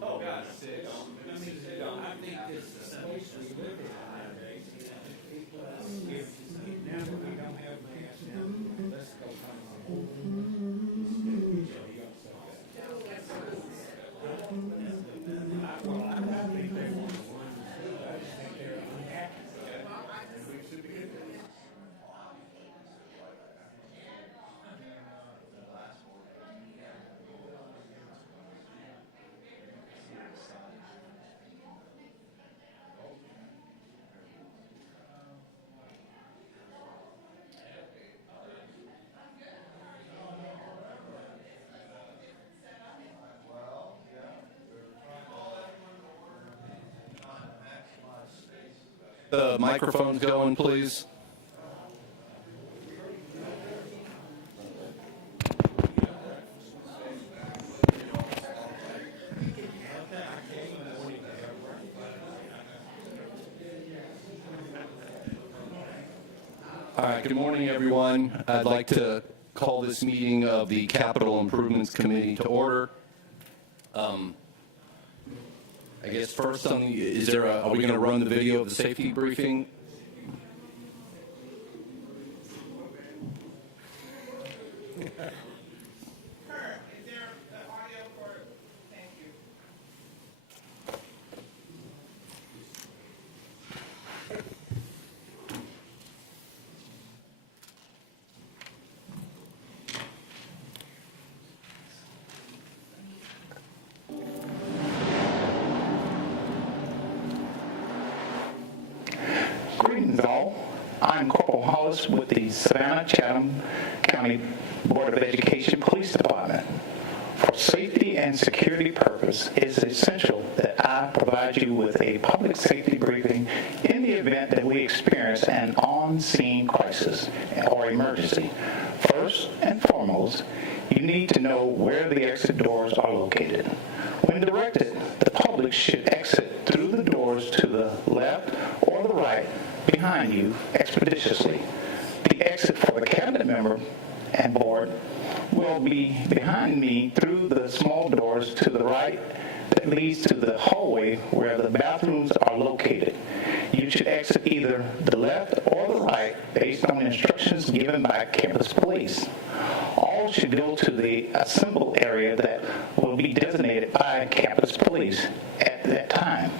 Oh, God, sit down. Sit down. I think this is a place we live in nowadays. If now that we don't have masks now, let's go find well, I don't think they want to. I just think they're unhappy. We should be good. The microphone's going, please. All right, good morning, everyone. I'd like to call this meeting of the Capital Improvements Committee to order. I guess first, are we going to run the video of the safety briefing? Greetings all. I'm Corporal Hollis with the Savannah-Chatham County Board of Education Police Department. For safety and security purpose, it is essential that I provide you with a public safety briefing in the event that we experience an on-scene crisis or emergency. First and foremost, you need to know where the exit doors are located. When directed, the public should exit through the doors to the left or the right behind you expeditiously. The exit for the cabinet member and board will be behind me through the small doors to the right that leads to the hallway where the bathrooms are located. You should exit either the left or the right based on instructions given by campus police. All should go to the assemble area that will be designated by campus police at that time.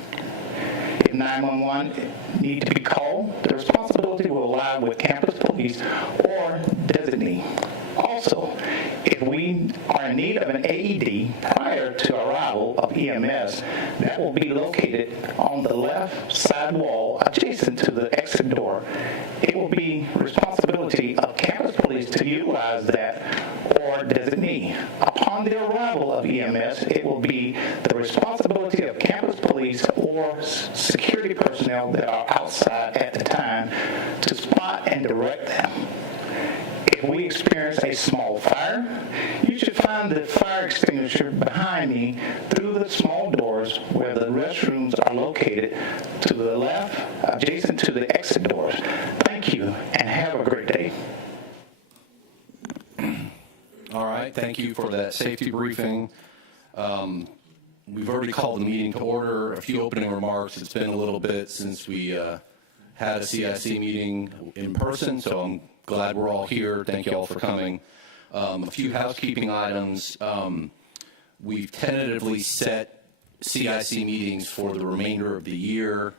If 911 need to be called, the responsibility will lie with campus police or designee. Also, if we are in need of an AED prior to arrival of EMS, that will be located on the left side wall adjacent to the exit door. It will be responsibility of campus police to utilize that or designee. Upon the arrival of EMS, it will be the responsibility of campus police or security personnel that are outside at the time to spot and direct them. If we experience a small fire, you should find the fire extinguisher behind me through the small doors where the restrooms are located to the left, adjacent to the exit doors. Thank you, and have a great day. All right, thank you for that safety briefing. We've already called the meeting to order. A few opening remarks. It's been a little bit since we had a CIC meeting in person, so I'm glad we're all here. Thank you all for coming. A few housekeeping items. We've tentatively set CIC meetings for the remainder of the year.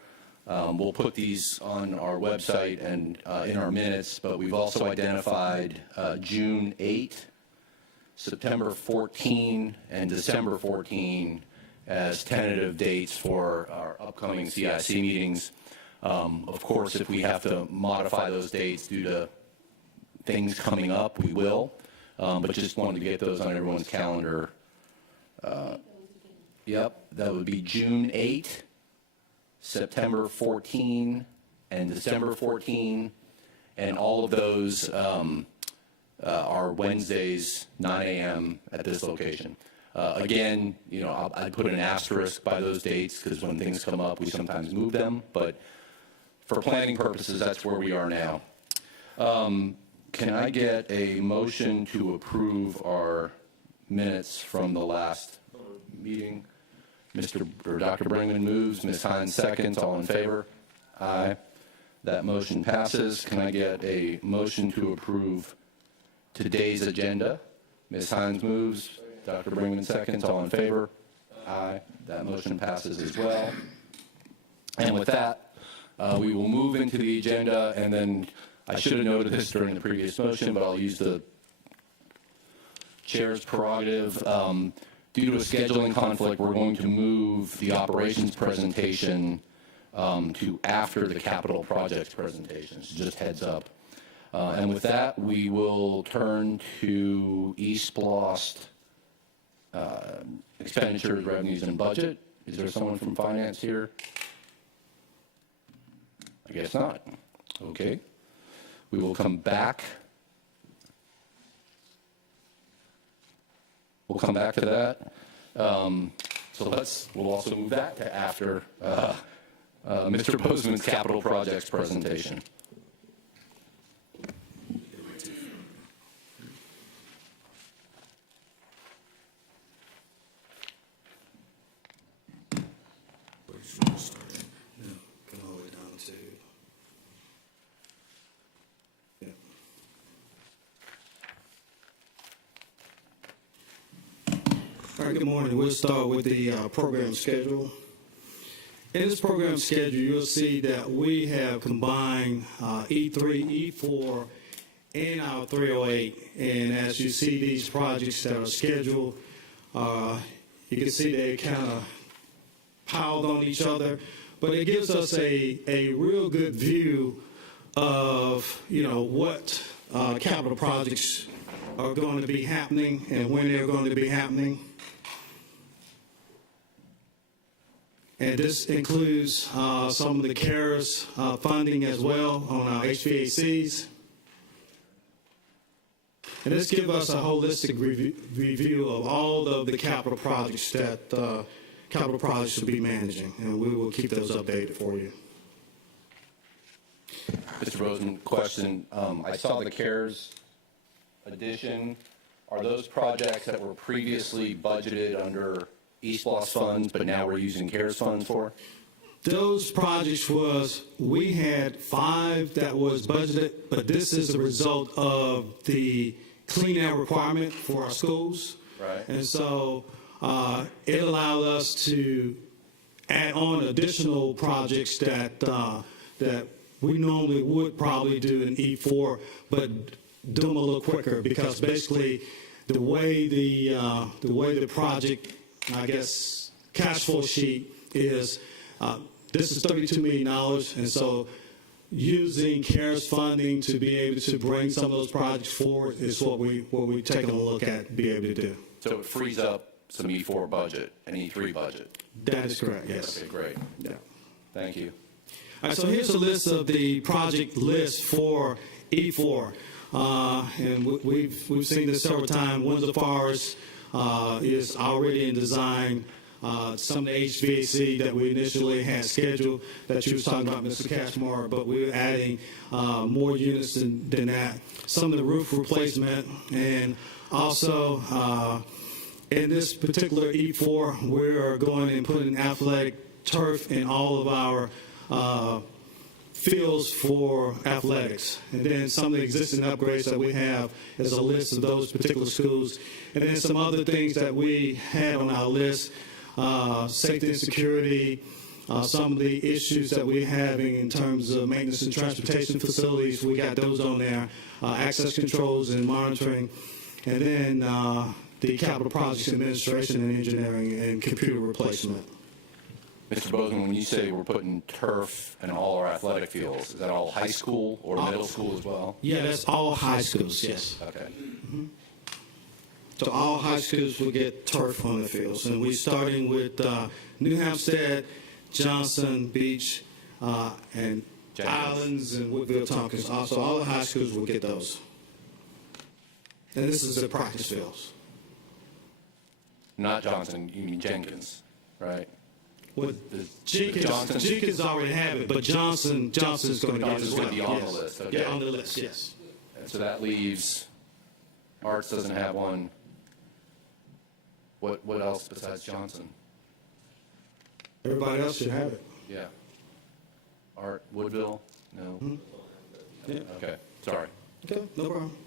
We'll put these on our website and in our minutes, but we've also identified June 8, September 14, and December 14 as tentative dates for our upcoming CIC meetings. Of course, if we have to modify those dates due to things coming up, we will, but just wanted to get those on everyone's calendar. Yep, that would be June 8, September 14, and December 14, and all of those are Wednesdays, 9 a.m. at this location. Again, you know, I'd put an asterisk by those dates because when things come up, we sometimes move them, but for planning purposes, that's where we are now. Can I get a motion to approve our minutes from the last meeting. Dr. Brinkman moves, Ms. Hines seconds. All in favor? Aye. That motion passes. Can I get a motion to approve today's agenda? Ms. Hines moves, Dr. Brinkman seconds. All in favor? Aye. That motion passes as well. And with that, we will move into the agenda, and then I should have noted this during the previous motion, but I'll use the chair's prerogative. Due to a scheduling conflict, we're going to move the operations presentation to after the capital projects presentations, just heads up. And with that, we will turn to East Lost expenditures, revenues, and budget. Is there someone from finance here? I guess not. Okay. We will come back. We'll come back to that. We'll also move that to after Mr. Bozeman's capital projects presentation. All right, good morning. We'll start with the program schedule. In this program schedule, you'll see that we have combined E3, E4, and our 308. And as you see these projects that are scheduled, you can see they kind of piled on each other. But it gives us a real good view of, what capital projects are going to be happening and when they're going to be happening. And this includes some of the CARES funding as well on our HVACs. And this gives us a holistic review of all of the capital projects that capital projects will be managing. And we will keep those updated for you. Mr. Rosen, question. I saw the CARES addition. Are those projects that were previously budgeted under East Lost funds, but now we're using CARES funds for? Those projects we had 5 that was budgeted, but this is a result of the clean air requirement for our schools. Right. And so it allowed us to add on additional projects that we normally would probably do in E4, but do them a little quicker, because basically the way the project, I guess, cash flow sheet is, this is $32 million, and so using CARES funding to be able to bring some of those projects forward is what we're taking a look at, be able to do. So it frees up some E4 budget and E3 budget? That is correct, yes. Okay, great. Yeah. Thank you. All right, so here's a list of the project list for E4. And we've seen this several times. Windsor Forest is already in design. Some of the HVAC that we initially had scheduled that you was talking about, Mr. Cashmore, but we're adding more units than that. Some of the roof replacement, and also in this particular E4, we're going and putting athletic turf in all of our fields for athletics. And then some of the existing upgrades that we have is a list of those particular schools. And then some other things that we had on our list, safety and security, some of the issues that we're having in terms of maintenance and transportation facilities, we got those on there, access controls and monitoring, and then the capital projects administration and engineering and computer replacement. Mr. Bozeman, when you say we're putting turf in all our athletic fields, is that all high school or middle school as well? Yeah, that's all high schools, yes. Okay. Mm-hmm. So all high schools will get turf on the fields. And we're starting with New Hampstead, Johnson, Beach, and Jenkins. Islands, and Woodville, Tompkins. Also, all the high schools will get those. And this is the practice fields. Not Johnson, you mean Jenkins, right? Jenkins already have it, but Johnson's going to get it as well. Johnson's going to be on the list, okay. Yeah, on the list, yes. And so that leaves, Arts doesn't have one, What else besides Johnson? Everybody else should have it. Yeah. Art, Woodville? No? Yeah. Okay, sorry. Okay, no problem.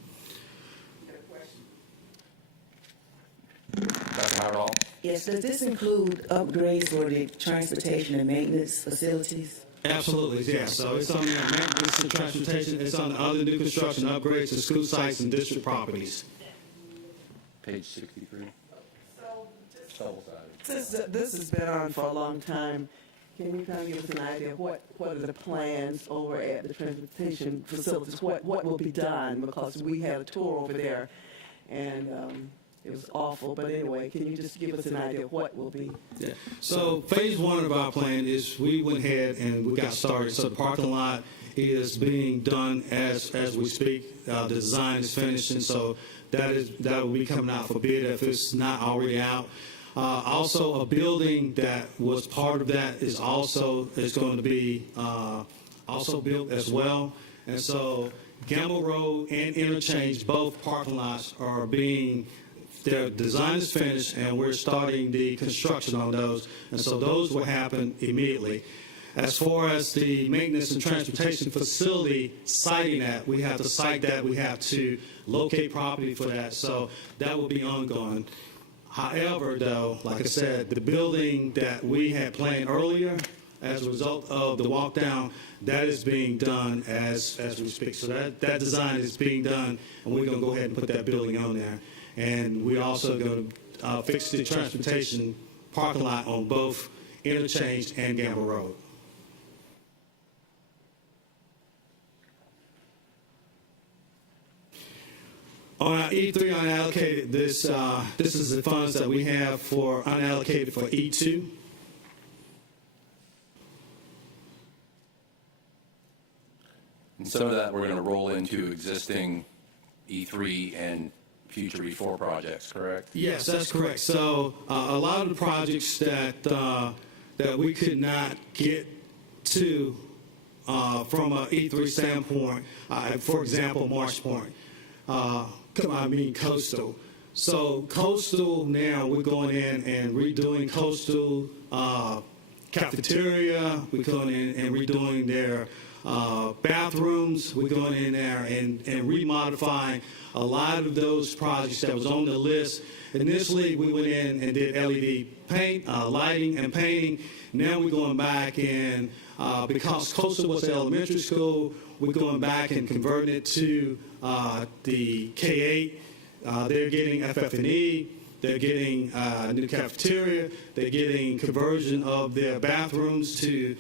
Dr. Howard Hall? Yes, does this include upgrades for the transportation and maintenance facilities? Absolutely, yeah. So it's on the maintenance and transportation. It's on the other new construction upgrades to school sites and district properties. Page 63. Since this has been on for a long time, can you kind of give us an idea of what are the plans over at the transportation facilities? What will be done? Because we had a tour over there, and it was awful. But anyway, can you just give us an idea of what will be? Yeah. So phase one of our plan is we went ahead and we got started. So the parking lot is being done as we speak. The design is finished, and so that will be coming out for bid if it's not already out. Also, a building that was part of that is going to be also built as well. And so Gamble Road and Interchange, both parking lots are their design is finished, and we're starting the construction on those. And so those will happen immediately. As far as the maintenance and transportation facility siting that, we have to site that. We have to locate property for that. So that will be ongoing. However, though, like I said, the building that we had planned earlier, as a result of the walk down, that is being done as we speak. So that design is being done, and we're going to go ahead and put that building on there. And we're also going to fix the transportation parking lot on both Interchange and Gamble Road. On our E3 unallocated, this is the funds that we have for unallocated for E2. And some of that we're going to roll into existing E3 and future E4 projects, correct? Yes, that's correct. So a lot of the projects that we could not get to from an E3 standpoint, for example, Marsh Point. Coastal. So Coastal now we're going in and redoing Coastal cafeteria. We're going in and redoing their bathrooms. We're going in there and remodifying a lot of those projects that was on the list. Initially, we went in and did LED paint, lighting, and painting. Now we're going back in because Coastal was the elementary school. We're going back and converting it to the K-8. They're getting FF&E. They're getting a new cafeteria. They're getting conversion of their bathrooms to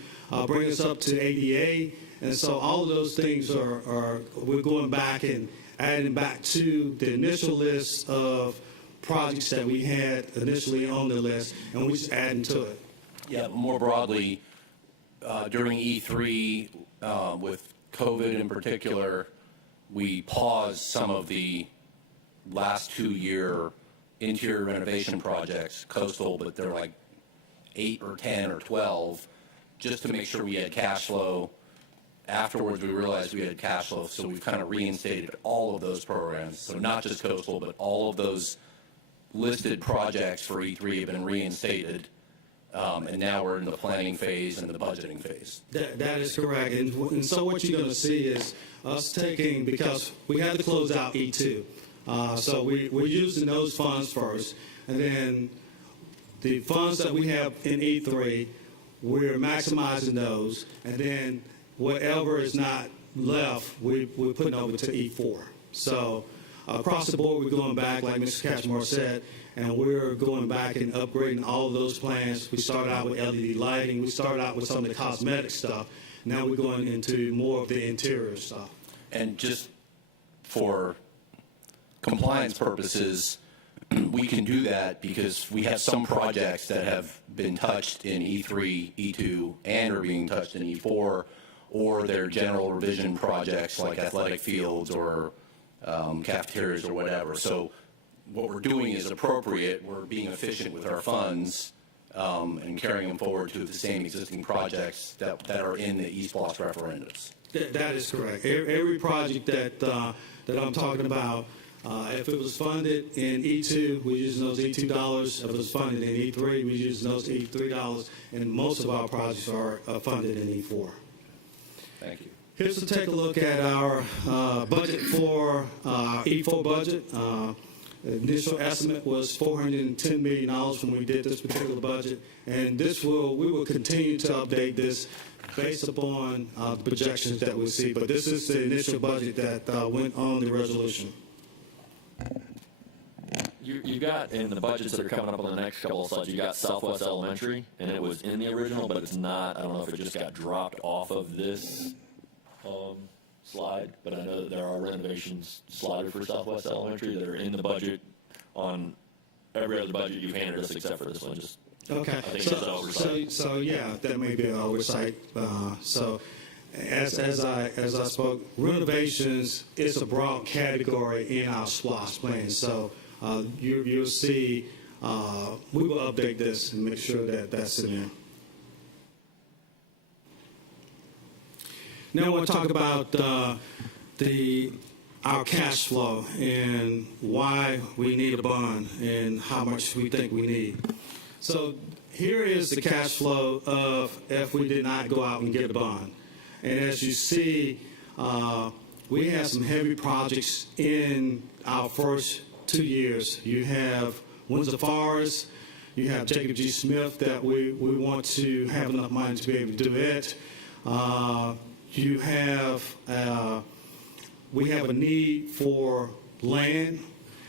bring us up to ADA. And so all of those things we're going back and adding back to the initial list of projects that we had initially on the list, and we're just adding to it. Yeah, more broadly, during E3, with COVID in particular, we paused some of the last 2-year interior renovation projects, coastal, but they're like 8 or 10 or 12, just to make sure we had cash flow. Afterwards, we realized we had cash flow, so we've kind of reinstated all of those programs. So not just coastal, but all of those listed projects for E3 have been reinstated. And now we're in the planning phase and the budgeting phase. That is correct. And so what you're going to see is us taking, because we had to close out E2. So we're using those funds first. And then the funds that we have in E3, we're maximizing those. And then whatever is not left, we're putting over to E4. So across the board, we're going back, like Mr. Cashmore said, and we're going back and upgrading all of those plans. We started out with LED lighting. We started out with some of the cosmetic stuff. Now we're going into more of the interior stuff. And just for compliance purposes, we can do that because we have some projects that have been touched in E3, E2, and are being touched in E4, or they're general revision projects like athletic fields or cafeterias or whatever. So what we're doing is appropriate. We're being efficient with our funds and carrying them forward to the same existing projects that are in the East Block referendums. That is correct. Every project that I'm talking about, If it was funded in E2, we're using those E2 dollars. If it was funded in E3, we're using those E3 dollars. And most of our projects are funded in E4. Thank you. Here's to take a look at our budget for E4 budget. The initial estimate was $410 million when we did this particular budget, and we will continue to update this based upon the projections that we see. But this is the initial budget that went on the resolution. You got in the budgets that are coming up on the next couple of slides, you got Southwest Elementary, and it was in the original, but it's not. I don't know if it just got dropped off of this slide, but I know that there are renovations slotted for Southwest Elementary that are in the budget on every other budget you've handed us except for this one. Just Okay. I think it's an oversight. So yeah, that may be an oversight. So as I spoke, renovations is a broad category in our SPLOST plan. So you'll see we will update this and make sure that that's in there. Now I want to talk about our cash flow and why we need a bond and how much we think we need. So here is the cash flow of if we did not go out and get a bond. And as you see, we have some heavy projects in our first 2 years. You have Windsor Forest, you have Jacob G. Smith that we want to have enough money to be able to do it. You have, we have a need for land.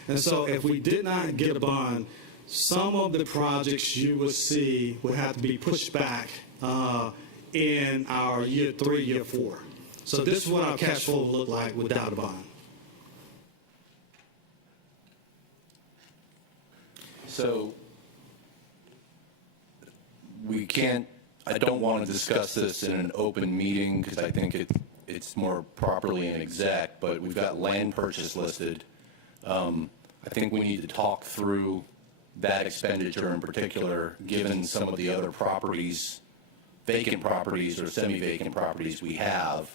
And so if we did not get a bond, some of the projects you will see will have to be pushed back in our year 3, year 4. So this is what our cash flow will look like without a bond. So I don't want to discuss this in an open meeting because I think it's more properly an exec, but we've got land purchase listed. I think we need to talk through that expenditure in particular, given some of the other properties, vacant properties or semi-vacant properties we have.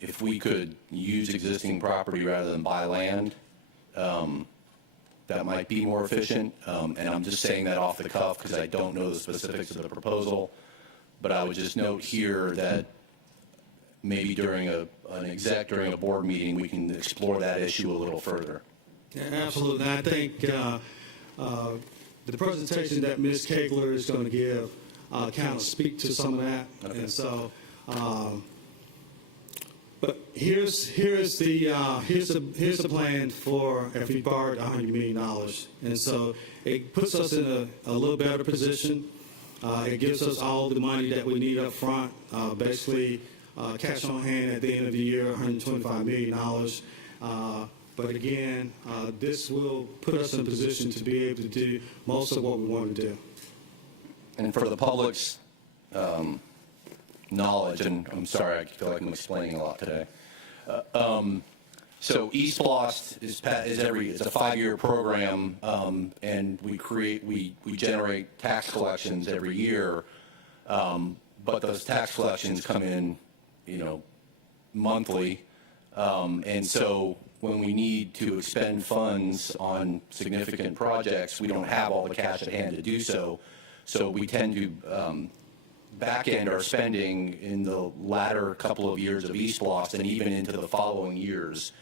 If we could use existing property rather than buy land, that might be more efficient. And I'm just saying that off the cuff because I don't know the specifics of the proposal. But I would just note here that maybe during during a board meeting, we can explore that issue a little further. Yeah, absolutely. And I think the presentation that Ms. Kegler is going to give kind of speak to some of that. Okay. And so, but here's the plan for if we borrowed $100 million, and so it puts us in a little better position. It gives us all the money that we need up front, basically cash on hand at the end of the year, $125 million. But again, this will put us in a position to be able to do most of what we want to do. And for the public's knowledge, and I'm sorry, I feel like I'm explaining a lot today. So eSPLOST is it's a 5-year program, and we generate tax collections every year, but those tax collections come in, monthly, and so when we need to expend funds on significant projects, we don't have all the cash at hand to do so. So we tend to back end our spending in the latter couple of years of eSPLOST and even into the following years.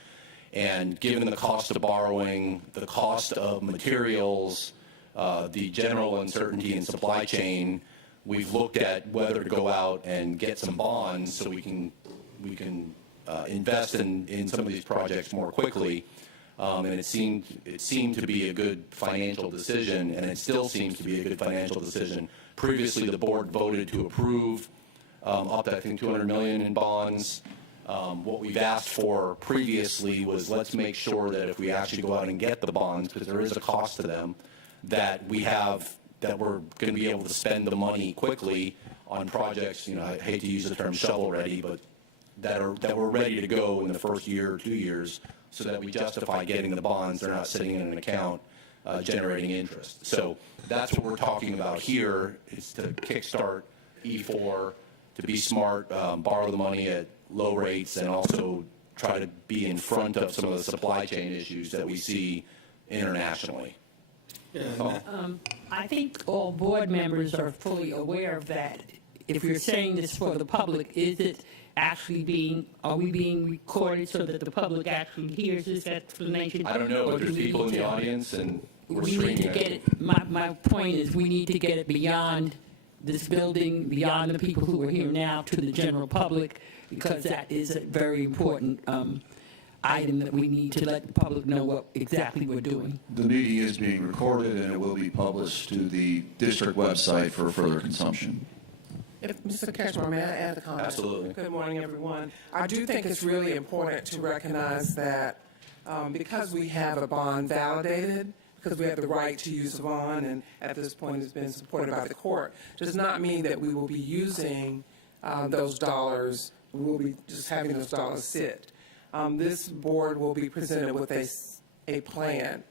And given the cost of borrowing, the cost of materials, the general uncertainty in supply chain, we've looked at whether to go out and get some bonds so we can invest in some of these projects more quickly. And it seemed to be a good financial decision, and it still seems to be a good financial decision. Previously, the board voted to approve up to, I think, $200 million in bonds. What we've asked for previously was let's make sure that if we actually go out and get the bonds, because there is a cost to them, that we're going to be able to spend the money quickly on projects. I hate to use the term shovel ready, but that we're ready to go in the first year or 2 years, so that we justify getting the bonds. They're not sitting in an account generating interest. So that's what we're talking about here, is to kickstart E4, to be smart, borrow the money at low rates, and also try to be in front of some of the supply chain issues that we see internationally. Yeah, I think all board members are fully aware of that. If you're saying this for the public, is it actually are we being recorded so that the public actually hears this explanation? I don't know, Or but do there's we people in need the to- audience, and we're We need streaming to get it, my point is, we need to get it beyond this building, beyond the people who are here now, to the general public, because that is a very important item that we need to let the public know what exactly we're doing. The meeting is being recorded, and it will be published to the district website for further consumption. If, Mr. Cashmore, may I add a comment? Absolutely. Good morning, everyone. I do think it's really important to recognize that because we have a bond validated, because we have the right to use a bond, and at this point it's been supported by the court, does not mean that we will be using those dollars, we will be just having those dollars sit. This board will be presented with a plan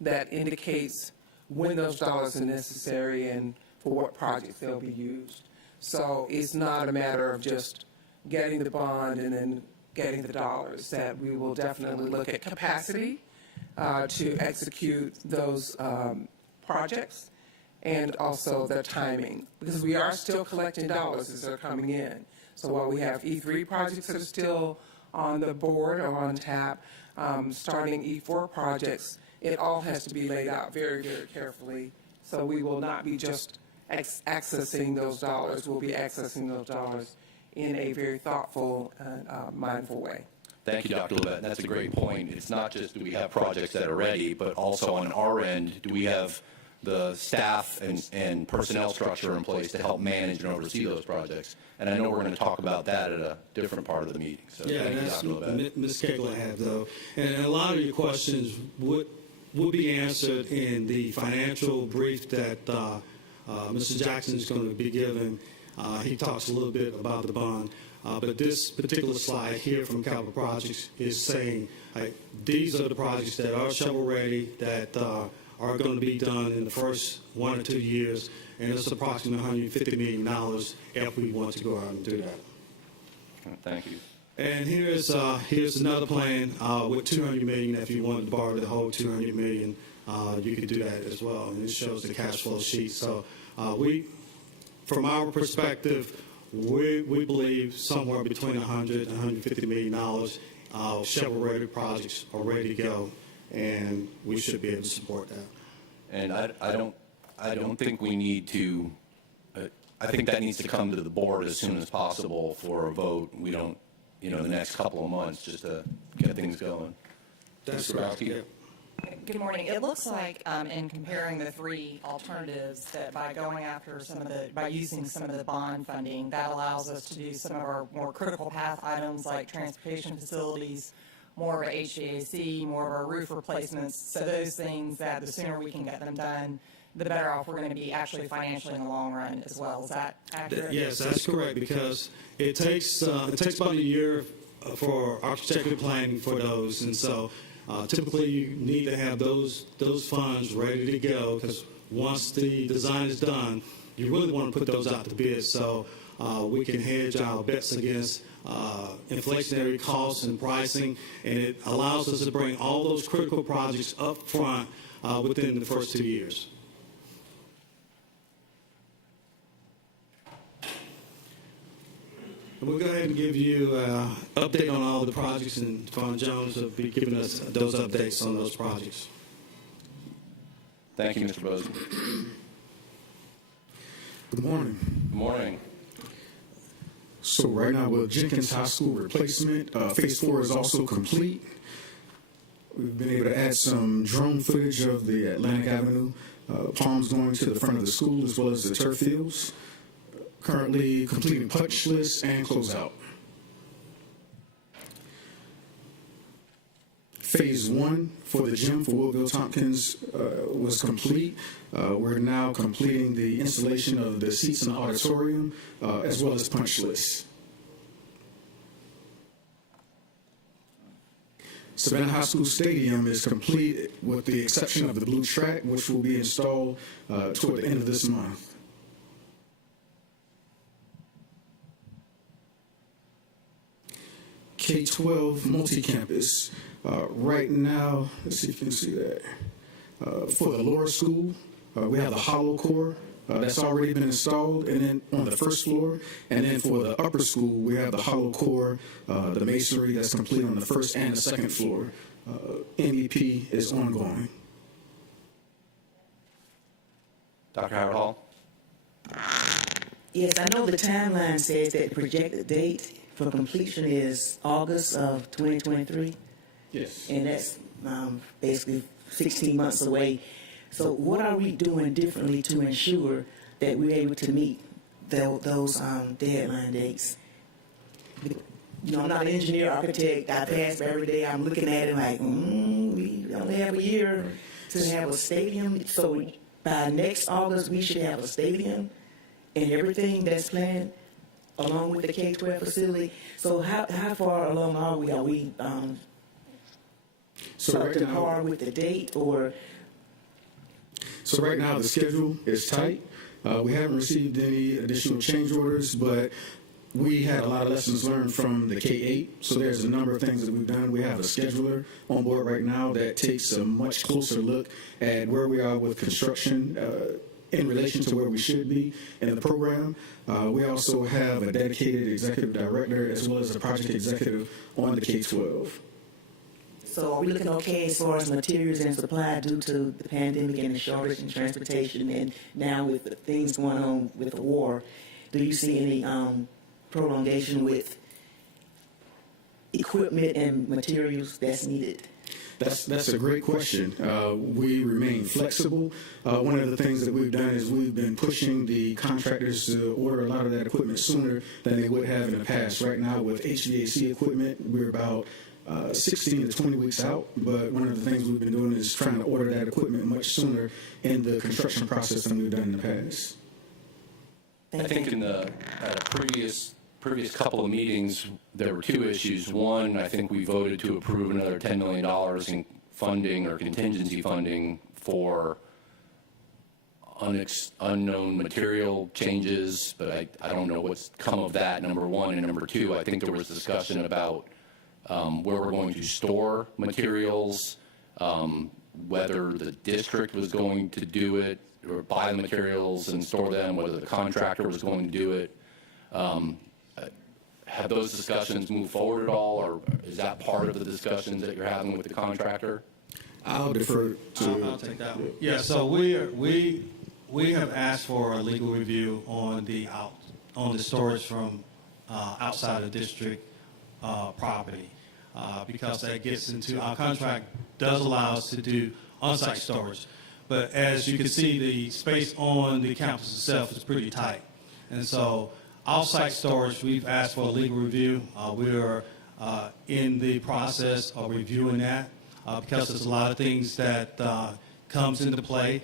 that indicates when those dollars are necessary and for what projects they'll be used. So it's not a matter of just getting the bond and then getting the dollars, that we will definitely look at capacity to execute those projects and also the timing, because we are still collecting dollars as they're coming in. So while we have E3 projects that are still on the board or on tap, starting E4 projects, it all has to be laid out very, very carefully. So we will not be just accessing those dollars. We'll be accessing those dollars in a very thoughtful and mindful way. Thank you, Dr. Levette. That's a great point. It's not just do we have projects that are ready, but also on our end, do we have the staff and personnel structure in place to help manage and oversee those projects? And I know we're going to talk about that at a different part of the meeting. So yeah, thank you, that's Dr. Levette. Ms. Kegler had, though. And a lot of your questions would be answered in the financial brief that Mr. Jackson is going to be giving. He talks a little bit about the bond. But this particular slide here from Capital Projects is saying these are the projects that are shovel-ready, that are going to be done in the first 1 or 2 years, and it's approximately $150 million if we want to go out and do that. Thank you. And here's another plan with $200 million. If you wanted to borrow the whole $200 million, you could do that as well. And it shows the cash flow sheet. So from our perspective, we believe somewhere between $100 and $150 million shovel-ready projects are ready to go, and we should be able to support that. And I don't think we need to. I think that needs to come to the board as soon as possible for a vote. We don't, the next couple of months, just to get things going. That's Mr. right. Browski? Yeah. Good morning. It looks like in comparing the three alternatives that by using some of the bond funding, that allows us to do some of our more critical path items like transportation facilities, more of our HVAC, more of our roof replacements. So those things that the sooner we can get them done, the better off we're going to be actually financially in the long run as well. Is that accurate? Yes, that's correct, because it takes about a year for architecture planning for those, and so typically you need to have those funds ready to go, because once the design is done, you really want to put those out to bid, so we can hedge our bets against inflationary costs and pricing, and it allows us to bring all those critical projects up front within the first 2 years. We'll go ahead and give you an update on all the projects, and Devon Jones will be giving us those updates on those projects. Thank you, Mr. Bozeman. Good morning. Good morning. So right now with Jenkins High School replacement, Phase 4 is also complete. We've been able to add some drone footage of the Atlantic Avenue palms going to the front of the school, as well as the turf fields. Currently completing punch lists and closeout. Phase 1 for the gym for Woodville Tompkins was complete. We're now completing the installation of the seats in the auditorium, as well as punch lists. Savannah High School Stadium is complete with the exception of the blue track, which will be installed toward the end of this month. K-12 multi-campus. Right now, let's see if you can see that. For the lower school, we have the hollow core that's already been installed, and then on the first floor. And then for the upper school, we have the hollow core, the masonry that's complete on the first and the second floor. MVP is ongoing. Dr. Howard Hall? Yes, I know the timeline says that the projected date for completion is August of 2023. Yes. And that's basically 16 months away. So what are we doing differently to ensure that we're able to meet those deadline dates? You know, I'm not an engineer, architect. I pass every day. I'm looking at it like, we only have a year to have a stadium. So by next August, we should have a stadium and everything that's planned along with the K-12 facility. So how far along are we? Are we So right now, hard with the date or? So right now the schedule is tight. We haven't received any additional change orders, but we had a lot of lessons learned from the K-8. So there's a number of things that we've done. We have a scheduler on board right now that takes a much closer look at where we are with construction in relation to where we should be in the program. We also have a dedicated executive director as well as a project executive on the K-12. So are we looking okay as far as materials and supply due to the pandemic and the shortage in transportation, and now with the things going on with the war, do you see any prolongation with equipment and materials that's needed? That's a great question. We remain flexible. One of the things that we've done is we've been pushing the contractors to order a lot of that equipment sooner than they would have in the past. Right now with HVAC equipment, we're about 16 to 20 weeks out, but one of the things we've been doing is trying to order that equipment much sooner in the construction process than we've done in the past. I think at a previous couple of meetings, there were two issues. One, I think we voted to approve another $10 million in funding or contingency funding for unknown material changes, but I don't know what's come of that, number one. And number two, I think there was discussion about where we're going to store materials, whether the district was going to do it or buy the materials and store them, whether the contractor was going to do it. Have those discussions moved forward at all, or is that part of the discussions that you're having with the contractor? I'll defer to. I'll take that one. Yeah, so we have asked for a legal review on the storage from outside of district property, because that gets into our contract does allow us to do on-site storage, but as you can see, the space on the campus itself is pretty tight, and so off-site storage, we've asked for a legal review. We are in the process of reviewing that because there's a lot of things that comes into play.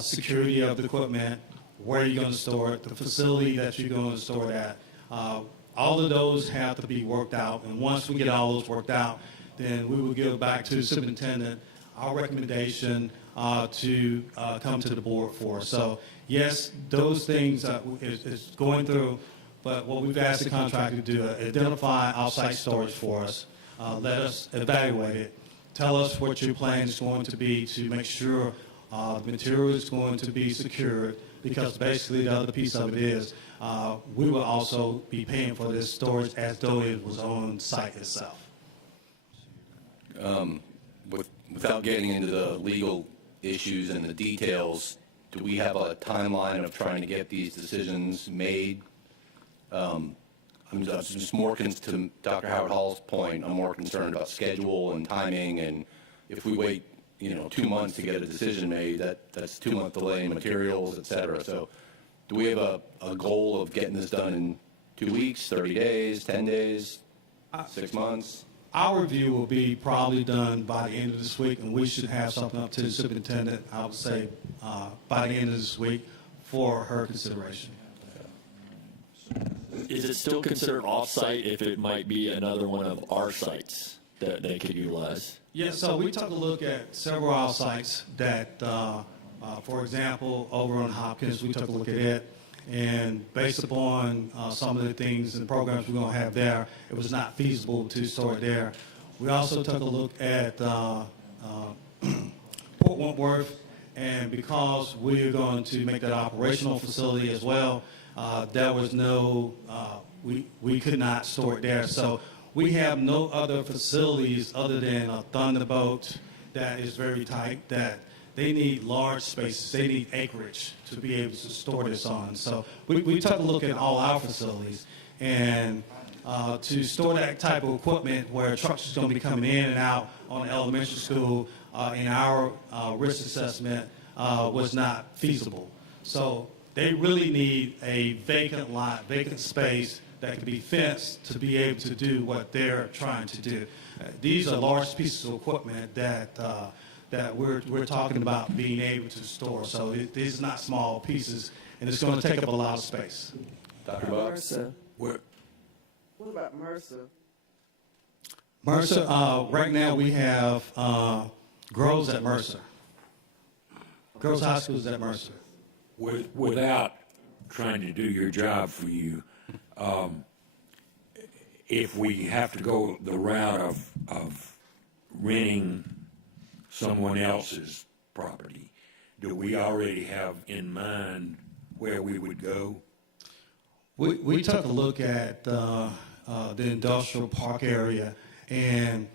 Security of the equipment, where you're going to store it, the facility that you're going to store it at. All of those have to be worked out, and once we get all those worked out, then we will give back to the superintendent our recommendation to come to the board for. So yes, those things is going through, but what we've asked the contractor to do, identify off-site storage for us, let us evaluate it, tell us what your plan is going to be to make sure the material is going to be secured, because basically the other piece of it is we will also be paying for this storage as though it was on site itself. Without getting into the legal issues and the details, do we have a timeline of trying to get these decisions made? I'm just more to Dr. Howard Hall's point, I'm more concerned about schedule and timing, and if we wait 2 months to get a decision made, that's 2-month delay in materials, et cetera. So do we have a goal of getting this done in 2 weeks, 30 days, 10 days, 6 months? Our review will be probably done by the end of this week, and we should have something up to the superintendent, I would say, by the end of this week for her consideration. Is it still considered off-site if it might be another one of our sites that they could utilize? Yeah, so we took a look at several of our sites that, for example, over on Hopkins, we took a look at it, And based upon some of the things and programs we're going to have there, it was not feasible to store it there. We also took a look at Port Wentworth, and because we're going to make that operational facility as well, there was no, we could not store it there. So we have no other facilities other than a Thunderbolt that is very tight, that they need large spaces, they need acreage to be able to store this on. So we took a look at all our facilities, and to store that type of equipment where trucks is going to be coming in and out on the elementary school in our risk assessment was not feasible. So they really need a vacant lot, vacant space that can be fenced to be able to do what they're trying to do. These are large pieces of equipment that that we're talking about being able to store. So these are not small pieces, and it's going to take up a lot of space. Dr. Bob? Mercer. What? What about Mercer? Mercer, right now we have Groves at Mercer. Groves High School is at Mercer. Without trying to do your job for you, if we have to go the route of renting someone else's property, do we already have in mind where we would go? We took a look at the industrial park area, and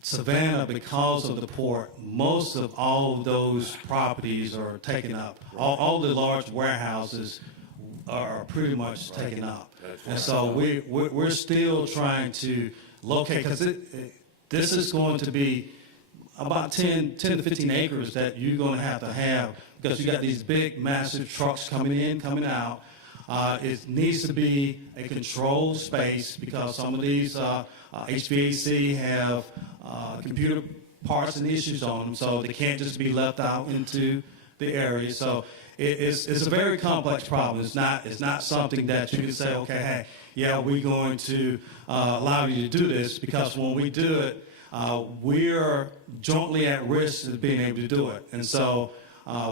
Savannah, because of the port, most of all of those properties are taken up. All the large warehouses are pretty much taken up. And so we're still trying to locate, because this is going to be about 10 to 15 acres that you're going to have, because you got these big, massive trucks coming in, coming out. It needs to be a controlled space, because some of these HVAC have computer parts and issues on them, so they can't just be left out into the area. So it's a very complex problem. It's not something that you can say, okay, hey, yeah, we're going to allow you to do this, because when we do it, we're jointly at risk of being able to do it. And so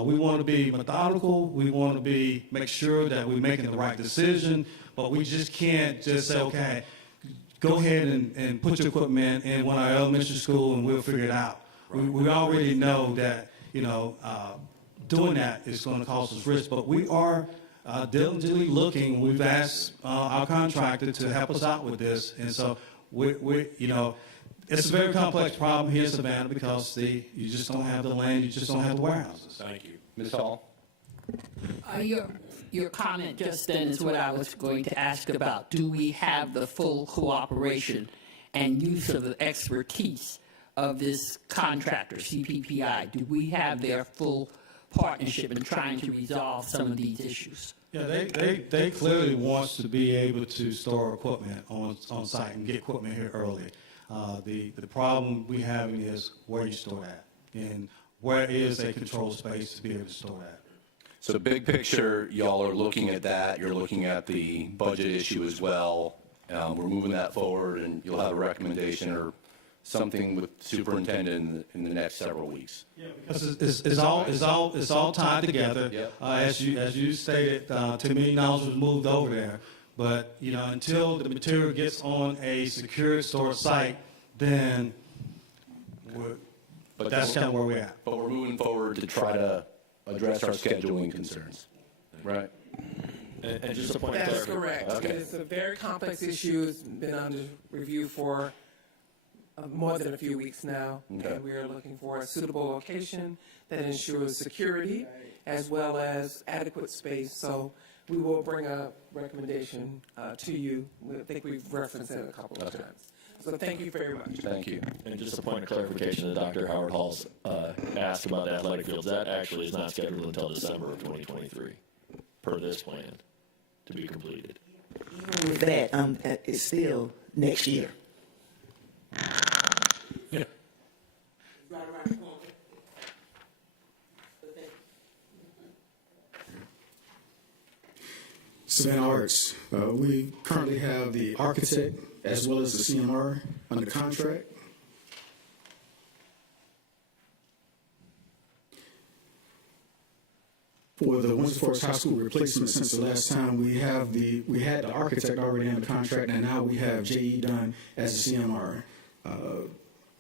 we want to be methodical. We want to make sure that we're making the right decision, but we just can't just say, okay, go ahead and put your equipment in one of our elementary school and we'll figure it out. We already know that, doing that is going to cause us risk, but we are diligently looking. We've asked our contractor to help us out with this, and so it's a very complex problem here in Savannah, because you just don't have the land, you just don't have the warehouses. Thank you. Ms. Hall? Your comment just then is what I was going to ask about. Do we have the full cooperation and use of the expertise of this contractor, CPPI? Do we have their full partnership in trying to resolve some of these issues? Yeah, they clearly want to be able to store equipment on site and get equipment here early. The problem we having is where you store that, and where is a controlled space to be able to store that. So big picture, y'all are looking at that. You're looking at the budget issue as well. We're moving that forward, and you'll have a recommendation or something with superintendent in the next several weeks. Yeah, because it's all tied together. Yep. As you stated, $10 million was moved over there. But until the material gets on a secure storage site, then that's kind of where we're at. But we're moving forward to try to address our scheduling concerns, right? And just a point of That's clarification. correct. Okay. It's a very complex issue. It's been under review for more than a few weeks now. Okay. And we are looking for a suitable location that ensures security as well as adequate space. So we will bring a recommendation to you. I think we've referenced it a couple of times. So thank you very much. Thank you. And just a point of clarification that Dr. Howard Hall's asked about the athletic fields. That actually is not scheduled until December of 2023, per this plan, to be completed. Even with that, it's still next year. Yeah. Right around the corner. Savannah Arts, we currently have the architect as well as the CMR under contract. for the Windsor Forest High School replacement since the last time. We had the architect already under contract, and now we have JE done as the CMR.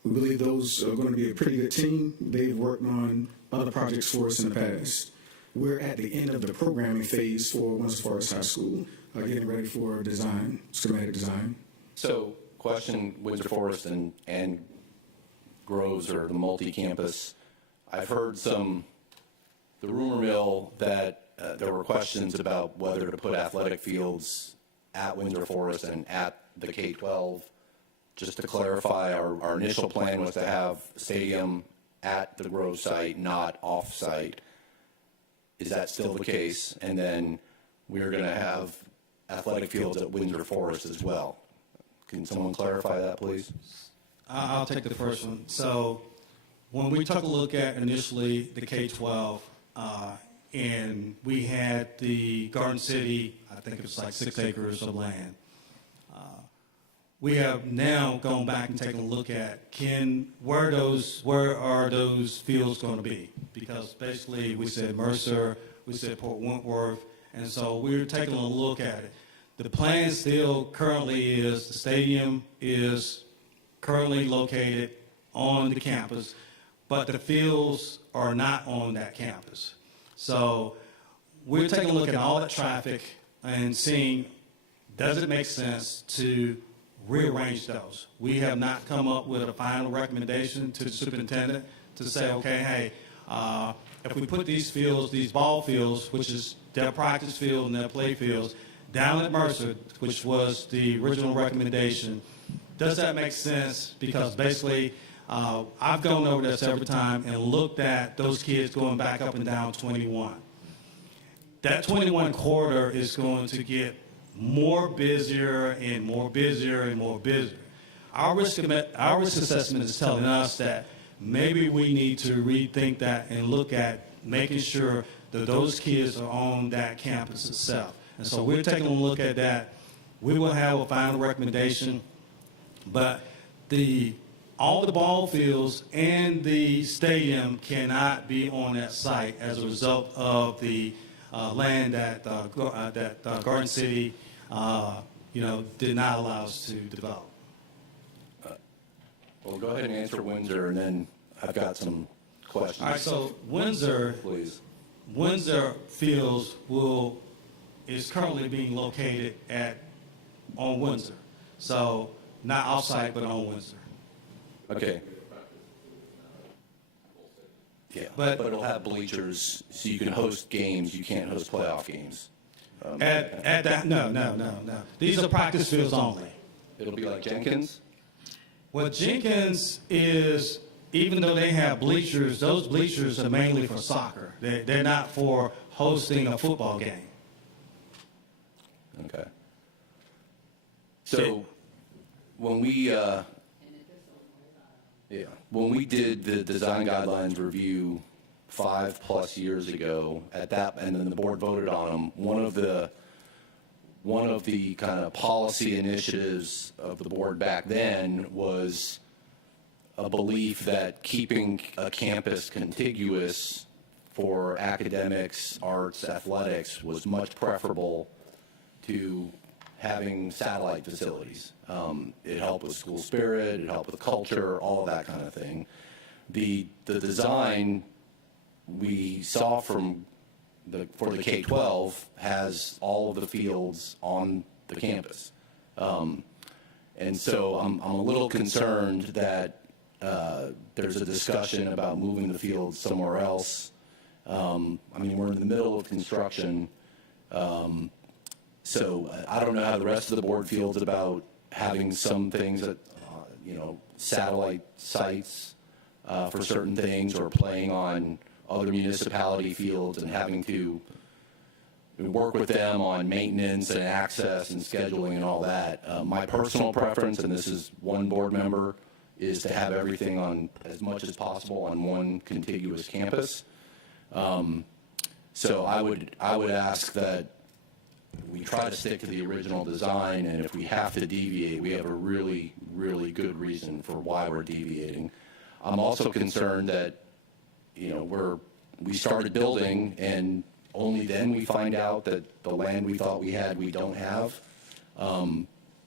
We believe those are going to be a pretty good team. They've worked on other projects for us in the past. We're at the end of the programming phase for Windsor Forest High School, getting ready for design, schematic design. So, question, Windsor Forest and Groves or the multi-campus. I've heard the rumor mill that there were questions about whether to put athletic fields at Windsor Forest and at the K-12. Just to clarify, our initial plan was to have the stadium at the Grove site, not off-site. Is that still the case? And then we're going to have athletic fields at Windsor Forest as well. Can someone clarify that, please? I'll take the first one. So when we took a look at initially the K-12, and we had the Garden City, I think it was like 6 acres of land. We have now gone back and taken a look at where are those fields going to be? Because basically we said Mercer, we said Port Wentworth, and so we're taking a look at it. The plan still currently is the stadium is currently located on the campus, but the fields are not on that campus. So we're taking a look at all that traffic and seeing, does it make sense to rearrange those? We have not come up with a final recommendation to the superintendent to say, okay, hey, if we put these fields, these ball fields, which is their practice field and their play fields, down at Mercer, which was the original recommendation, does that make sense? Because basically, I've gone over there several times and looked at those kids going back up and down 21. That 21 corridor is going to get more busier and more busier and more busier. Our risk assessment is telling us that maybe we need to rethink that and look at making sure that those kids are on that campus itself. And so we're taking a look at that. We will have a final recommendation, but all the ball fields and the stadium cannot be on that site as a result of the land that Garden City did not allow us to develop. Well, go ahead and answer Windsor, and then I've got some questions. All right, so Windsor, please. Windsor Fields is currently being located on Windsor. So not off-site, but on Windsor. Okay. Yeah, but it'll have bleachers, so you can host games. You can't host playoff games. No. These are practice fields only. It'll be like Jenkins? Well, Jenkins is, even though they have bleachers, those bleachers are mainly for soccer. They're not for hosting a football game. Okay. So when we did the design guidelines review 5+ years ago, and then the board voted on them, one of the kind of policy initiatives of the board back then was a belief that keeping a campus contiguous for academics, arts, athletics was much preferable to having satellite facilities. It helped with school spirit, it helped with culture, all of that kind of thing. The design we saw for the K-12 has all of the fields on the campus. And so I'm a little concerned that there's a discussion about moving the fields somewhere else. We're in the middle of construction. So I don't know how the rest of the board feels about having some things at, satellite sites for certain things, or playing on other municipality fields and having to work with them on maintenance and access and scheduling and all that. My personal preference, and this is one board member, is to have everything on as much as possible on one contiguous campus. So I would ask that we try to stick to the original design, and if we have to deviate, we have a really, really good reason for why we're deviating. I'm also concerned that, we started building, and only then we find out that the land we thought we had, we don't have.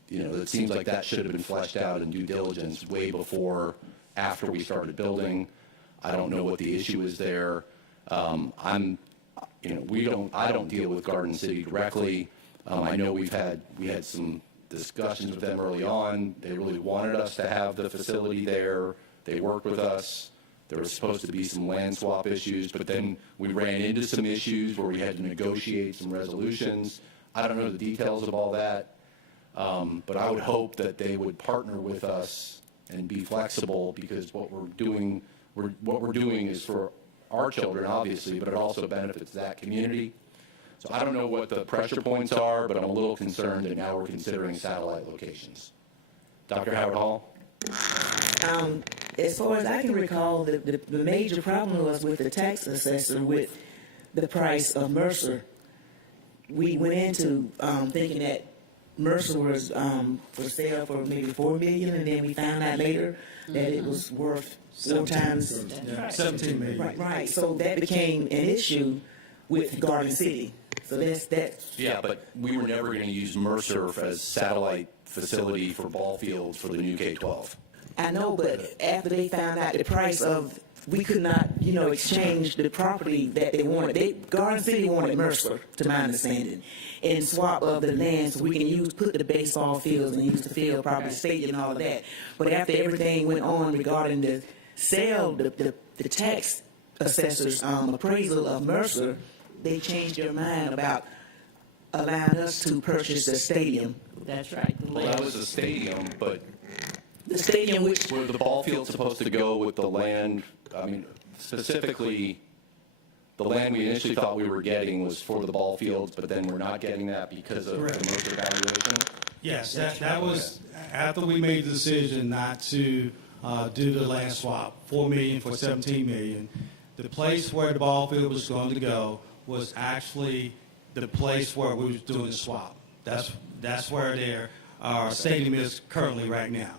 It seems like that should have been fleshed out in due diligence way before, after we started building. I don't know what the issue is there. I don't deal with Garden City directly. I know we had some discussions with them early on. They really wanted us to have the facility there. They worked with us. There was supposed to be some land swap issues, but then we ran into some issues where we had to negotiate some resolutions. I don't know the details of all that, but I would hope that they would partner with us and be flexible, because what we're doing is for our children, obviously, but it also benefits that community. So I don't know what the pressure points are, but I'm a little concerned that now we're considering satellite locations. Dr. Howard Hall? As far as I can recall, the major problem was with the tax assessor with the price of Mercer. We went into thinking that Mercer was for sale for maybe $4 million, and then we found out later that it was worth 4 times. $17 million. Right. So that became an issue with Garden City. So that's. Yeah, but we were never going to use Mercer as satellite facility for ball fields for the new K-12. I know, but after they found out the price of, we could not, exchange the property that they wanted. Garden City wanted Mercer, to my understanding, and swap of the land so we can put the baseball fields and use the field, property, stadium, and all of that. But after everything went on regarding the sale, the tax assessor's appraisal of Mercer, they changed their mind about allowing us to purchase the stadium. That's right. Well, that was a stadium, but The stadium, which were the ball field supposed to go with the land? I mean, specifically, the land we initially thought we were getting was for the ball fields, but then we're not getting that because of the Mercer valuation? Yes, that was after we made the decision not to do the land swap, $4 million for $17 million. The place where the ball field was going to go was actually the place where we was doing the swap. That's where our stadium is currently right now.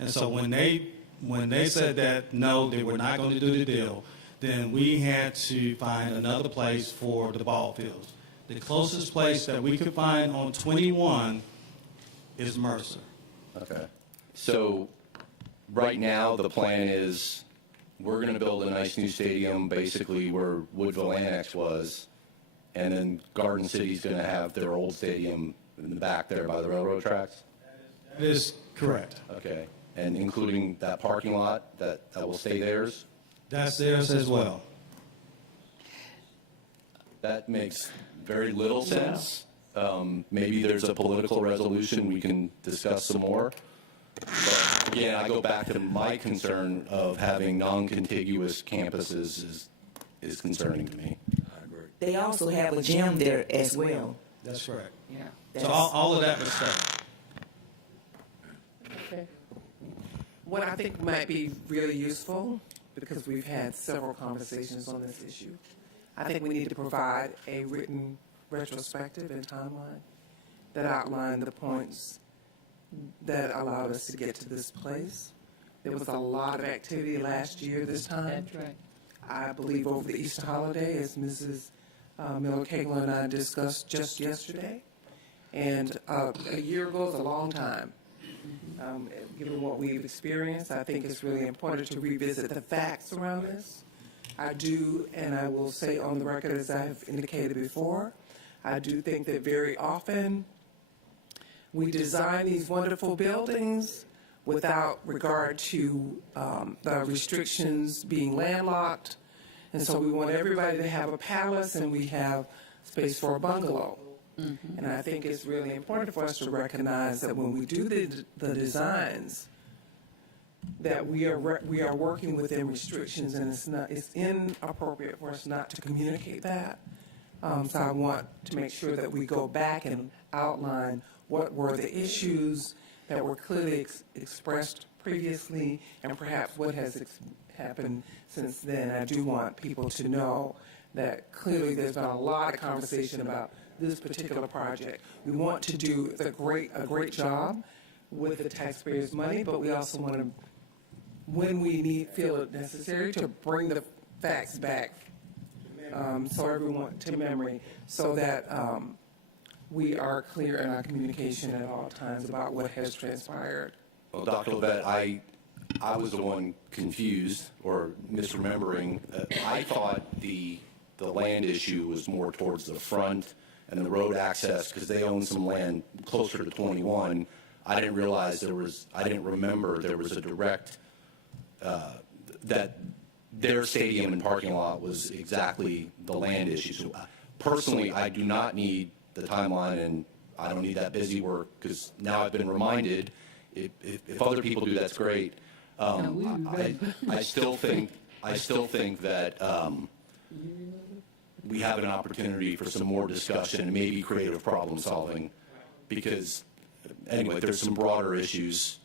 And so when they said that no, they were not going to do the deal, then we had to find another place for the ball fields. The closest place that we could find on 21 is Mercer. Okay. So right now, the plan is we're going to build a nice new stadium basically where Woodville Annex was, and then Garden City's going to have their old stadium in the back there by the railroad tracks? That is correct. Okay. And including that parking lot that will stay theirs? That's theirs as well. That makes very little sense. Maybe there's a political resolution we can discuss some more. But again, I go back to my concern of having non-contiguous campuses is concerning to me. I agree. they also have a gym there as well. That's correct. Yeah. So all of that was stuff. Okay. What I think might be really useful, because we've had several conversations on this issue, I think we need to provide a written retrospective and timeline that outline the points that allowed us to get to this place. There was a lot of activity last year this time. That's right. I believe over the Easter holiday, as Mrs. Miller-Kegler and I discussed just yesterday. And a year ago is a long time. Given what we've experienced, I think it's really important to revisit the facts around this. I do, and I will say on the record, as I have indicated before, I do think that very often we design these wonderful buildings without regard to the restrictions being landlocked. And so we want everybody to have a palace and we have space for a bungalow. And I think it's really important for us to recognize that when we do the designs, that we are working within restrictions, and it's inappropriate for us not to communicate that. So I want to make sure that we go back and outline what were the issues that were clearly expressed previously, and perhaps what has happened since then. I do want people to know that clearly there's been a lot of conversation about this particular project. We want to do a great job with the taxpayers' money, but we also want to, when we feel it necessary, to bring the facts back so everyone to memory, so that we are clear in our communication at all times about what has transpired. Well, Dr. Levette, I was the one confused or misremembering. I thought the land issue was more towards the front and the road access because they own some land closer to 21. I didn't realize I didn't remember there was a direct, that their stadium and parking lot was exactly the land issue. So personally, I do not need the timeline, and I don't need that busy work because now I've been reminded. If other people do, that's great. I still think that we have an opportunity for some more discussion and maybe creative problem solving, because anyway, there's some broader issues.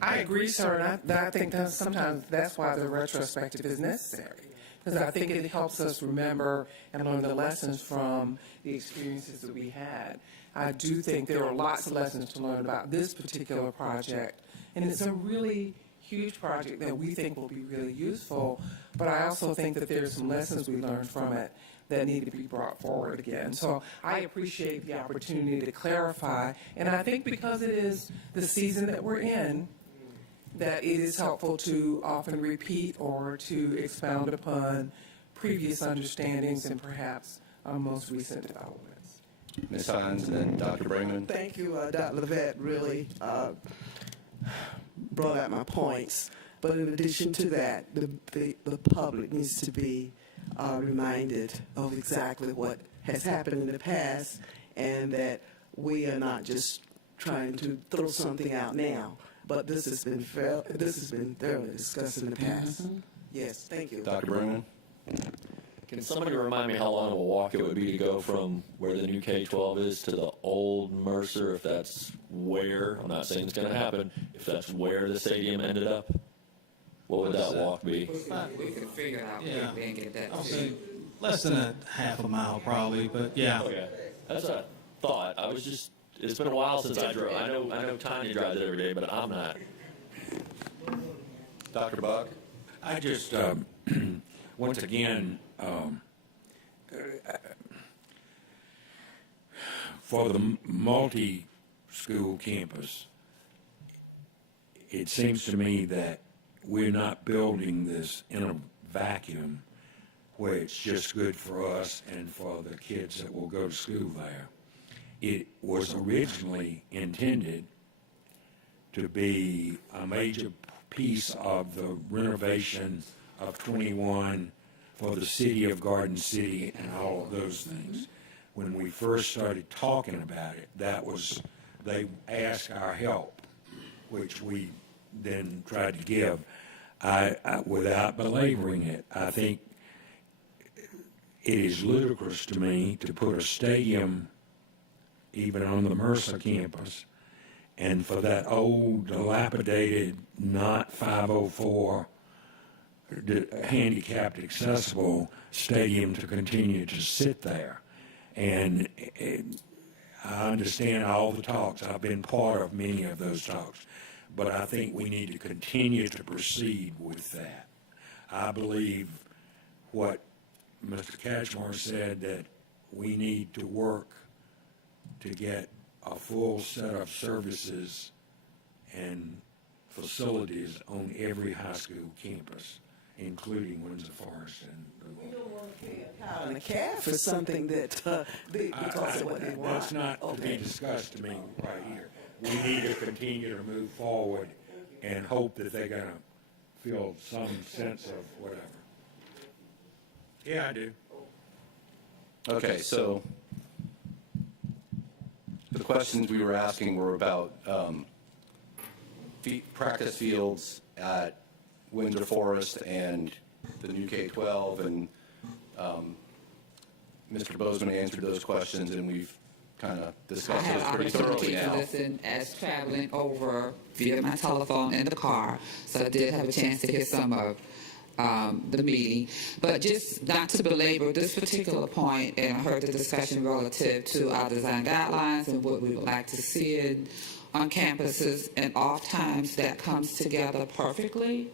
I agree, sir, and I think that sometimes that's why the retrospective is necessary, because I think it helps us remember and learn the lessons from the experiences that we had. I do think there are lots of lessons to learn about this particular project, and it's a really huge project that we think will be really useful, but I also think that there's some lessons we learned from it that need to be brought forward again. So I appreciate the opportunity to clarify, and I think because it is the season that we're in, that it is helpful to often repeat or to expound upon previous understandings and perhaps most recent developments. Ms. Hines and then Dr. Brayman. Thank you, Dr. Levette. Really brought out my points. But in addition to that, the public needs to be reminded of exactly what has happened in the past, and that we are not just trying to throw something out now, but this has been thoroughly discussed in the past. Yes, thank you. Dr. Brayman. Can somebody remind me how long of a walk it would be to go from where the new K-12 is to the old Mercer, if that's where, I'm not saying it's going to happen, if that's where the stadium ended up? What would that walk be? We could figure it out quickly and get that I'll to say you. less than a half a mile probably, but yeah. Okay, that's a thought. I was just, it's been a while since I drove. I know Tanya drives it every day, but I'm not. Dr. Buck. I just, once again, for the multi-school campus, it seems to me that we're not building this in a vacuum where it's just good for us and for the kids that will go to school there. It was originally intended to be a major piece of the renovation of 21 for the city of Garden City and all of those things. When we first started talking about it, they asked our help, which we then tried to give. Without belaboring it, I think it is ludicrous to me to put a stadium even on the Mercer campus, and for that old, dilapidated, not 504 handicapped accessible stadium to continue to sit there. And I understand all the talks. I've been part of many of those talks. But I think we need to continue to proceed with that. I believe what Mr. Catchmore said, that we need to work to get a full set of services and facilities on every high school campus, including Windsor Forest. We don't want to pay a cow and a calf for something that because of what they want. That's not to be discussed to me right here. We need to continue to move forward and hope that they're going to feel some sense of whatever. Yeah, I do. Okay, so the questions we were asking were about practice fields at Windsor Forest and the new K-12, and Mr. Bozeman answered those questions, and we've kind of discussed those pretty thoroughly now. I had opportunity to listen as traveling over via my telephone in the car, so I did have a chance to hear some of the meeting. But just not to belabor this particular point, and I heard the discussion relative to our design guidelines and what we would like to see on campuses, and oftentimes that comes together perfectly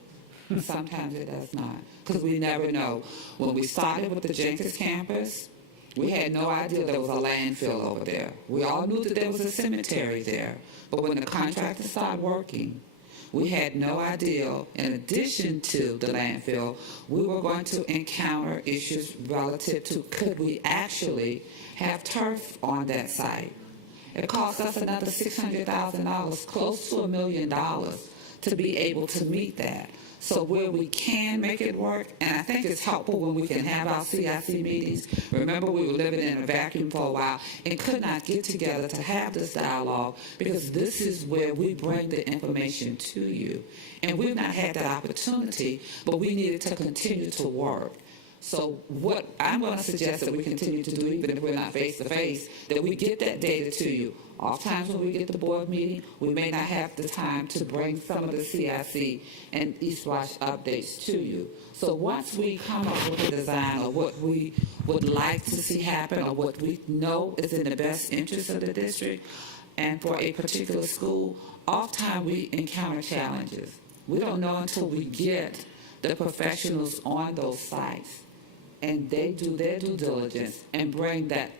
Sometimes it does not, because we never know. When we started with the Jenkins campus, we had no idea there was a landfill over there. We all knew that there was a cemetery there, but when the contractor started working, we had no idea, in addition to the landfill, we were going to encounter issues relative to could we actually have turf on that site. It cost us another $600,000, close to $1 million, to be able to meet that. So where we can make it work, and I think it's helpful when we can have our CIC meetings. Remember, we were living in a vacuum for a while and could not get together to have this dialogue, because this is where we bring the information to you. And we've not had that opportunity, but we needed to continue to work. So what I'm going to suggest that we continue to do, even if we're not face-to-face, that we get that data to you. Oftentimes when we get the board meeting, we may not have the time to bring some of the CIC and East Wash updates to you. So once we come up with a design of what we would like to see happen or what we know is in the best interest of the district and for a particular school, oftentimes we encounter challenges. We don't know until we get the professionals on those sites and they do their due diligence and bring that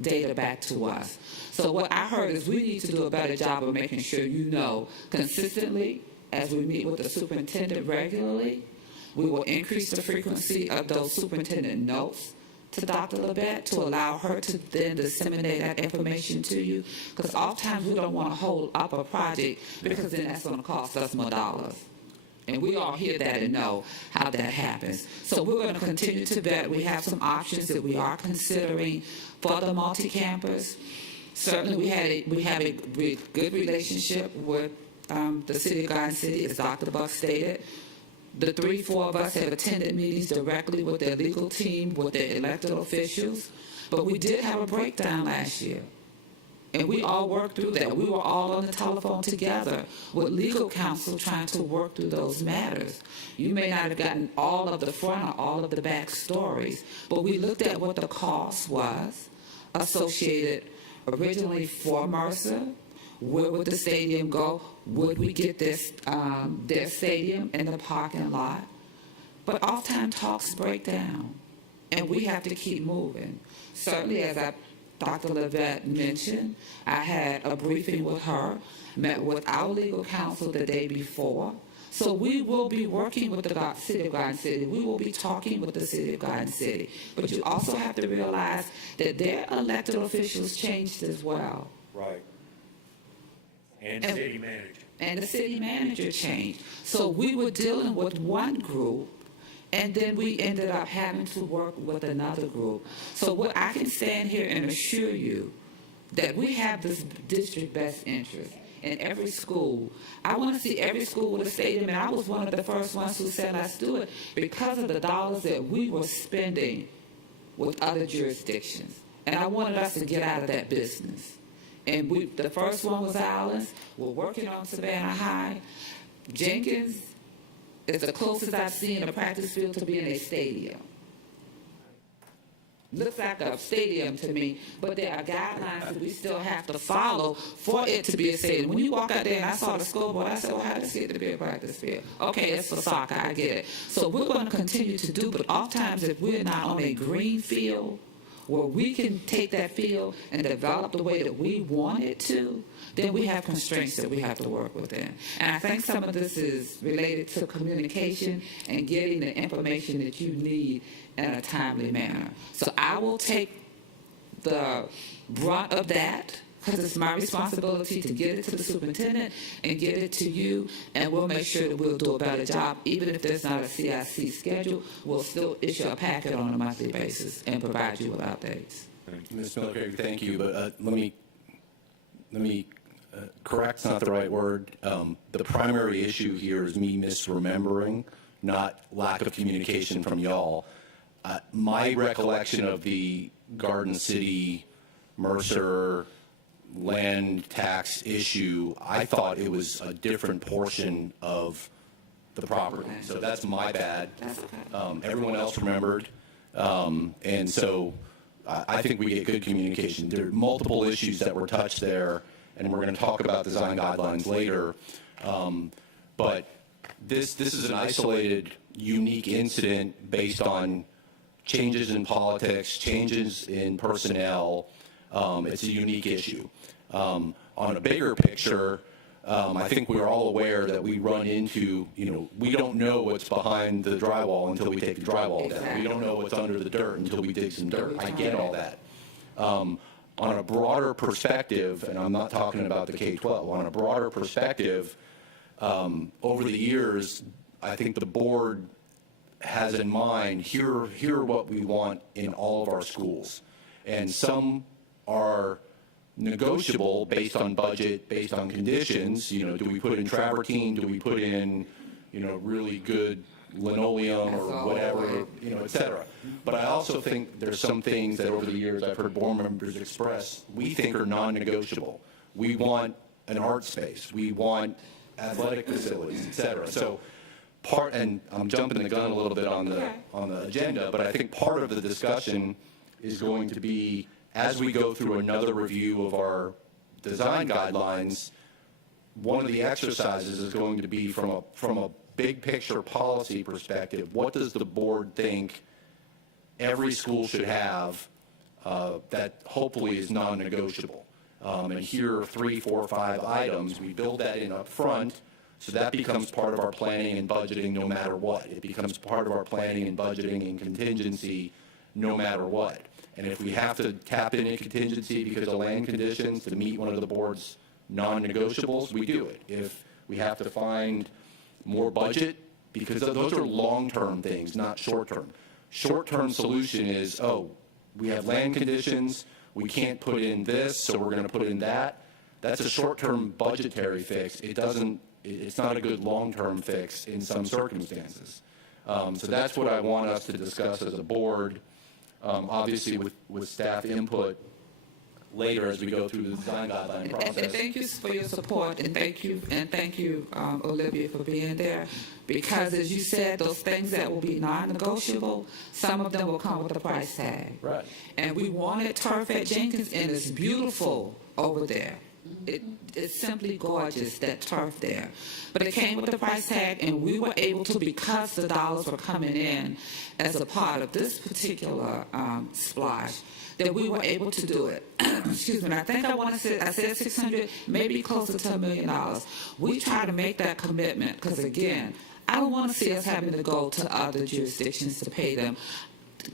data back to us. So what I heard is we need to do a better job of making sure you know consistently, as we meet with the superintendent regularly, we will increase the frequency of those superintendent notes to Dr. Labette to allow her to then disseminate that information to you, because oftentimes we don't want to hold up a project because then that's going to cost us more dollars. And we all hear that and know how that happens. So we're going to continue to vet. We have some options that we are considering for the multi-campus. Certainly we have a good relationship with the City of Garden City, as Dr. Buck stated. The 3-4 of us have attended meetings directly with their legal team, with their elected officials. But we did have a breakdown last year. And we all worked through that. We were all on the telephone together with legal counsel trying to work through those matters. You may not have gotten all of the front or all of the back stories, but we looked at what the cost was associated originally for Mercer. Where would the stadium go? Would we get this their stadium in the parking lot? But oftentimes talks break down, and we have to keep moving. Certainly, as Dr. Labette mentioned, I had a briefing with her, met with our legal counsel the day before. So we will be working with the City of Garden City. We will be talking with the City of Garden City. But you also have to realize that their elected officials changed as well. Right. And city manager. And the city manager changed. So we were dealing with one group, and then we ended up having to work with another group. So what I can stand here and assure you that we have this district best interest in every school. I want to see every school with a stadium, and I was one of the first ones who said let's do it because of the dollars that we were spending with other jurisdictions. And I wanted us to get out of that business. And the first one was Allen's. We're working on Savannah High. Jenkins is the closest I've seen a practice field to being a stadium. Looks like a stadium to me, but there are guidelines that we still have to follow for it to be a stadium. When you walk out there and I saw the scoreboard, I said, well, how does it get to be a practice field? Okay, it's for soccer, I get it. So we're going to continue to do, but oftentimes if we're not on a green field where we can take that field and develop the way that we want it to, then we have constraints that we have to work within. And I think some of this is related to communication and getting the information that you need in a timely manner. So I will take the brunt of that because it's my responsibility to get it to the superintendent and get it to you, and we'll make sure that we'll do a better job. Even if there's not a CIC schedule, we'll still issue a packet on a monthly basis and provide you with updates. Ms. Miller, thank you, but let me correct's not the right word. The primary issue here is me misremembering, not lack of communication from y'all. My recollection of the Garden City, Mercer land tax issue, I thought it was a different portion of the property. So that's my bad. Everyone else remembered. And so I think we get good communication. There are multiple issues that were touched there, and we're going to talk about design guidelines later. But this is an isolated, unique incident based on changes in politics, changes in personnel. It's a unique issue. On a bigger picture, I think we're all aware that we run into, we don't know what's behind the drywall until we take the drywall down. We don't know what's under the dirt until we dig some dirt. I get all that. On a broader perspective, and I'm not talking about the K-12, on a broader perspective, over the years, I think the board has in mind, here are what we want in all of our schools. And some are negotiable based on budget, based on conditions. Do we put in travertine? Do we put in, really good linoleum or whatever, et cetera. But I also think there's some things that over the years I've heard board members express we think are non-negotiable. We want an art space. We want athletic facilities, et cetera. So and I'm jumping the gun a little bit on the agenda, but I think part of the discussion is going to be, as we go through another review of our design guidelines, one of the exercises is going to be from a big picture policy perspective, what does the board think every school should have that hopefully is non-negotiable? And here are 3, 4, 5 items. We build that in up front, so that becomes part of our planning and budgeting no matter what. It becomes part of our planning and budgeting and contingency no matter what. And if we have to tap into contingency because of land conditions to meet one of the board's non-negotiables, we do it. If we have to find more budget, because those are long-term things, not short-term. Short-term solution is, we have land conditions, we can't put in this, so we're going to put in that. That's a short-term budgetary fix. It's not a good long-term fix in some circumstances. So that's what I want us to discuss as a board, obviously with staff input later as we go through the design guideline process. And thank you for your support, and thank you, Olivia, for being there. Because as you said, those things that will be non-negotiable, some of them will come with a price tag. Right. And we wanted turf at Jenkins, and it's beautiful over there. It's simply gorgeous, that turf there. But it came with a price tag, and we were able to, because the dollars were coming in as a part of this particular splash, that we were able to do it. Excuse me. I think I said 600, maybe closer to $1 million. We try to make that commitment because, again, I don't want to see us having to go to other jurisdictions to pay them.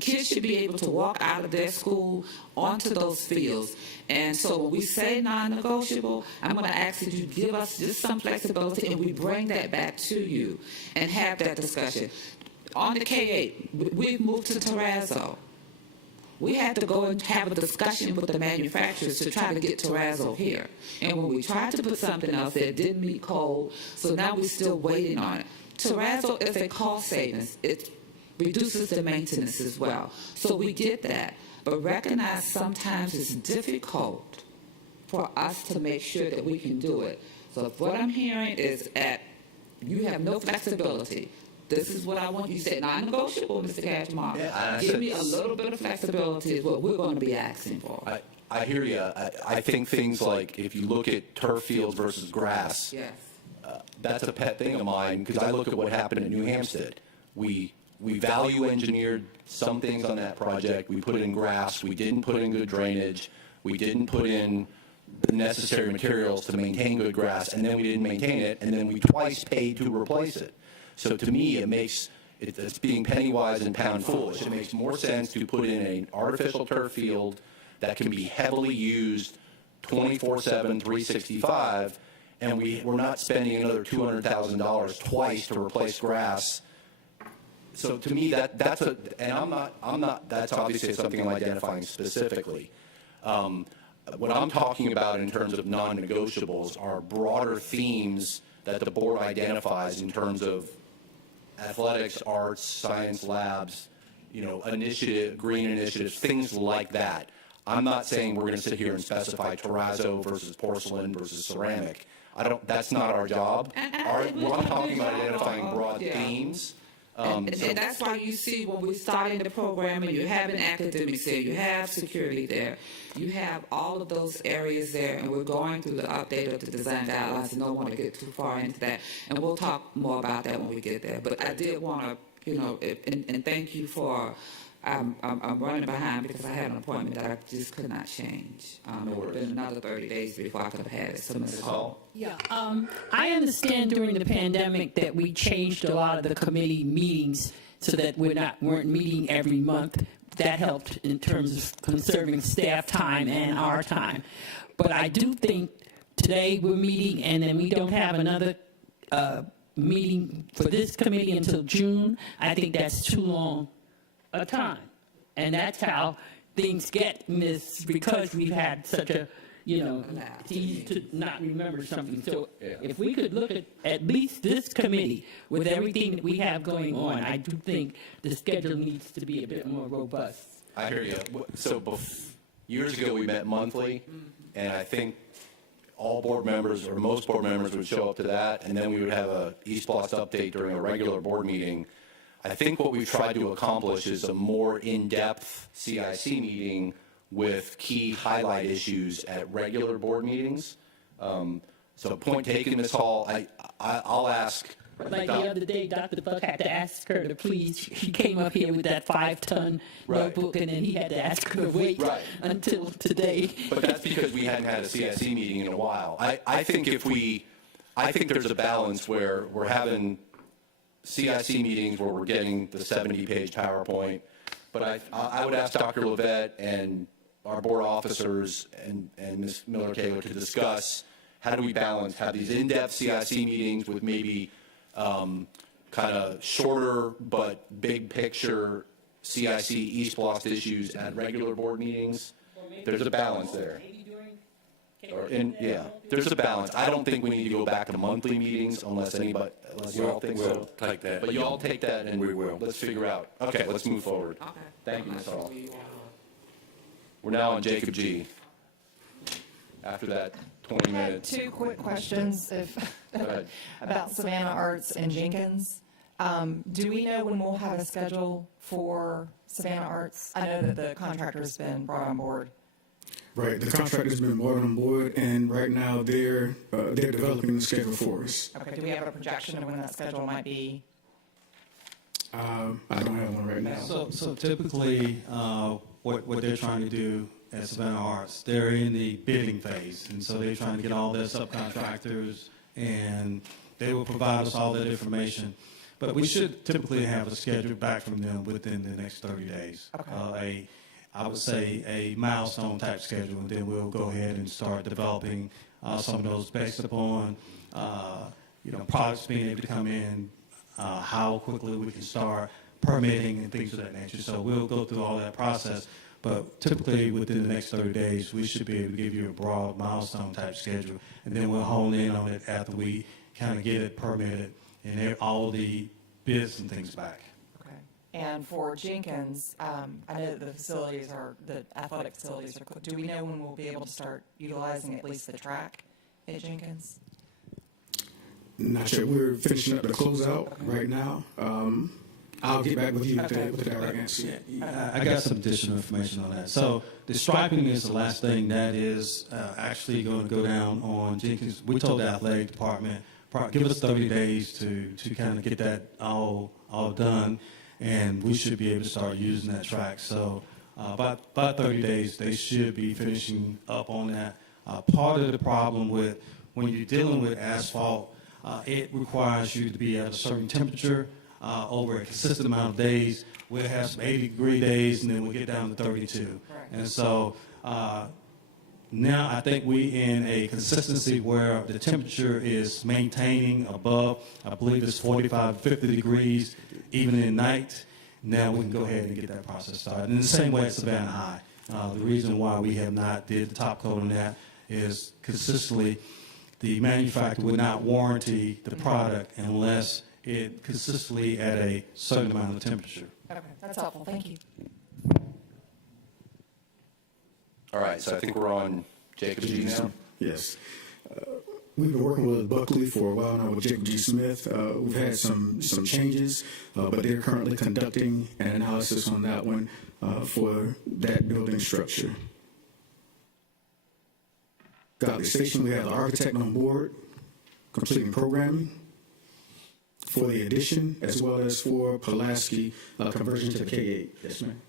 Kids should be able to walk out of their school onto those fields. And so when we say non-negotiable, I'm going to ask that you give us just some flexibility and we bring that back to you and have that discussion. On the K-8, we've moved to Terrazzo. We had to go and have a discussion with the manufacturers to try to get terrazzo here. And when we tried to put something else there, it didn't meet code, so now we're still waiting on it. Terrazzo is a cost savings. It reduces the maintenance as well. So we get that. But recognize sometimes it's difficult for us to make sure that we can do it. So if what I'm hearing is that you have no flexibility, this is what I want. You said non-negotiable, Mr. Cashmore. Yeah, give me a little bit of flexibility is what we're going to be asking for. I hear you. I think things like if you look at turf fields versus grass, Yes. That's a pet thing of mine because I look at what happened at New Hampstead. We value engineered some things on that project. We put in grass. We didn't put in good drainage. We didn't put in the necessary materials to maintain good grass, and then we didn't maintain it, and then we twice paid to replace it. So to me, it's being penny wise and pound foolish. It makes more sense to put in an artificial turf field that can be heavily used 24/7, 365, and we're not spending another $200,000 twice to replace grass. So to me, that's obviously something I'm identifying specifically. What I'm talking about in terms of non-negotiables are broader themes that the board identifies in terms of athletics, arts, science labs, green initiatives, things like that. I'm not saying we're going to sit here and specify terrazzo versus porcelain versus ceramic. That's not our job. What I'm talking about identifying broad themes And that's why you see when we're starting the program and you're having academics there, you have security there, you have all of those areas there, and we're going through the update of the design guidelines, and don't want to get too far into that. And we'll talk more about that when we get there. But I did want to, and thank you for, I'm running behind because I had an appointment that I just could not change. It would have been another 30 days before I could have had it. So, Ms. Hall. Yeah, I understand during the pandemic that we changed a lot of the committee meetings so that weren't meeting every month. That helped in terms of conserving staff time and our time. But I do think today we're meeting, and then we don't have another meeting for this committee until June. I think that's too long a time, and that's how things get missed because we've had such a, it's easy to not remember something. So if we could look at least this committee with everything that we have going on, I do think the schedule needs to be a bit more robust. I hear you. So years ago we met monthly, and I think all board members or most board members would show up to that, and then we would have a East Plus update during a regular board meeting. I think what we've tried to accomplish is a more in-depth CIC meeting with key highlight issues at regular board meetings. So point taken, Ms. Hall. I'll ask. Like the other day, Dr. Buck had to ask her to please, she came up here with that 5-ton notebook, and then he had to ask her to wait until today. But that's because we hadn't had a CIC meeting in a while. I think there's a balance where we're having CIC meetings where we're getting the 70-page PowerPoint, but I would ask Dr. Levette and our board officers and Ms. Miller-Kaler to discuss how do we balance, have these in-depth CIC meetings with maybe kind of shorter but big picture CIC East Lost issues at regular board meetings. There's a balance there. There's a balance. I don't think we need to go back to monthly meetings unless you all think so. We'll take that. But you all take that and we will. Let's figure out. Okay, let's move forward. Okay. Thank you, Ms. Hall. We're now on Jacob G. After that 20 minutes. Two quick questions about Savannah Arts and Jenkins. Do we know when we'll have a schedule for Savannah Arts? I know that the contractor's been brought on board. Right, the contractor's been brought on board, and right now they're developing the schedule for us. Okay, do we have a projection of when that schedule might be? I don't have one right now. So typically, what they're trying to do at Savannah Arts, they're in the bidding phase, and so they're trying to get all their subcontractors, and they will provide us all that information. But we should typically have a schedule back from them within the next 30 days. Okay. I would say a milestone type schedule, and then we'll go ahead and start developing some of those based upon products being able to come in, how quickly we can start permitting and things of that nature. So we'll go through all that process, but typically within the next 30 days, we should be able to give you a broad milestone type schedule, and then we'll hone in on it after we kind of get it permitted and all the bids and things back. And for Jenkins, I know that the athletic facilities are, do we know when we'll be able to start utilizing at least the track at Jenkins? Not yet. We're finishing up the closeout right now. I'll get back with you with the direct answer. I got some additional information on that. So the striping is the last thing that is actually going to go down on Jenkins. We told the athletic department, give us 30 days to kind of get that all done. And we should be able to start using that track. So about 30 days, they should be finishing up on that. Part of the problem with when you're dealing with asphalt, it requires you to be at a certain temperature over a consistent amount of days. We'll have some 80-degree days, and then we'll get down to 32. And so now I think we're in a consistency where the temperature is maintaining above, I believe it's 45, 50 degrees, even in night. Now we can go ahead and get that process started. In the same way at Savannah High. The reason why we have not did the top coat on that is consistently the manufacturer would not warranty the product unless it consistently at a certain amount of temperature. Okay, that's helpful. Thank you. All right, so I think we're on Jacob G now. Yes. We've been working with Buckley for a while now with Jacob G. Smith. We've had some changes, but they're currently conducting an analysis on that one for that building structure. Godley Station, we have the architect on board, completing programming for the addition as well as for Pulaski conversion to K8. Yes, ma'am.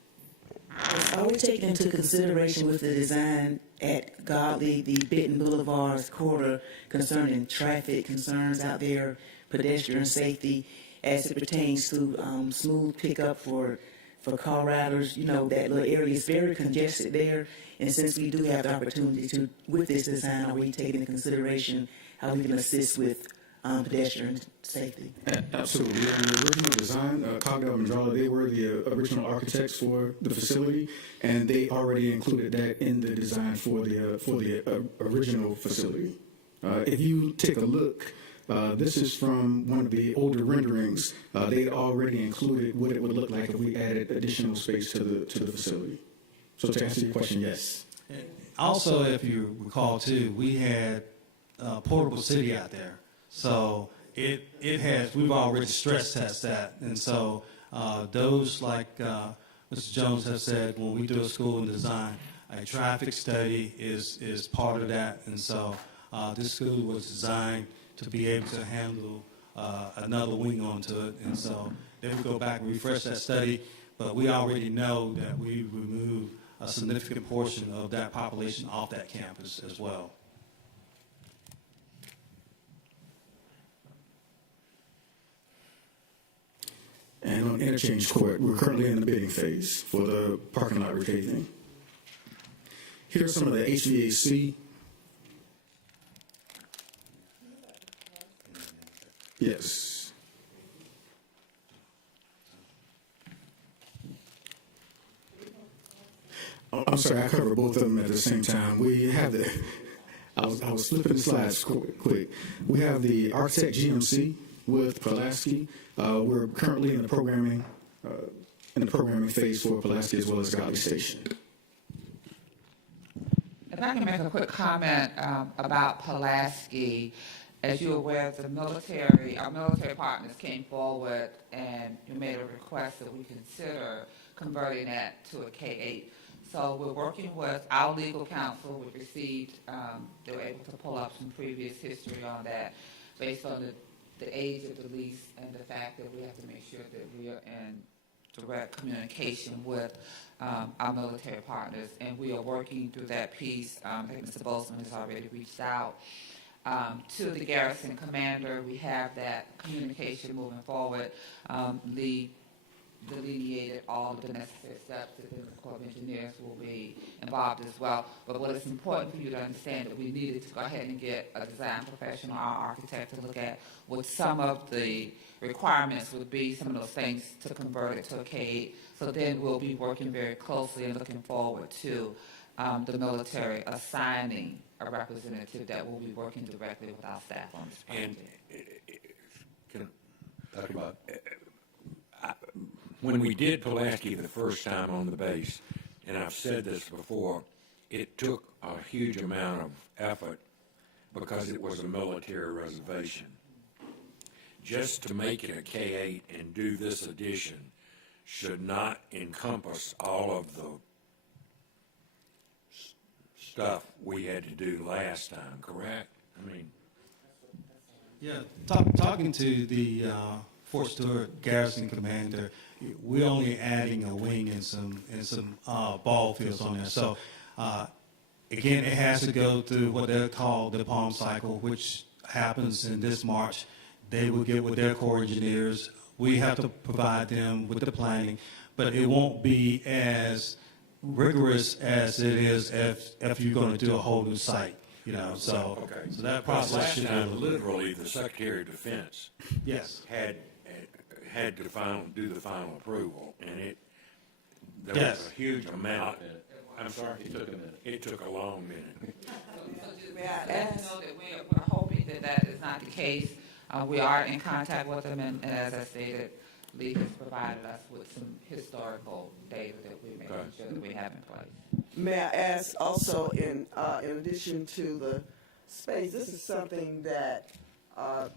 Are we taking into consideration with the design at Godley, the Benton Boulevard's corridor concerning traffic concerns out there, pedestrian safety, as it pertains to smooth pickup for car riders? You know, that little area is very congested there, and since we do have the opportunity to, with this design, are we taking into consideration how we can assist with pedestrian safety? Absolutely. In the original design, Cogdell and Mandrala, they were the original architects for the facility, and they already included that in the design for the original facility. If you take a look, this is from one of the older renderings. They already included what it would look like if we added additional space to the facility. So to answer your question, yes. Also, if you recall too, we had Portable City out there. So it has, we've already stress tested that. And so those, like Mr. Jones has said, when we do a school and design, a traffic study is part of that. And so this school was designed to be able to handle another wing onto it. And so then we go back and refresh that study. But we already know that we remove a significant portion of that population off that campus as well. And on Interchange Court, we're currently in the bidding phase for the parking lot repaving. Here's some of the HVAC. Yes. Oh, I'm sorry, I covered both of them at the same time. We have the, I was flipping the slides quick. We have the architect GMC with Pulaski. We're currently in the programming phase for Pulaski as well as Godley Station. If I can make a quick comment about Pulaski, as you're aware, our military partners came forward and you made a request that we consider converting that to a K-8. So we're working with our legal counsel. We received, they were able to pull up some previous history on that based on the age of the lease and the fact that we have to make sure that we are in direct communication with our military partners. And we are working through that piece. I think Mr. Boltzmann has already reached out to the garrison commander. We have that communication moving forward. Lee delineated all the necessary steps, that the Corps of Engineers will be involved as well. But what is important for you to understand that we needed to go ahead and get a design professional, our architect, to look at what some of the requirements would be, some of those things to convert it to a K-8. So then we'll be working very closely and looking forward to the military assigning a representative that will be working directly with our staff on this project. And talk about when we did Pulaski the first time on the base, and I've said this before, it took a huge amount of effort because it was a military reservation. Just to make it a K-8 and do this addition should not encompass all of the stuff we had to do last time, correct? I mean, yeah, talking to the Fort Stewart Garrison Commander, we're only adding a wing and some ball fields on there. So again, it has to go through what they call the palm cycle, which happens in this March. They will get with their Corps engineers. We have to provide them with the planning, but it won't be as rigorous as it is if you're going to do a whole new site. You know, so okay. So that process last time, literally, the Secretary of Defense had to do the final approval, and there was a huge amount. I'm sorry, it took a minute. It took a long minute. So just let us know that we're hoping that is not the case. We are in contact with them, and as I stated, Lee has provided us with some historical data that we're making sure that we have in place. May I ask also, in addition to space, this is something that the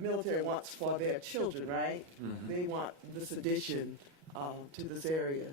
military wants for their children, right? Mm-hmm. They want this addition to this area.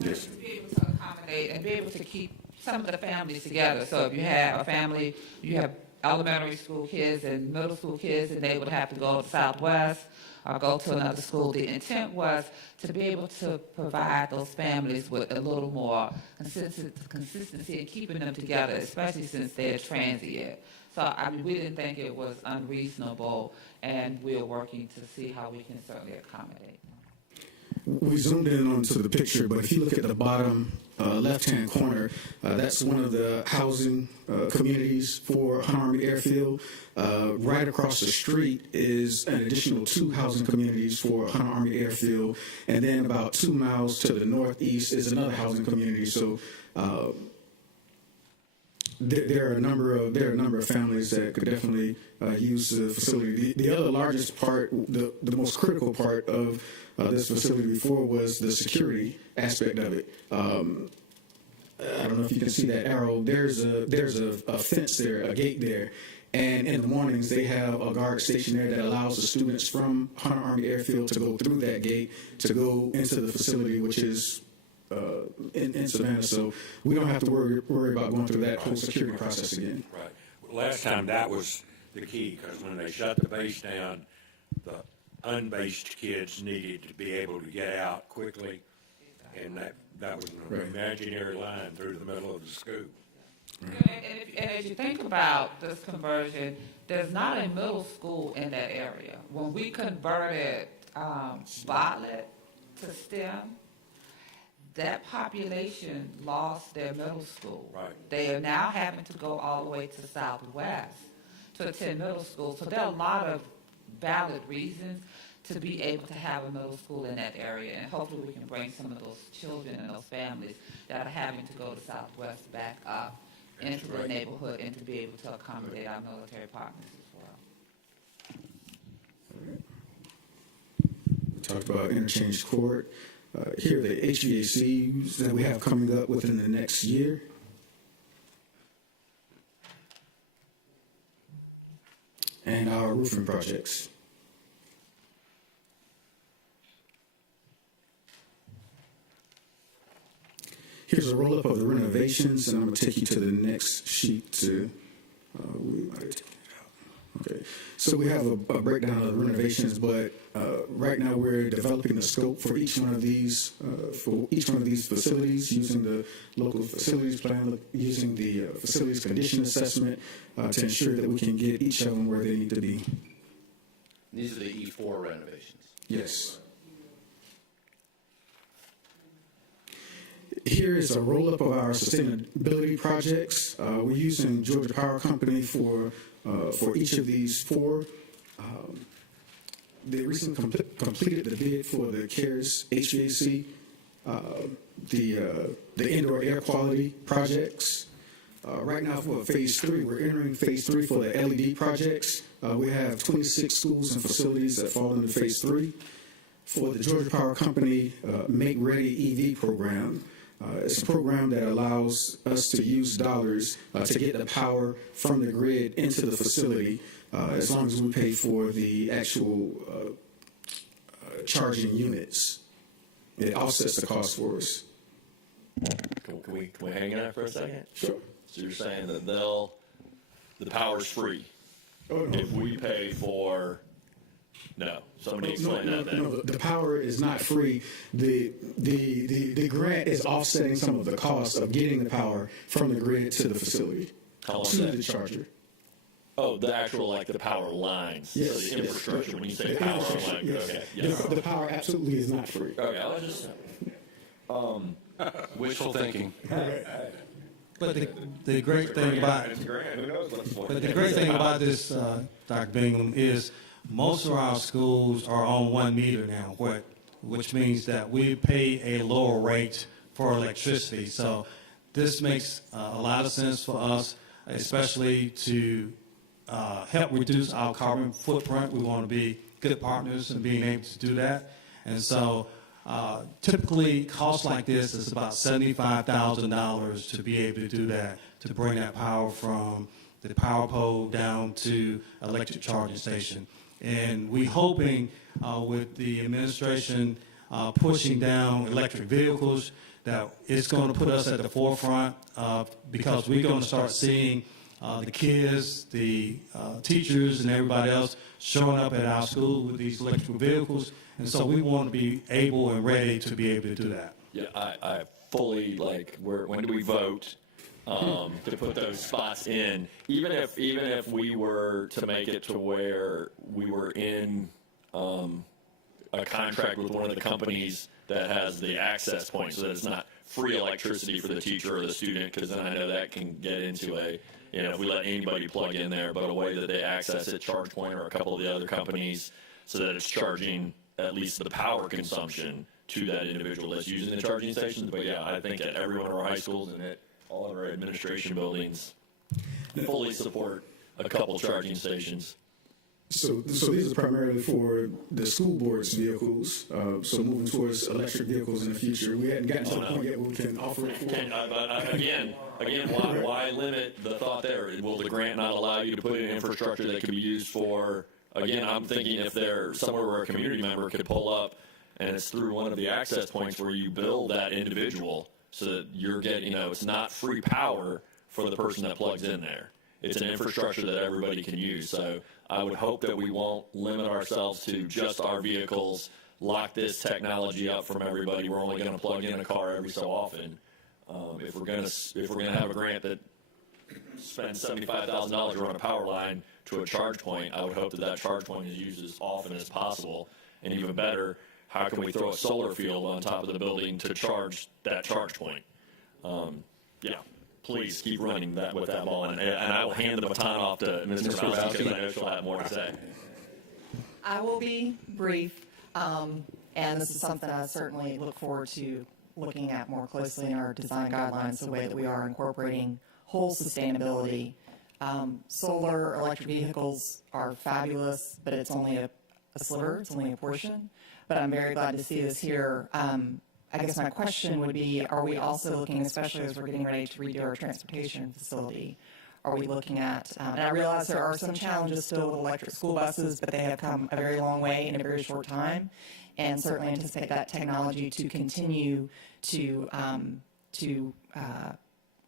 To be able to accommodate and be able to keep some of the families together. So if you have a family, you have elementary school kids and middle school kids, and they would have to go to Southwest or go to another school. The intent was to be able to provide those families with a little more consistency in keeping them together, especially since they're transient. So, I mean, we didn't think it was unreasonable, and we're working to see how we can certainly accommodate. We zoomed in onto the picture, but if you look at the bottom left-hand corner, that's one of the housing communities for Hunt Army Airfield. Right across the street is an additional 2 housing communities for Hunt Army Airfield, and then about 2 miles to the northeast is another housing community. So there are a number of families that could definitely use the facility. The other largest part, the most critical part of this facility before was the security aspect of it. I don't know if you can see that arrow. There's a fence there, a gate there, and in the mornings they have a guard station there that allows the students from Hunter Army Airfield to go through that gate to go into the facility, which is in Savannah. So we don't have to worry about going through that whole security process again. Right. Well, last time that was the key, because when they shut the base down, the unbased kids needed to be able to get out quickly, and that was an imaginary line through the middle of the school. And as you think about this conversion, there's not a middle school in that area. When we converted Bartlett to STEM, that population lost their middle school. Right. They are now having to go all the way to Southwest to attend middle school. So there are a lot of valid reasons to be able to have a middle school in that area, and hopefully we can bring some of those children and those families that are having to go to Southwest back up into the neighborhood and to be able to accommodate our military partners as well. We talked about Interchange Court. Here are the HVACs that we have coming up within the next year. And our roofing projects. Here's a roll-up of the renovations, and I'm going to take you to the next sheet to, we might have taken it out. Okay, so we have a breakdown of the renovations, but right now we're developing the scope for each one of these facilities using the local facilities plan, using the facilities condition assessment to ensure that we can get each of them where they need to be. These are the E4 renovations. Yes. Here is a roll-up of our sustainability projects. We're using Georgia Power Company for each of these 4. They recently completed the bid for the CARES HVAC, the indoor air quality projects. Right now for Phase 3, we're entering Phase 3 for the LED projects. We have 26 schools and facilities that fall into Phase 3. For the Georgia Power Company Make Ready EV program, it's a program that allows us to use dollars to get the power from the grid into the facility as long as we pay for the actual charging units. It offsets the cost for us. Can we hang in there for a second? Sure. So you're saying that the power's free Oh, no. if we pay for, no, somebody explain that then. No, the power is not free. The grant is offsetting some of the cost of getting the power from the grid to the facility, How long to is the that? charger. Oh, the actual, like, the power lines. Yes, So the yes. infrastructure, when you say The power, infrastructure, like, yes. okay, yes. The power absolutely is not free. Okay, I was just, Wishful thinking. But the great thing about this, Dr. Bingham, is most of our schools are on 1 meter now, which means that we pay a lower rate for electricity. So this makes a lot of sense for us, especially to help reduce our carbon footprint. We want to be good partners in being able to do that. And so typically costs like this is about $75,000 to be able to do that, to bring that power from the power pole down to electric charging station. And we're hoping with the administration pushing down electric vehicles that it's going to put us at the forefront because we're going to start seeing the kids, the teachers, and everybody else showing up at our school with these electric vehicles. And so we want to be able and ready to be able to do that. Yeah, I fully, like, when do we vote to put those spots in? Even if we were to make it to where we were in a contract with one of the companies that has the access point so that it's not free electricity for the teacher or the student, because then I know that can get into a, if we let anybody plug in there, but a way that they access it, ChargePoint or a couple of the other companies, so that it's charging at least the power consumption to that individual that's using the charging stations. But yeah, I think at every one of our high schools and at all of our administration buildings, fully support a couple charging stations. So these are primarily for the school board's vehicles. So moving towards electric vehicles in the future, we hadn't gotten to the point yet where we can offer it for. Again, why limit the thought there? Will the grant not allow you to put in infrastructure that could be used for? Again, I'm thinking if there's somewhere where a community member could pull up and it's through one of the access points where you bill that individual so that you're getting, it's not free power for the person that plugs in there. It's an infrastructure that everybody can use. So I would hope that we won't limit ourselves to just our vehicles, lock this technology up from everybody. We're only going to plug in a car every so often. If we're going to have a grant that spends $75,000 to run a power line to a charge point, I would hope that that charge point is used as often as possible. And even better, how can we throw a solar field on top of the building to charge that charge point? Yeah, please keep running that with that ball. And I will hand the baton off to Ms. Grabowski because I know she'll have more to say. I will be brief, and this is something I certainly look forward to looking at more closely in our design guidelines, the way that we are incorporating whole sustainability. Solar electric vehicles are fabulous, but it's only a sliver, it's only a portion. But I'm very glad to see this here. I guess my question would be, are we also looking, especially as we're getting ready to redo our transportation facility, are we looking at, and I realize there are some challenges still with electric school buses, but they have come a very long way in a very short time, and certainly anticipate that technology to continue to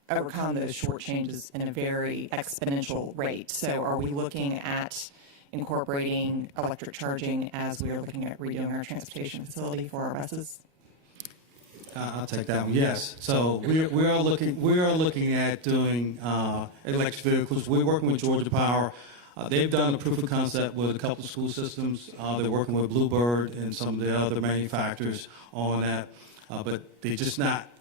overcome those short changes in a very exponential rate. So are we looking at incorporating electric charging as we are looking at redoing our transportation facility for our buses? I'll take that one. Yes. So we are looking at doing electric vehicles. We're working with Georgia Power. They've done a proof of concept with a couple of school systems. They're working with Bluebird and some of the other manufacturers on that. But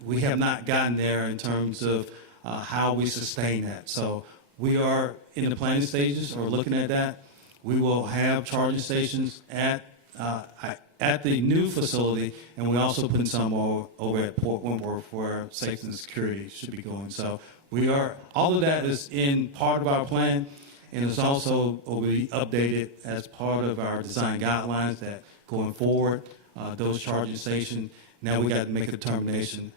we have not gotten there in terms of how we sustain that. So we are in the planning stages or looking at that. We will have charging stations at the new facility, and we're also putting some over at Port Wentworth where safety and security should be going. So all of that is in part of our plan, and it's also will be updated as part of our design guidelines that going forward, those charging stations, now we got to make a determination,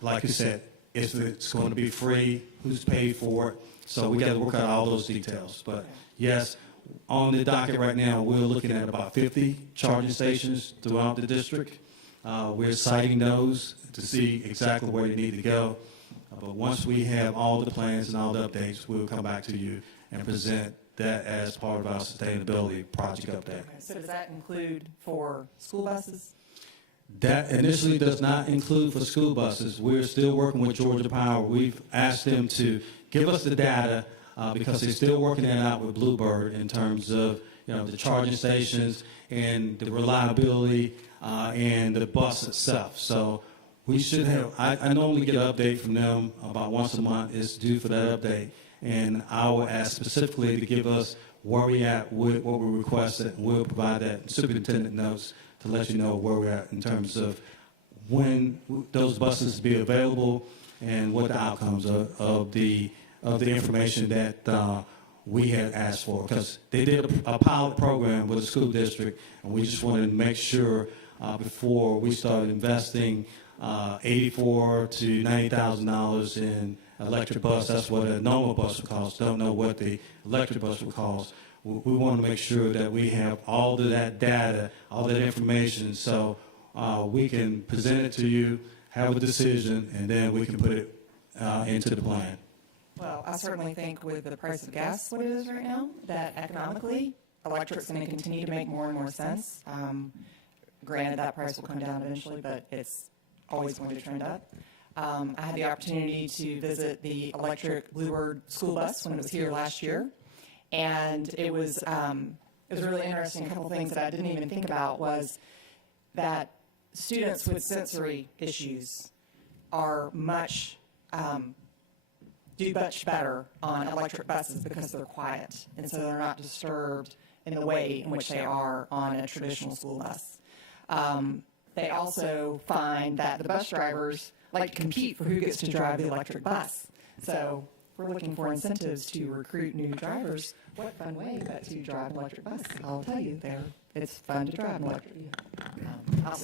like you said, if it's going to be free, who's paid for it. So we got to work out all those details. But yes, on the docket right now, we're looking at about 50 charging stations throughout the district. We're citing those to see exactly where they need to go. But once we have all the plans and all the updates, we'll come back to you and present that as part of our sustainability project update. Okay, so does that include for school buses? That initially does not include for school buses. We're still working with Georgia Power. We've asked them to give us the data because they're still working that out with Bluebird in terms of the charging stations and the reliability and the bus itself. So we should have. I normally get an update from them about once a month. Is due for that update, and I will ask specifically to give us where we at with what we requested, and we'll provide that superintendent notes to let you know where we're at in terms of when those buses be available and what the outcomes of the information that we had asked for. Because they did a pilot program with the school district, and we just wanted to make sure before we started investing $84,000 to $90,000 in electric bus. That's what a normal bus would cost. Don't know what the electric bus would cost. We want to make sure that we have all of that data, all that information, so we can present it to you, have a decision, and then we can put it into the plan. Well, I certainly think with the price of gas, what it is right now, that economically, electric's going to continue to make more and more sense. Granted, that price will come down eventually, but it's always going to trend up. I had the opportunity to visit the electric Bluebird school bus when it was here last year, and it was really interesting. A couple things that I didn't even think about was that students with sensory issues are do much better on electric buses because they're quiet, and so they're not disturbed in the way in which they are on a traditional school bus. They also find that the bus drivers like to compete for who gets to drive the electric bus. So we're looking for incentives to recruit new drivers. What fun way but to drive an electric bus. I'll tell you, it's fun to drive an electric.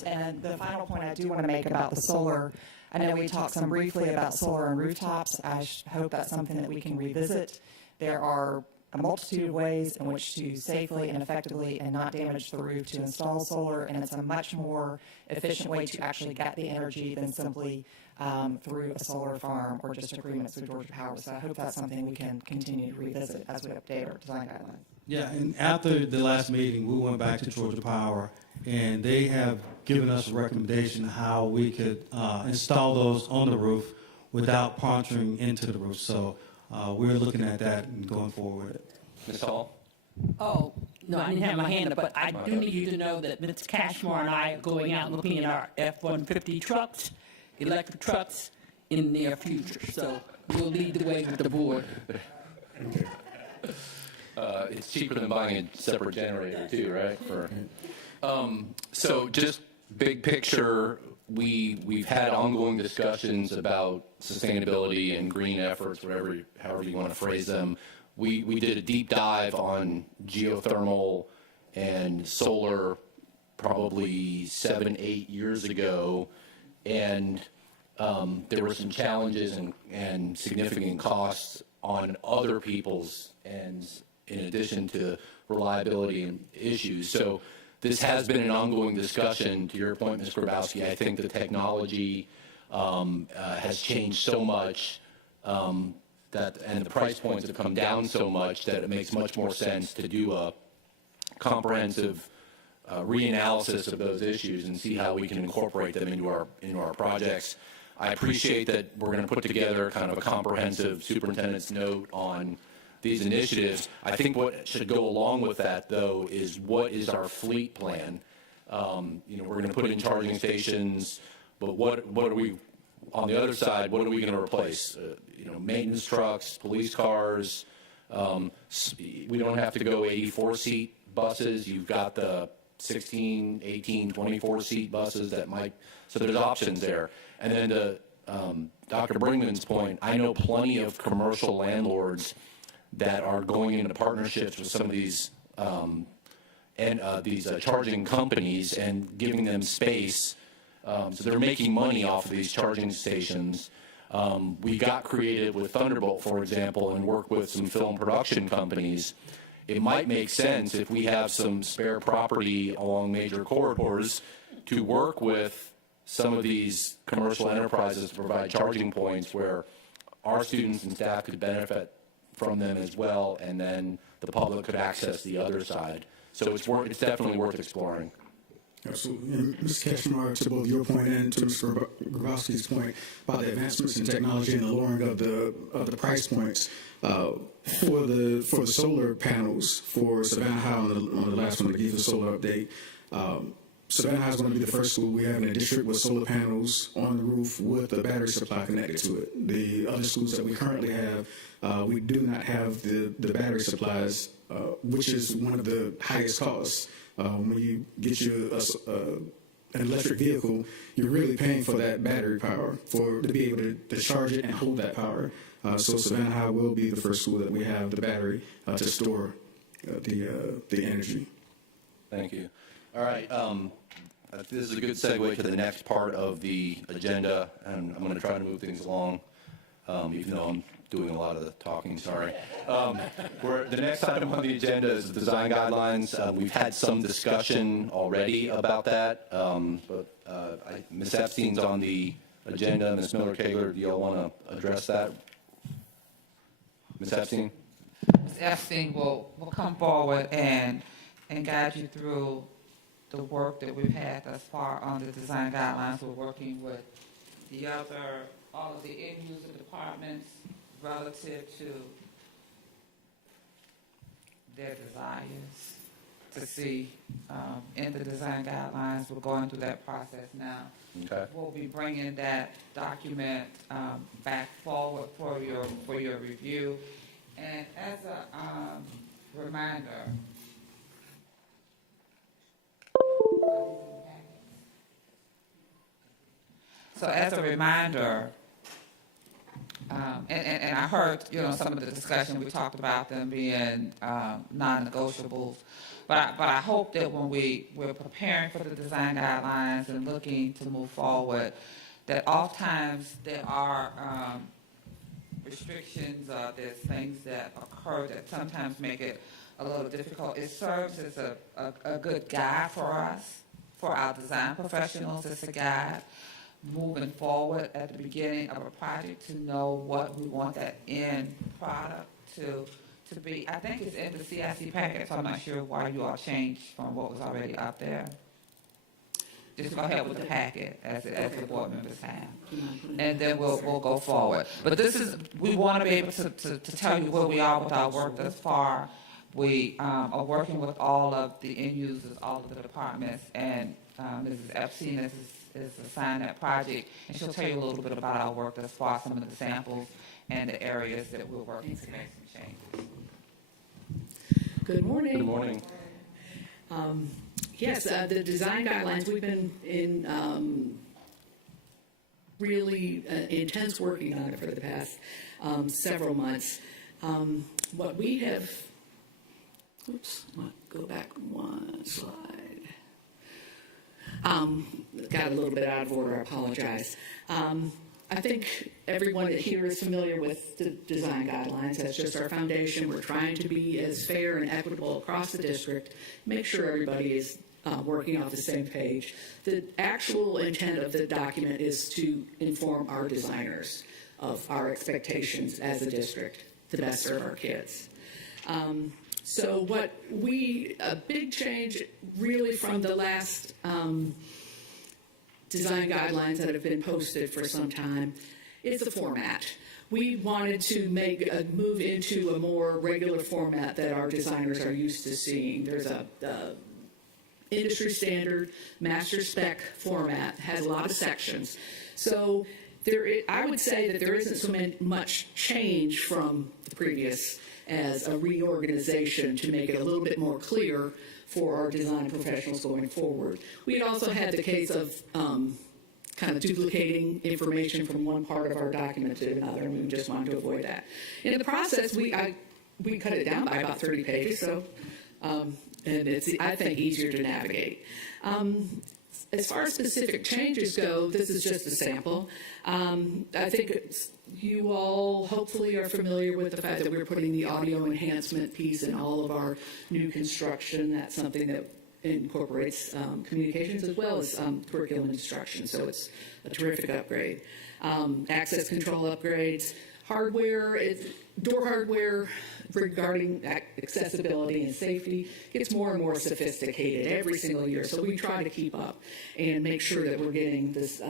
And the final point I do want to make about the solar, I know we talked some briefly about solar on rooftops. I hope that's something that we can revisit. There are a multitude of ways in which to safely and effectively and not damage the roof to install solar, and it's a much more efficient way to actually get the energy than simply through a solar farm or just agreements with Georgia Power. So I hope that's something we can continue to revisit as we update our design guidelines. Yeah, and after the last meeting, we went back to Georgia Power, and they have given us a recommendation how we could install those on the roof without puncturing into the roof. So we're looking at that and going forward. Ms. Hall? Oh, no, I didn't have my hand up, but I do need you to know that Ms. Cashmore and I are going out looking at our F-150 trucks, electric trucks, in the near future. So we'll lead the way with the board. It's cheaper than buying a separate generator too, right? So just big picture, we've had ongoing discussions about sustainability and green efforts, however you want to phrase them. We did a deep dive on geothermal and solar probably 7-8 years ago, and there were some challenges and significant costs on other people's ends in addition to reliability and issues. So this has been an ongoing discussion. To your point, Ms. Grabowski, I think the technology has changed so much and the price points have come down so much that it makes much more sense to do a comprehensive reanalysis of those issues and see how we can incorporate them into our projects. I appreciate that we're going to put together kind of a comprehensive superintendent's note on these initiatives. I think what should go along with that, though, is what is our fleet plan? We're going to put in charging stations, but what are we, on the other side, what are we going to replace? Maintenance trucks, police cars. We don't have to go 84-seat buses. You've got the 16, 18, 24-seat buses that might, so there's options there. And then to Dr. Brinkman's point, I know plenty of commercial landlords that are going into partnerships with some of these charging companies and giving them space. So they're making money off of these charging stations. We got creative with Thunderbolt, for example, and worked with some film production companies. It might make sense if we have some spare property along major corridors to work with some of these commercial enterprises to provide charging points where our students and staff could benefit from them as well, and then the public could access the other side. So it's definitely worth exploring. Absolutely. And Ms. Cashmore, to both your point and to Mr. Grabowski's point about the advancements in technology and the lowering of the price points, for the solar panels for Savannah High on the last one, to give the solar update, Savannah High is going to be the first school we have in a district with solar panels on the roof with a battery supply connected to it. The other schools that we currently have, we do not have the battery supplies, which is one of the highest costs. When you get you an electric vehicle, you're really paying for that battery power to be able to charge it and hold that power. So Savannah High will be the first school that we have the battery to store the energy. Thank you. All right. This is a good segue to the next part of the agenda, and I'm going to try to move things along even though I'm doing a lot of the talking, sorry. The next item on the agenda is the design guidelines. We've had some discussion already about that, but Ms. Epstein's on the agenda. Ms. Miller-Kaler, do y'all want to address that? Ms. Epstein? Ms. Epstein will come forward and guide you through the work that we've had thus far on the design guidelines. We're working with all of the end-user departments relative to their desires to see in the design guidelines. We're going through that process now. Okay. We'll be bringing that document back forward for your review. And as a reminder, and I heard, some of the discussion, we talked about them being non-negotiables. But I hope that when we're preparing for the design guidelines and looking to move forward, that oftentimes there are restrictions, there's things that occur that sometimes make it a little difficult. It serves as a good guide for us, for our design professionals. It's a guide moving forward at the beginning of a project to know what we want that end product to be. I think it's in the CIC packet, so I'm not sure why you all changed from what was already up there. Just go ahead with the packet as the board members have. And then we'll go forward. But we want to be able to tell you where we are with our work thus far. We are working with all of the end users, all of the departments, and Mrs. Epstein is assigned that project, and she'll tell you a little bit about our work thus far, some of the samples and the areas that we're working to make some changes. Good morning. Good morning. Yes, the design guidelines, we've been in really intense working on it for the past several months. What we have, go back one slide. Got a little bit out of order, I apologize. I think everyone here is familiar with the design guidelines. That's just our foundation. We're trying to be as fair and equitable across the district, make sure everybody is working off the same page. The actual intent of the document is to inform our designers of our expectations as a district to best serve our kids. So a big change really from the last design guidelines that have been posted for some time is the format. We wanted to move into a more regular format that our designers are used to seeing. There's a industry standard master spec format, has a lot of sections. So I would say that there isn't so much change from the previous as a reorganization to make it a little bit more clear for our design professionals going forward. We had also had the case of kind of duplicating information from one part of our document to another, and we just wanted to avoid that. In the process, we cut it down by about 30 pages, so and it's, I think, easier to navigate. As far as specific changes go, this is just a sample. I think you all hopefully are familiar with the fact that we're putting the audio enhancement piece in all of our new construction. That's something that incorporates communications as well as curriculum instruction, so it's a terrific upgrade. Access control upgrades, hardware, door hardware regarding accessibility and safety gets more and more sophisticated every single year, so we try to keep up and make sure that we're getting this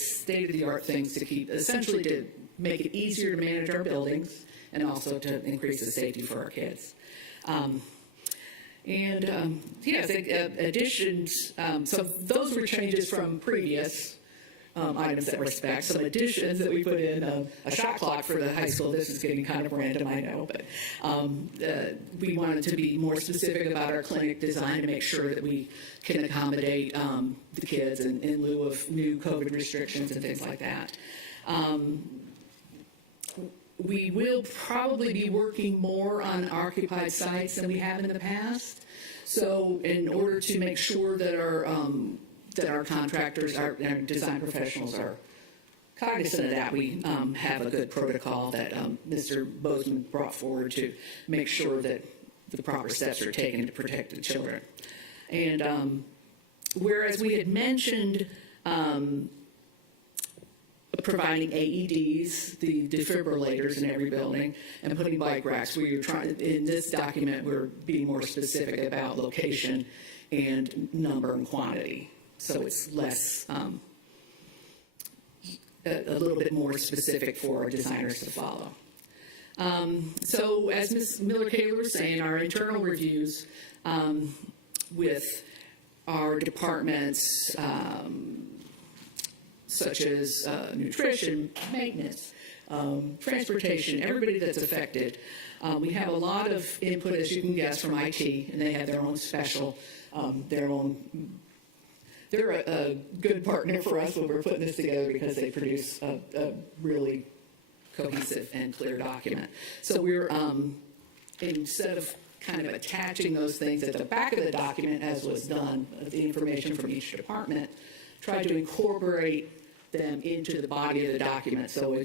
state-of-the-art things to keep, essentially to make it easier to manage our buildings and also to increase the safety for our kids. Yes, additions, so those were changes from previous items that were spec. Some additions that we put in, a shot clock for the high school. This is getting kind of random, I know, but we wanted to be more specific about our clinic design to make sure that we can accommodate the kids in lieu of new COVID restrictions and things like that. We will probably be working more on occupied sites than we have in the past. So in order to make sure that our contractors, our design professionals are cognizant of that, we have a good protocol that Mr. Bozeman brought forward to make sure that the proper steps are taken to protect the children. And whereas we had mentioned providing AEDs, the defibrillators in every building, and putting bike racks, we were trying, in this document, we're being more specific about location and number and quantity. So it's less, a little bit more specific for our designers to follow. So as Ms. Miller-Kaler was saying, our internal reviews with our departments, such as nutrition, maintenance, transportation, everybody that's affected. We have a lot of input, as you can guess, from IT, and they have their own special, they're a good partner for us when we're putting this together because they produce a really cohesive and clear document. So we're, instead of kind of attaching those things at the back of the document, as was done, the information from each department, try to incorporate them into the body of the document. So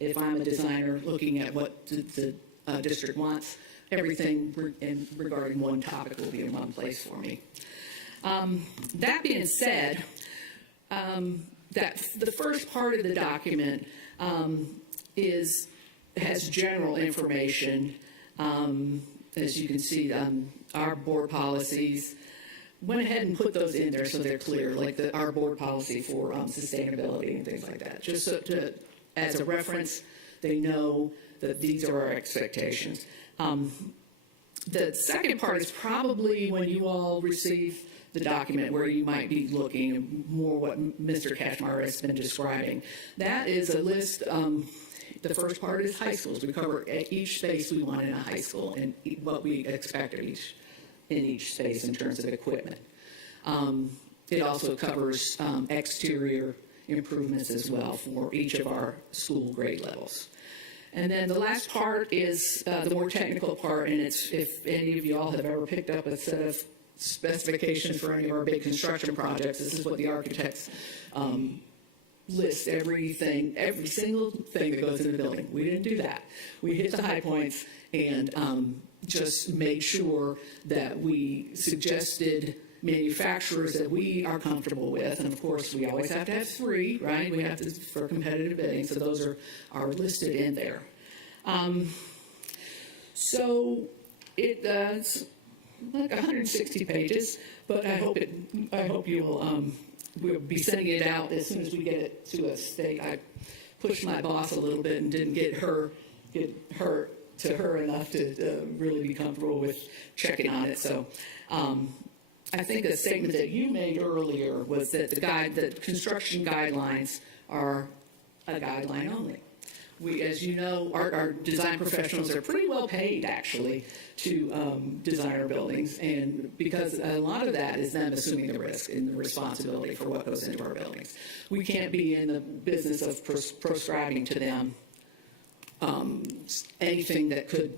if I'm a designer looking at what the district wants, everything regarding one topic will be in one place for me. That being said, that the first part of the document has general information. As you can see, our board policies, went ahead and put those in there so they're clear, like our board policy for sustainability and things like that. Just so as a reference, they know that these are our expectations. The second part is probably when you all receive the document where you might be looking more what Mr. Kashmar has been describing. That is a list. The first part is high schools. We cover each space we want in a high school and what we expect of in each space in terms of equipment. It also covers exterior improvements as well for each of our school grade levels. And then the last part is the more technical part, and it's if any of you all have ever picked up a set of specifications for any of our big construction projects, this is what the architects list every single thing that goes in the building. We didn't do that. We hit the high points and just made sure that we suggested manufacturers that we are comfortable with, and of course we always have to have 3, right? We have to for competitive bidding, so those are listed in there. So it's like 160 pages, but I hope you will. We'll be sending it out as soon as we get it to a state. I pushed my boss a little bit and didn't get her enough to really be comfortable with checking on it. So I think the statement that you made earlier was that the construction guidelines are a guideline only. We, as you know, our design professionals are pretty well paid, actually, to design our buildings, and because a lot of that is them assuming the risk and the responsibility for what goes into our buildings. We can't be in the business of prescribing to them anything that could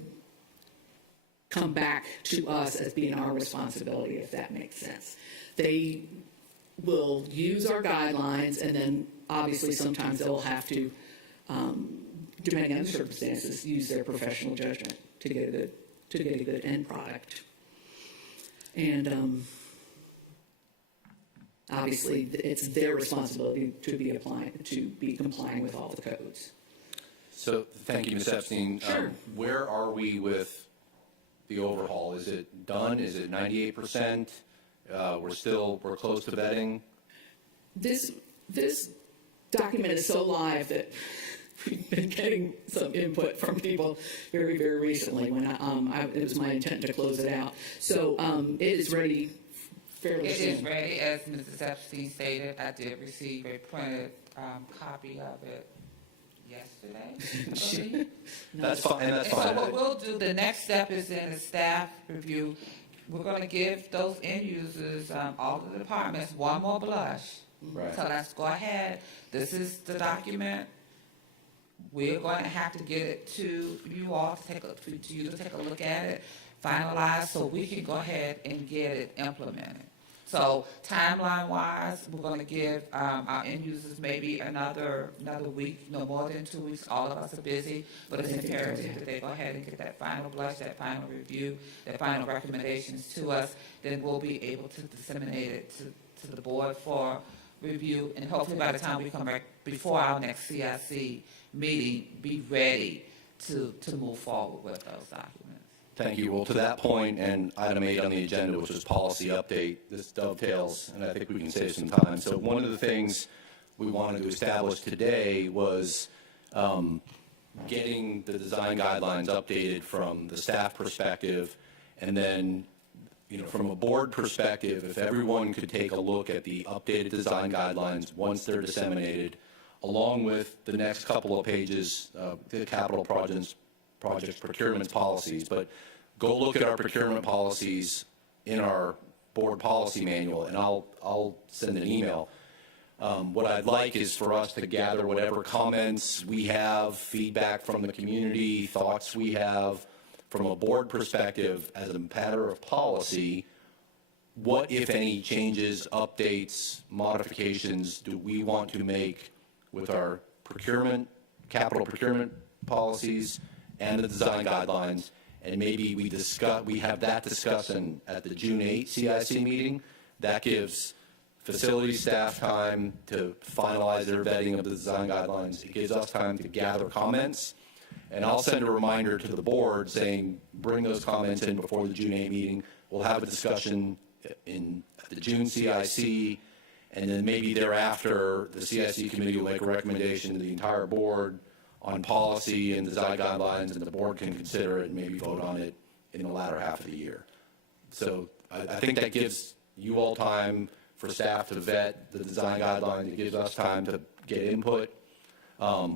come back to us as being our responsibility, if that makes sense. They will use our guidelines, and then obviously sometimes they'll have to, depending on the circumstances, use their professional judgment to get a good end product. And obviously, it's their responsibility to be complying with all the codes. So, thank you, Ms. Epstein. Sure. Where are we with the overhaul? Is it done? Is it 98%? We're close to vetting. This document is so live that we've been getting some input from people very, very recently when it was my intent to close it out. So it is ready fairly soon. It is ready, as Mrs. Epstein stated. I did receive a printed copy of it yesterday. That's fine. That's fine. So what we'll do, the next step is in the staff review. We're going to give those end users, all of the departments, one more blush. Right. So let's go ahead. This is the document. We're going to have to get it to you all to take a look at it, finalize, so we can go ahead and get it implemented. So timeline-wise, we're going to give our end users maybe another week, no more than 2 weeks. All of us are busy, but it's imperative that they go ahead and get that final blush, that final review, that final recommendations to us. Then we'll be able to disseminate it to the board for review, and hopefully by the time we come back before our next CIC meeting, be ready to move forward with those documents. Thank you. Well, to that point, and item 8 on the agenda, which is policy update, this dovetails, and I think we can save some time. So one of the things we wanted to establish today was getting the design guidelines updated from the staff perspective, and then, from a board perspective, if everyone could take a look at the updated design guidelines once they're disseminated, along with the next couple of pages, the capital projects procurement policies. But go look at our procurement policies in our board policy manual, and I'll send an email. What I'd like is for us to gather whatever comments we have, feedback from the community, thoughts we have from a board perspective as a matter of policy. What, if any, changes, updates, modifications do we want to make with our capital procurement policies and the design guidelines? And maybe we have that discussion at the June 8 CIC meeting. That gives facility staff time to finalize their vetting of the design guidelines. It gives us time to gather comments. And I'll send a reminder to the board saying, bring those comments in before the June 8 meeting. We'll have a discussion at the June CIC, and then maybe thereafter, the CIC committee will make a recommendation to the entire board on policy and design guidelines, and the board can consider it and maybe vote on it in the latter half of the year. So I think that gives you all time for staff to vet the design guidelines. It gives us time to get input.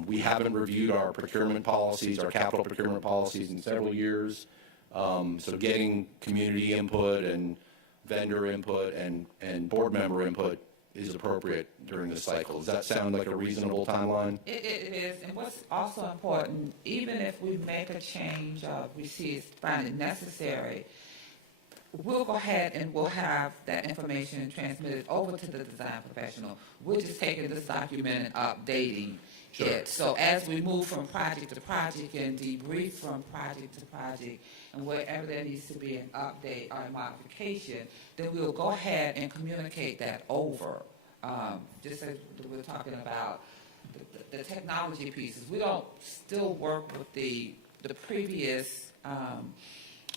We haven't reviewed our procurement policies, our capital procurement policies in several years. So getting community input and vendor input and board member input is appropriate during this cycle. Does that sound like a reasonable timeline? It is, and what's also important, even if we make a change or we find it necessary, we'll go ahead and we'll have that information transmitted over to the design professional. We're just taking this document and updating it. So as we move from project to project and debrief from project to project, and wherever there needs to be an update or a modification, then we'll go ahead and communicate that over. Just as we're talking about the technology pieces, we don't still work with the previous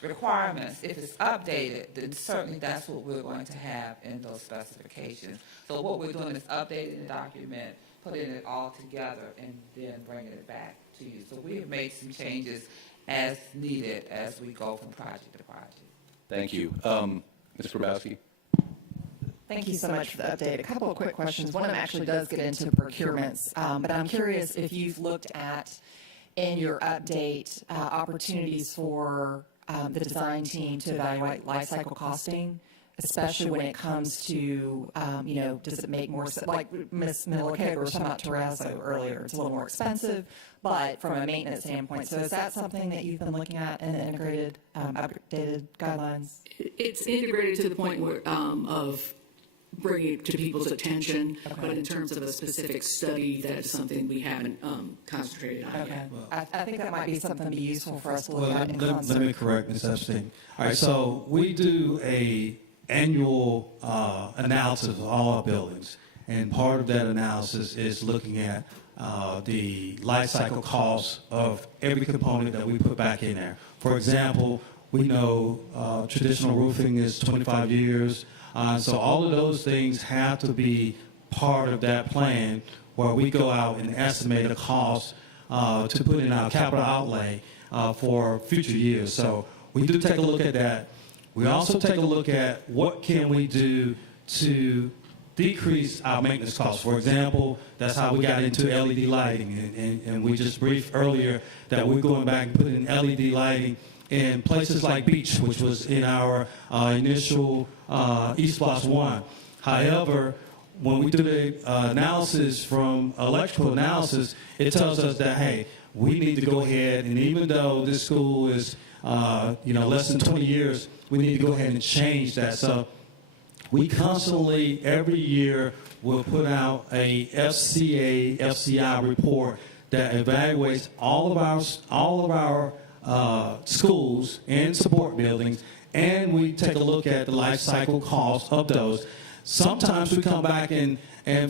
requirements. If it's updated, then certainly that's what we're going to have in those specifications. So what we're doing is updating the document, putting it all together, and then bringing it back to you. So we have made some changes as needed as we go from project to project. Thank you. Ms. Grabowski? Thank you so much for the update. A couple of quick questions. One of them actually does get into procurements, but I'm curious if you've looked at, in your update, opportunities for the design team to evaluate life cycle costing, especially when it comes to, does it make more sense? Like Ms. Milliken was talking about Terrazzo earlier, it's a little more expensive, but from a maintenance standpoint. So is that something that you've been looking at in the integrated, updated guidelines? It's integrated to the point where, of bringing it to people's attention, but in terms of a specific study, that is something we haven't concentrated on yet. I think that might be something to be useful for us to look at in Let me correct Ms. Epstein. All right, so we do a annual analysis of all our buildings, and part of that analysis is looking at the life cycle costs of every component that we put back in there. For example, we know traditional roofing is 25 years, so all of those things have to be part of that plan where we go out and estimate a cost to put in our capital outlay for future years. So we do take a look at that. We also take a look at what can we do to decrease our maintenance costs. For example, that's how we got into LED lighting, and we just briefed earlier that we're going back and putting LED lighting in places like Beach, which was in our initial East Plus 1. However, when we do the analysis from electrical analysis, it tells us that, hey, we need to go ahead, and even though this school is less than 20 years, we need to go ahead and change that. So we constantly, every year, will put out a FCI report that evaluates all of our schools and support buildings, and we take a look at the life cycle cost of those. Sometimes we come back and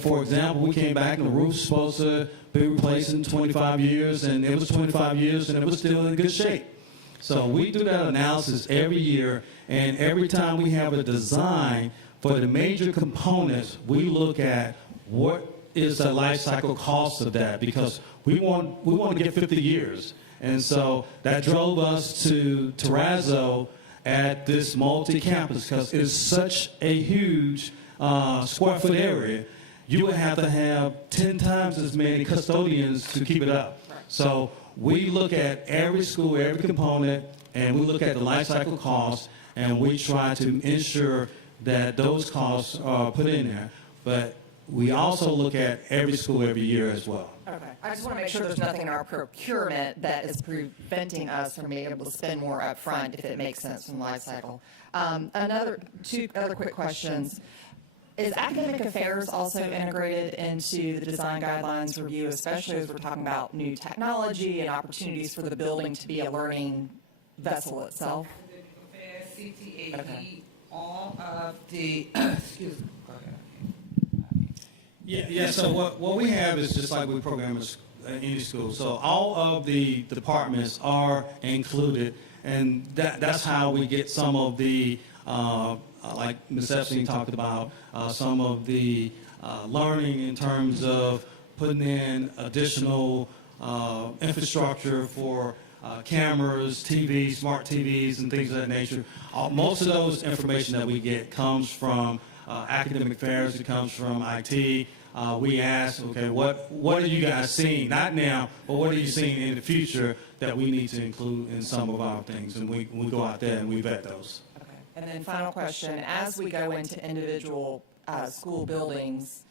for example, we came back and the roof's supposed to be replaced in 25 years, and it was 25 years, and it was still in good shape. So we do that analysis every year, and every time we have a design for the major components, we look at what is the life cycle cost of that, because we want to get 50 years. And so that drove us to Terrazzo at this multi-campus, because it's such a huge square foot area. You would have to have 10 times as many custodians to keep it up. So we look at every school, every component, and we look at the life cycle costs, and we try to ensure that those costs are put in there. But we also look at every school every year as well. Okay. I just want to make sure there's nothing in our procurement that is preventing us from being able to spend more up front, if it makes sense from the life cycle. Two other quick questions. Is academic affairs also integrated into the design guidelines review, especially as we're talking about new technology and opportunities for the building to be a learning vessel itself? Academic affairs, CTAE, okay. All of the, excuse me. Yeah. So what we have is just like we program in any school. So all of the departments are included, and that's how we get some of the like Ms. Epstein talked about, some of the learning in terms of putting in additional infrastructure for cameras, TVs, smart TVs, and things of that nature. Most of those information that we get comes from academic affairs. It comes from IT. We ask, okay, what are you guys seeing? Not now, but what are you seeing in the future that we need to include in some of our things? And we go out there and we vet those. Okay. And then final question, as we go into individual school buildings,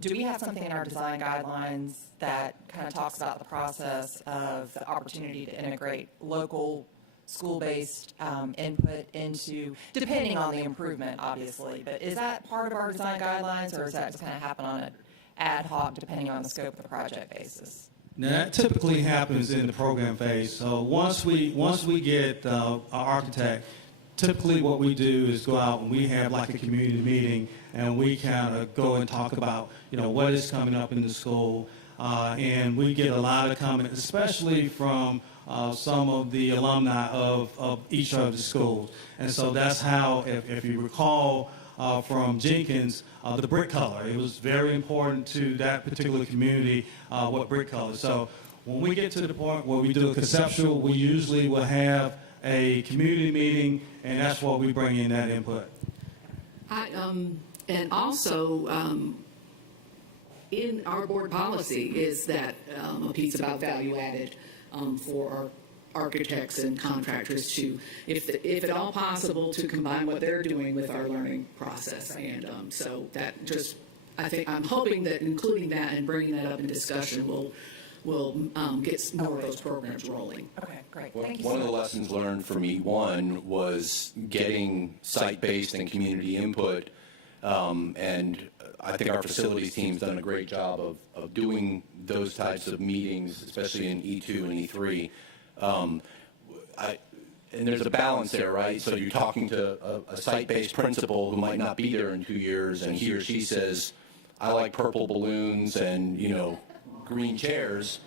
do we have something in our design guidelines that kind of talks about the process of the opportunity to integrate local school-based input into, depending on the improvement, obviously, but is that part of our design guidelines, or does that just kind of happen on an ad hoc, depending on the scope of the project basis? Now, that typically happens in the program phase. So once we get our architect, typically what we do is go out and we have like a community meeting, and we kind of go and talk about, what is coming up in the school, and we get a lot of comments, especially from some of the alumni of each of the schools. And so that's how, if you recall from Jenkins, the brick color, it was very important to that particular community, what brick color. So when we get to the point where we do a conceptual, we usually will have a community meeting, and that's where we bring in that input. And also, in our board policy is that a piece about value added for our architects and contractors to, if at all possible, to combine what they're doing with our learning process. And so that just, I think, I'm hoping that including that and bringing that up in discussion will get more of those programs rolling. Okay, great. One Thank you of so the much. lessons learned for me, one, was getting site-based and community input, and I think our facilities team's done a great job of doing those types of meetings, especially in E2 and E3. And there's a balance there, right? So you're talking to a site-based principal who might not be there in 2 years, and he or she says, I like purple balloons and, green chairs.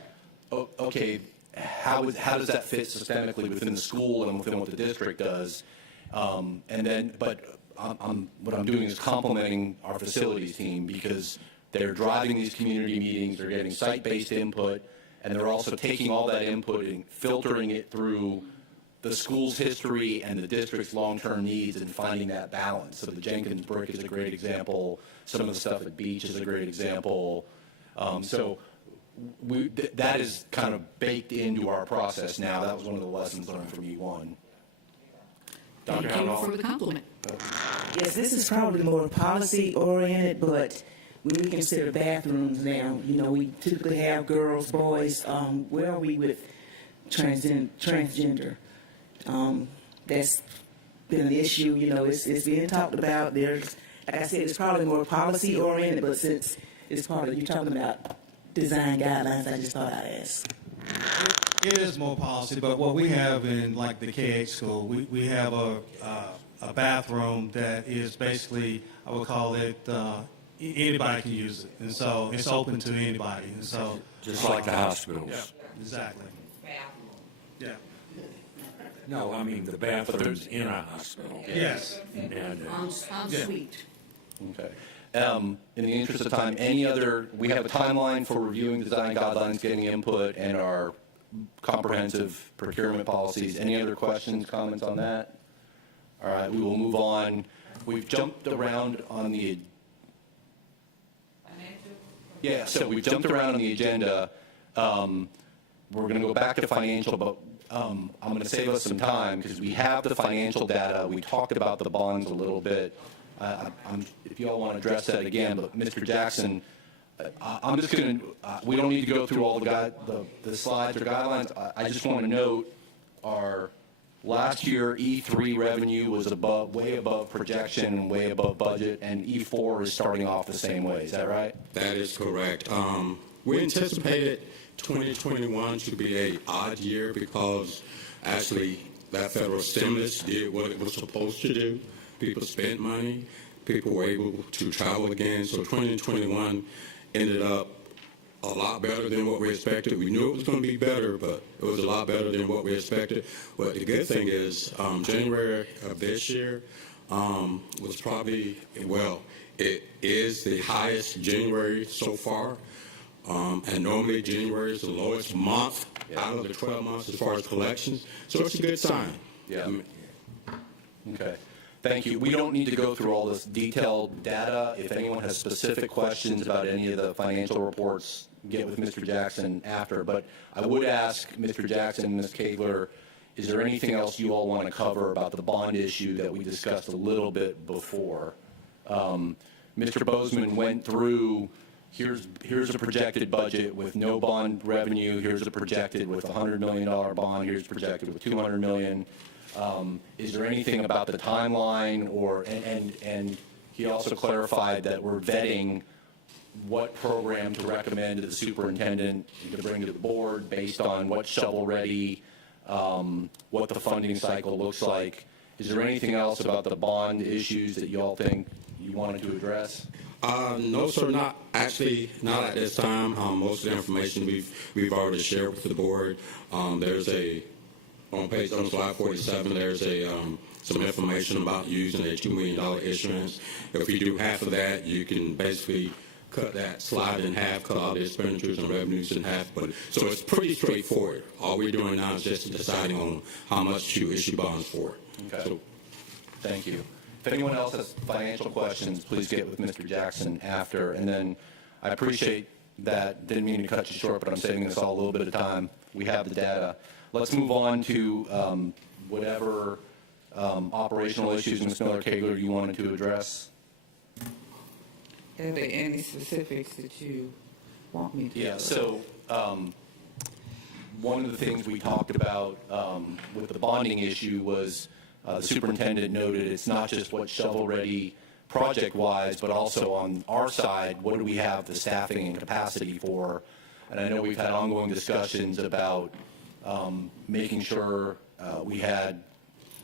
Okay, how does that fit systemically within the school and within what the district does? And then, but what I'm doing is complimenting our facilities team, because they're driving these community meetings, they're getting site-based input, and they're also taking all that input and filtering it through the school's history and the district's long-term needs and finding that balance. So the Jenkins brick is a great example. Some of the stuff at Beach is a great example. So that is kind of baked into our process now. That was one of the lessons learned from E1. Dr. Thank you for the compliment. Yes, this is probably more policy-oriented, but when we consider bathrooms now, we typically have girls, boys. Where are we with transgender? That's been an issue. You know, it's being talked about. There's, like I said, it's probably more policy oriented, but since it's part of, you're talking about design guidelines, I just thought I'd ask. It is more policy, but what we have in like the KH school, we have a bathroom that is basically, I would call it, anybody can use it, and so it's open to anybody, and so Just like the hospitals. Yeah, exactly. Yeah. No, I mean the bathrooms in a hospital. Yes. And, Ensuite. Okay. In the interest of time, we have a timeline for reviewing design guidelines, getting input, and our comprehensive procurement policies. Any other questions, comments on that? All right, we will move on. We've jumped around on the... Yeah, so we've jumped around on the agenda. We're going to go back to financial, but I'm going to save us some time because we have the financial data. We talked about the bonds a little bit. If you all want to address that again, but Mr. Jackson, I'm just going to, we don't need to go through all the slides or guidelines. I just want to note our last year E3 revenue was way above projection and way above budget, and E4 is starting off the same way. Is that right? That is correct. We anticipated 2021 to be an odd year because actually that federal stimulus did what it was supposed to do. People spent money. People were able to travel again. So 2021 ended up a lot better than what we expected. We knew it was going to be better, but it was a lot better than what we expected. But the good thing is January of this year was probably, well, it is the highest January so far. And normally January is the lowest month out of the 12 months as far as collections. So it's a good sign. Yeah. Okay. Thank you. We don't need to go through all this detailed data. If anyone has specific questions about any of the financial reports, get with Mr. Jackson after. But I would ask Mr. Jackson and Ms. Kagler, is there anything else you all want to cover about the bond issue that we discussed a little bit before? Mr. Bozeman went through, here's a projected budget with no bond revenue, here's a projected with a $100 million bond, here's projected with $200 million. Is there anything about the timeline, or and he also clarified that we're vetting what program to recommend to the superintendent to bring to the board based on what shovel-ready, what the funding cycle looks like. Is there anything else about the bond issues that you all think you wanted to address? No, sir, not at this time. Most of the information we've already shared with the board. There's on slide 47, there's some information about using a $2 million issuance. If you do half of that, you can basically cut that slide in half, cut all the expenditures and revenues in half. So it's pretty straightforward. All we're doing now is just deciding on how much to issue bonds for. Okay. So, thank you. If anyone else has financial questions, please get with Mr. Jackson after. And then I appreciate that. Didn't mean to cut you short, but I'm saving this all a little bit of time. We have the data. Let's move on to whatever operational issues, Ms. Miller-Kagler, you wanted to address. Are there any specifics that you want me to? Yeah, so one of the things we talked about with the bonding issue was the superintendent noted it's not just what's shovel-ready project-wise, but also on our side, what do we have the staffing and capacity for? And I know we've had ongoing discussions about making sure we had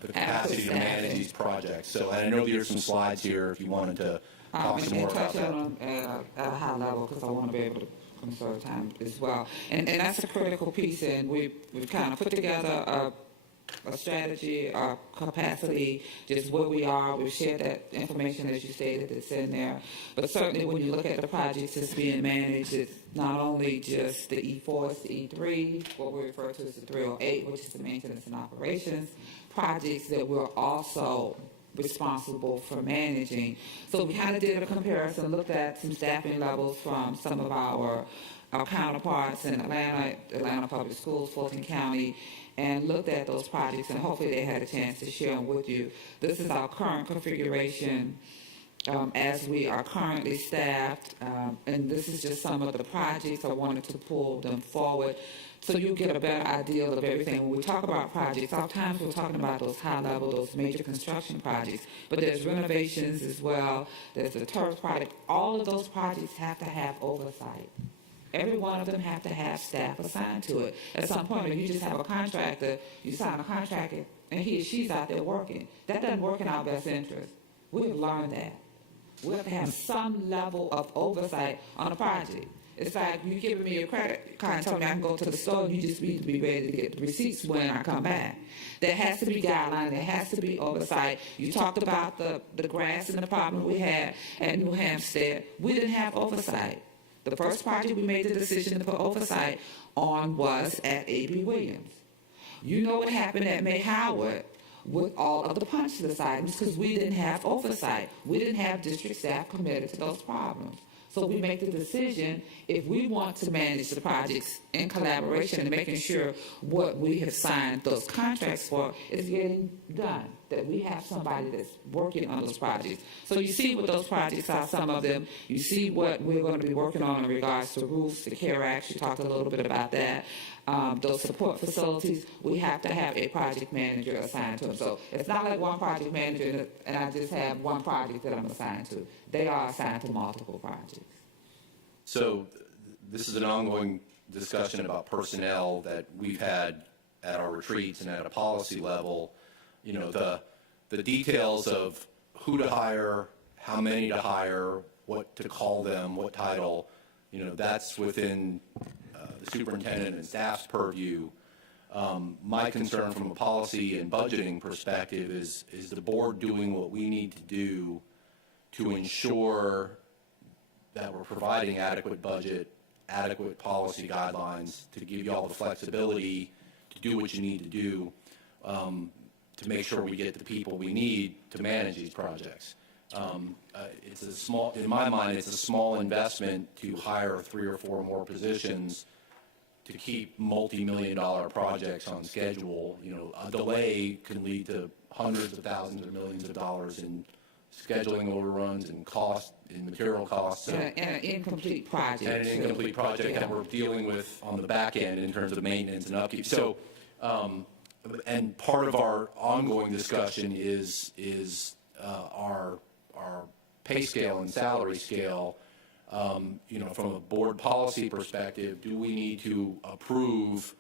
the capacity to manage these projects. So and I know there's some slides here if you wanted to talk some more about that. On at a high level because I want to be able to conserve time as well. And that's a critical piece, and we've kind of put together a strategy, our capacity, just where we are. We've shared that information, as you stated, that's in there. But certainly when you look at the projects that's being managed, it's not only just the E4, it's the E3, what we refer to as the 308, which is the maintenance and operations projects that we're also responsible for managing. So we kind of did a comparison, looked at some staffing levels from some of our counterparts in Atlanta Public Schools, Fulton County, and looked at those projects, and hopefully they had a chance to share them with you. This is our current configuration as we are currently staffed, and this is just some of the projects. I wanted to pull them forward So you'll get a better idea of everything. When we talk about projects, sometimes we're talking about those high level, those major construction projects, but there's renovations as well, there's the turf project. All of those projects have to have oversight. Every one of them have to have staff assigned to it. At some point, if you just have a contractor, you sign a contractor, and he or she's out there working. That doesn't work in our best interest. We've learned that. We have to have some level of oversight on a project. It's like you giving me a credit card and telling me I can go to the store and you just need to be ready to get the receipts when I come back. There has to be guidelines. There has to be oversight. You talked about the grass and the problem we had at New Hampstead. We didn't have oversight. The first project we made the decision to put oversight on was at A.B. Williams. You know what happened at May Howard with all of the punch list items because we didn't have oversight. We didn't have district staff committed to those problems. So we make the decision, if we want to manage the projects in collaboration and making sure what we have signed those contracts for is getting done, that we have somebody that's working on those projects. So you see what those projects are, some of them. You see what we're going to be working on in regards to rules, the CARE Act. You talked a little bit about that. Those support facilities, we have to have a project manager assigned to them. So it's not like one project manager and I just have one project that I'm assigned to. They are assigned to multiple projects. So this is an ongoing discussion about personnel that we've had at our retreats and at a policy level. You know, the details of who to hire, how many to hire, what to call them, what title, you know, that's within the superintendent and staff's purview. My concern from a policy and budgeting perspective is the board doing what we need to do to ensure that we're providing adequate budget, adequate policy guidelines to give you all the flexibility to do what you need to do to make sure we get the people we need to manage these projects. It's a small, in my mind, it's a small investment to hire 3 or 4 more positions to keep multi-million-dollar projects on schedule. You know, a delay can lead to hundreds of thousands or millions of dollars in scheduling overruns and cost and material costs. So, And an incomplete project. And an incomplete project that we're dealing with on the back end in terms of maintenance and upkeep. So, and part of our ongoing discussion is our pay scale and salary scale. You know, from a board policy perspective, do we need to approve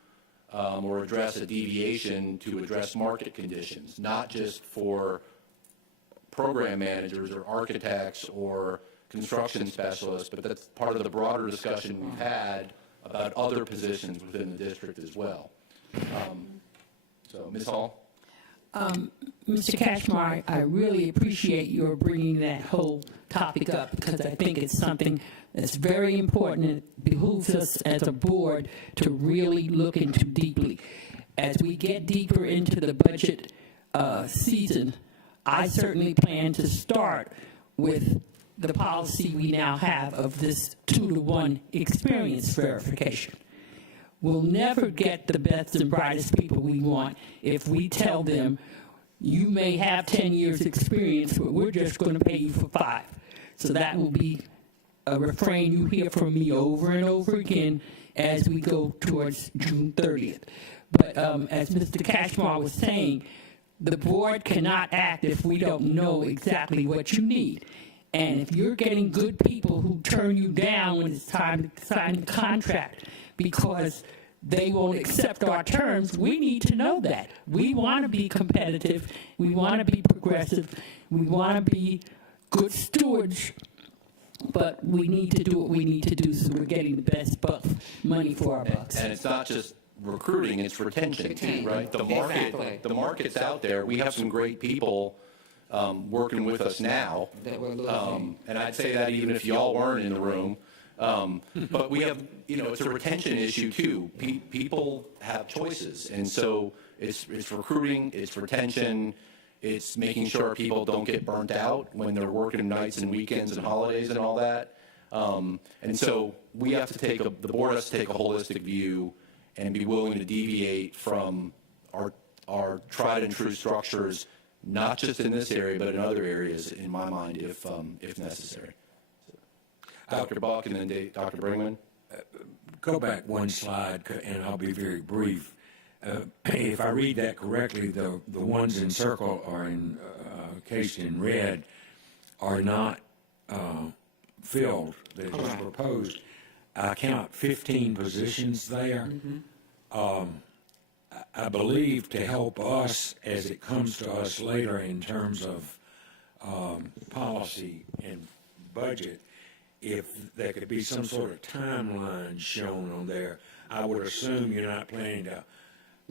or address a deviation to address market conditions, not just for program managers or architects or construction specialists, but that's part of the broader discussion we've had about other positions within the district as well. So, Ms. Hall? Mr. Cashmore, I really appreciate your bringing that whole topic up because I think it's something that's very important and it behooves us as a board to really look into deeply. As we get deeper into the budget season, I certainly plan to start with the policy we now have of this 2-to-1 experience verification. We'll never get the best and brightest people we want if we tell them, you may have 10 years experience, but we're just going to pay you for 5. So that will be a refrain you hear from me over and over again as we go towards June 30th. But as Mr. Cashmore was saying, the board cannot act if we don't know exactly what you need. And if you're getting good people who turn you down when it's time to sign the contract because they won't accept our terms, we need to know that. We want to be competitive. We want to be progressive. We want to be good stewards. But we need to do what we need to do so we're getting the best money for our bucks. And it's not just recruiting, it's retention too, right? The market's out there. We have some great people working with us now. And I'd say that even if y'all weren't in the room. But we have, you know, it's a retention issue too. People have choices. And so it's recruiting, it's retention, it's making sure people don't get burnt out when they're working nights and weekends and holidays and all that. And so we have to the board has to take a holistic view and be willing to deviate from our tried and true structures, not just in this area, but in other areas, in my mind, if necessary. Dr. Buck and then Dr. Brinkman. go back one slide, and I'll be very brief. If I read that correctly, the ones in circle or in cased in red are not filled. They're just proposed. I count 15 positions there. I believe to help us as it comes to us later in terms of policy and budget, if there could be some sort of timeline shown on there. I would assume you're not planning to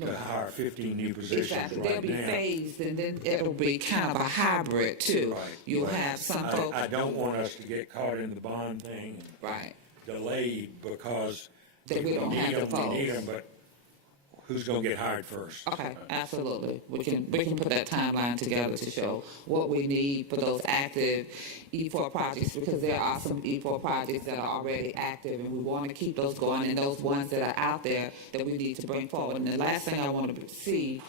hire 15 new positions Exactly. right They'll be now. phased, and then it'll be kind of a hybrid too. Right, You'll right. have some folks. I don't want us to get caught in the bond thing and delayed because That we don't need have the them, we need folks. them, but who's going to get hired first? Okay, absolutely. We can put that timeline together to show what we need for those active E4 projects, because there are some E4 projects that are already active, and we want to keep those going, and those ones that are out there that we need to bring forward. And the last thing I want to see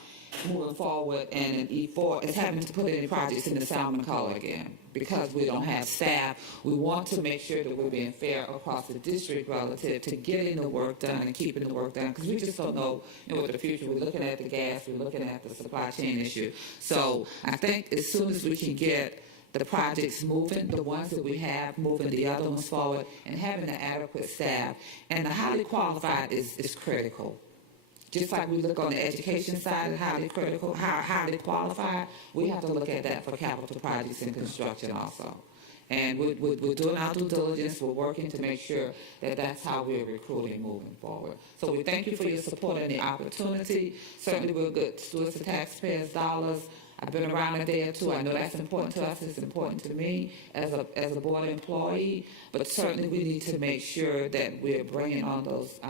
moving forward and in E4 is having to put any projects in the salmon color again, because we don't have staff. We want to make sure that we're being fair across the district relative to getting the work done and keeping the work done, because we just don't know, what the future. We're looking at the gas, we're looking at the supply chain issue. So I think as soon as we can get the projects moving, the ones that we have moving the other ones forward, and having an adequate staff, and the highly qualified is critical. Just like we look on the education side, highly critical, highly qualified, we have to look at that for capital projects and construction also. And we're doing our due diligence. We're working to make sure that that's how we're recruiting moving forward. So we thank you for your support and the opportunity. Certainly we're good stewards of taxpayers' dollars. I've been around a day or two. I know that's important to us. It's important to me as a board employee. But certainly we need to make sure that we're bringing on those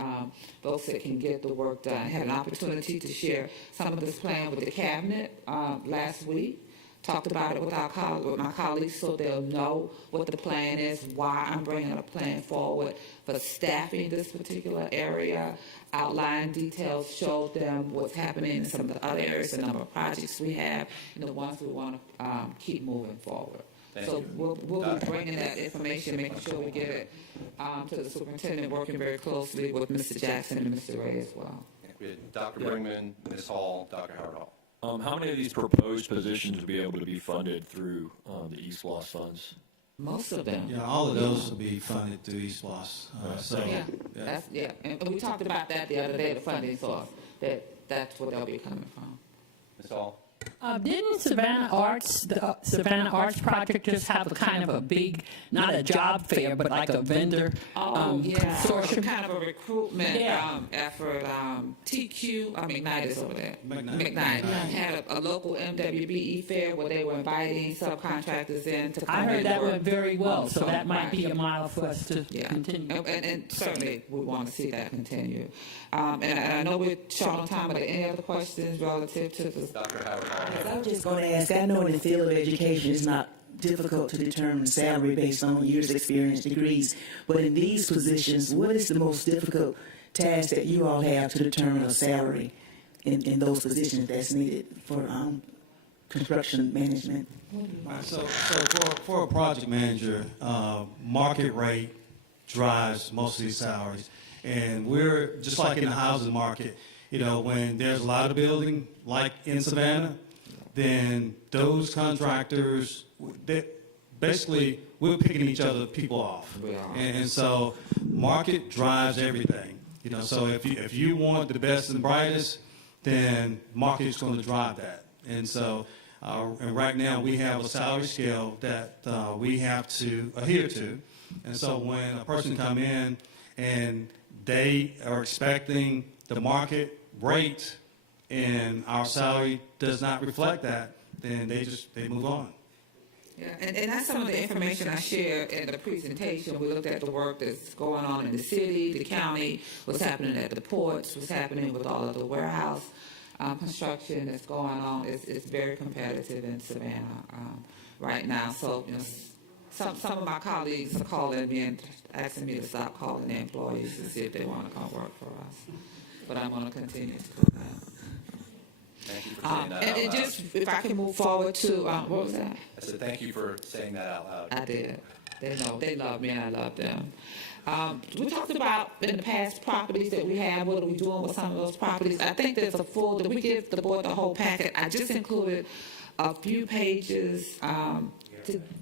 folks that can get the work done. I had an opportunity to share some of this plan with the cabinet last week. Talked about it with my colleagues, so they'll know what the plan is, why I'm bringing a plan forward for staffing this particular area, outline details, show them what's happening in some of the other areas, the number of projects we have, and the ones we want to keep moving forward. So we'll be bringing that information, making sure we get it to the superintendent, working very closely with Mr. Jackson and Mr. Ray as well. We had Dr. Brinkman, Ms. Hall, Dr. Howard Hall. How many of these proposed positions will be able to be funded through the East Loss funds? Most of them. Yeah, all of those will be funded through East Loss. And we talked about that the other day, the funding source, that's where they'll be coming from. Ms. Hall. Didn't the Savannah Arts Project just have a kind of a big, not a job fair, but like a vendor consortium? Kind of a recruitment effort. McKnight is over there. McKnight had a local MWBE fair where they were inviting subcontractors in to come I heard and that work. went very well, so that might be a model for us to continue. And certainly we want to see that continue. And I know we're short on time, but any other questions relative to this? Dr. Howard Hall. I was just going to ask, I know in the field of education it's not difficult to determine salary based on years' experience, degrees, but in these positions, what is the most difficult task that you all have to determine a salary in those positions that's needed for construction management? Right, so for a project manager, market rate drives most of these salaries. And we're, just like in the housing market, when there's a lot of building, like in Savannah, then those contractors, basically, we're picking each other people off. And so market drives everything. So if you want the best and brightest, then market is going to drive that. And so and right now we have a salary scale that we have to adhere to. And so when a person come in and they are expecting the market rate and our salary does not reflect that, then they move on. Yeah, and that's some of the information I shared in the presentation. We looked at the work that's going on in the city, the county, what's happening at the ports, what's happening with all of the warehouse construction that's going on. It's very competitive in Savannah right now. So, some of my colleagues are calling me and asking me to stop calling their employees to see if they want to come work for us. But I'm going to continue to do that. Thank you for saying that out And loud. just, if I can move forward to, what was that? I said thank you for saying that out loud. I did. They know, they love me and I love them. We talked about in the past properties that we have, what are we doing with some of those properties. I think there's a full, that we give the board the whole packet. I just included a few pages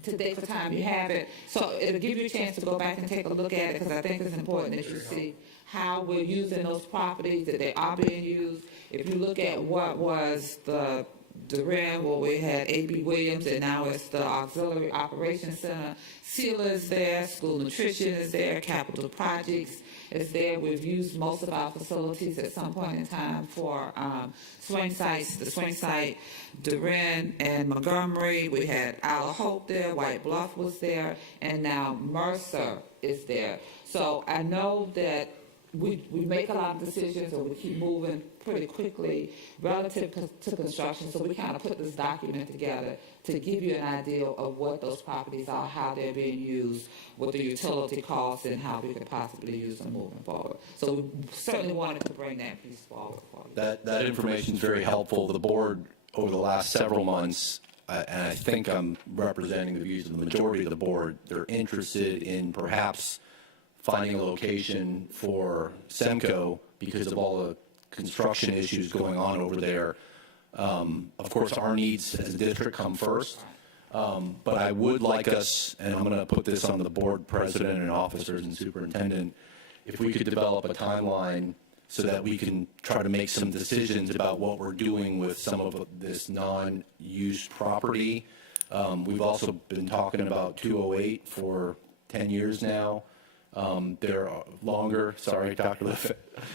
today for time you have it. So it'll give you a chance to go back and take a look at it, because I think it's important that you see how we're using those properties, that they are being used. If you look at what was the Duran, where we had A.B. Williams, and now it's the Auxiliary Operations Center. SEALA is there, School Nutrition is there, Capital Projects is there. We've used most of our facilities at some point in time for swing sites, the swing site, Duran and Montgomery. We had Isle of Hope there, White Bluff was there, and now Mercer is there. So I know that we make a lot of decisions, and we keep moving pretty quickly relative to construction. So we kind of put this document together to give you an idea of what those properties are, how they're being used, what the utility costs, and how we could possibly use them moving forward. So we certainly wanted to bring that piece forward for you. That information is very helpful. The board, over the last several months, and I think I'm representing the views of the majority of the board, they're interested in perhaps finding a location for Semco because of all the construction issues going on over there. Of course, our needs as a district come first, but I would like us, and I'm going to put this on the board president and officers and superintendent, if we could develop a timeline so that we can try to make some decisions about what we're doing with some of this non-used property. We've also been talking about 208 for 10 years now. They're longer, sorry, Dr. Liff,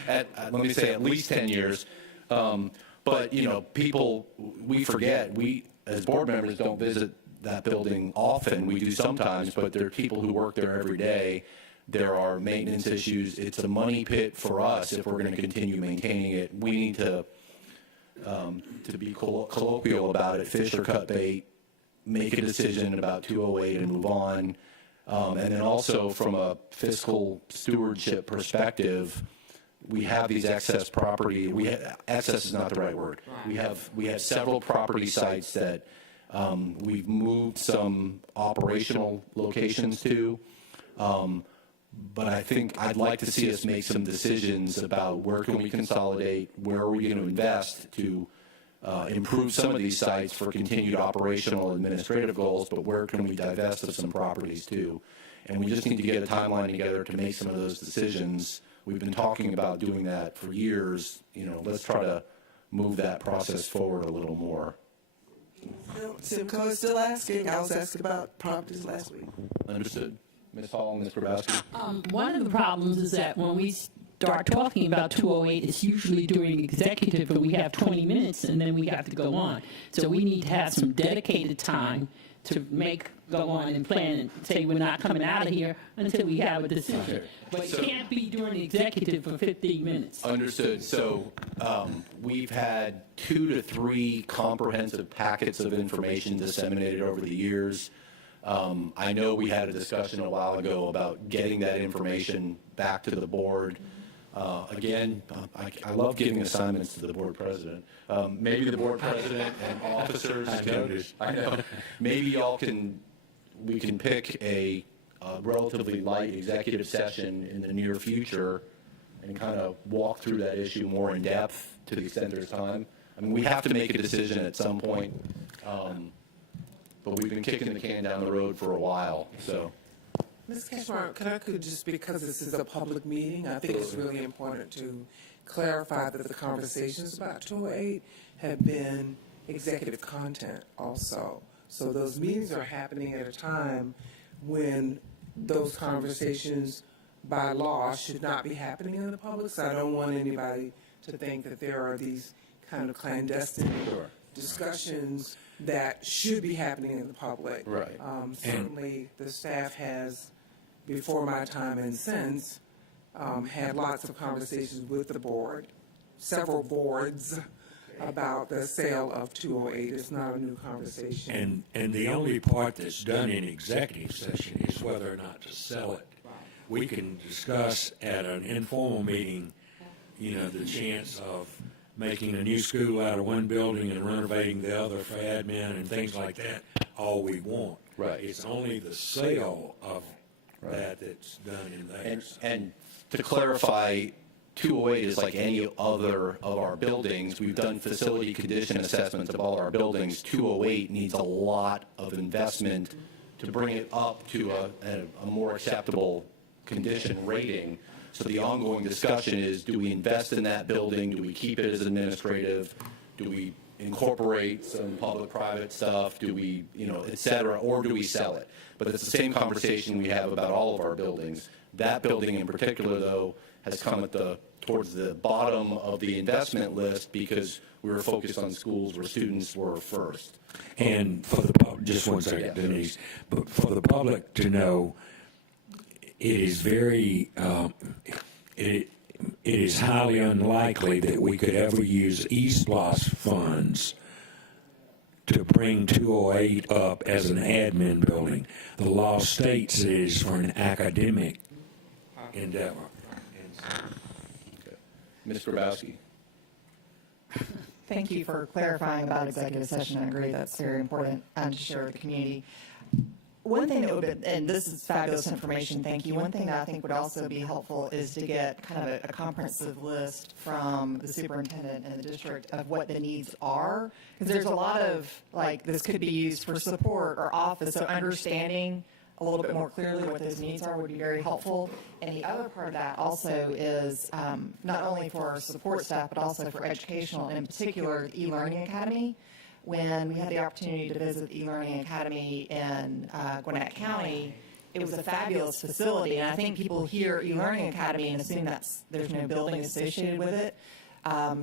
let me say at least 10 years. But, you know, people, we forget, we as board members don't visit that building often. We do sometimes, but there are people who work there every day. There are maintenance issues. It's a money pit for us if we're going to continue maintaining it. We need to be colloquial about it, fish or cut bait, make a decision about 208 and move on. And then also from a fiscal stewardship perspective, we have these excess property. Excess is not the right word. Right. We have several property sites that we've moved some operational locations to. But I think I'd like to see us make some decisions about where can we consolidate, where are we going to invest to improve some of these sites for continued operational administrative goals, but where can we divest of some properties too? And we just need to get a timeline together to make some of those decisions. We've been talking about doing that for years. You know, let's try to move that process forward a little more. Simcoe is still asking. I was asking about properties last week. Understood. Ms. Hall and Ms. Grabowski? One of the problems is that when we start talking about 208, it's usually during executive, and we have 20 minutes, and then we have to go on. So we need to have some dedicated time to go on and plan and say we're not coming out of here until we have a decision. Okay. But it can't be during the executive for 15 minutes. Understood. So we've had 2 to 3 comprehensive packets of information disseminated over the years. I know we had a discussion a while ago about getting that information back to the board. Again, I love giving assignments to the board president. Maybe the board president and officers. I know. Maybe we can pick a relatively light executive session in the near future and kind of walk through that issue more in depth to the extent there's time. I mean, we have to make a decision at some point. But we've been kicking the can down the road for a while, so. Ms. Cashmore, could just because this is a public meeting, I think it's really important to clarify that the conversations about 208 have been executive content also. So those meetings are happening at a time when those conversations by law should not be happening in the public. So I don't want anybody to think that there are these kind of clandestine discussions that should be happening in the public. Right. Certainly, the staff has, before my time and since, had lots of conversations with the board, several boards, about the sale of 208. It's not a new conversation. And the only part that's done in executive session is whether or not to sell it. Right. We can discuss at an informal meeting, the chance of making a new school out of one building and renovating the other for admin and things like that, all we want. Right. It's only the sale of that's done in there. And to clarify, 208 is like any other of our buildings. We've done facility condition assessments of all our buildings. 208 needs a lot of investment to bring it up to a more acceptable condition rating. So the ongoing discussion is, do we invest in that building? Do we keep it as administrative? Do we incorporate some public-private stuff? Do we, et cetera, or do we sell it? But it's the same conversation we have about all of our buildings. That building in particular, though, has come towards the bottom of the investment list because we were focused on schools where students were first. And for the just one second, Denise, but for the public to know, it is very, it is highly unlikely that we could ever use East Blos funds to bring 208 up as an admin building. The law states it is for an academic endeavor. Ms. Grabowski. Thank you for clarifying about executive session. I agree that's very important to share with the community. One thing that would be, and this is fabulous information, thank you. One thing that I think would also be helpful is to get kind of a comprehensive list from the superintendent and the district of what the needs are. Because there's a lot of, like, this could be used for support or office, so understanding a little bit more clearly what those needs are would be very helpful. And the other part of that also is not only for our support staff, but also for educational, and in particular, the e-learning academy. When we had the opportunity to visit the e-learning academy in Gwinnett County, it was a fabulous facility. And I think people hear e-learning academy and assume there's no building associated with it.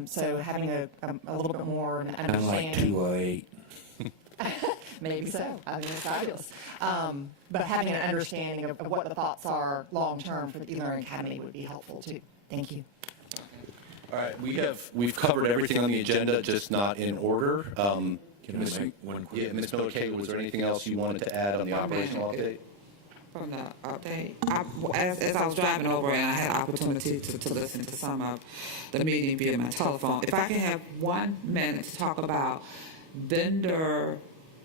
So having a little bit more understanding. Unlike 208. Maybe so. I mean, it's fabulous. But having an understanding of what the thoughts are long-term for the e-learning academy would be helpful too. Thank you. All right, we've covered everything on the agenda, just not in order. Can I make one quick? Yeah, Ms. Miller-Kay, was there anything else you wanted to add on the operational update? From the update, as I was driving over and I had opportunity to listen to some of the meeting via my telephone, if I can have 1 minute to talk about vendor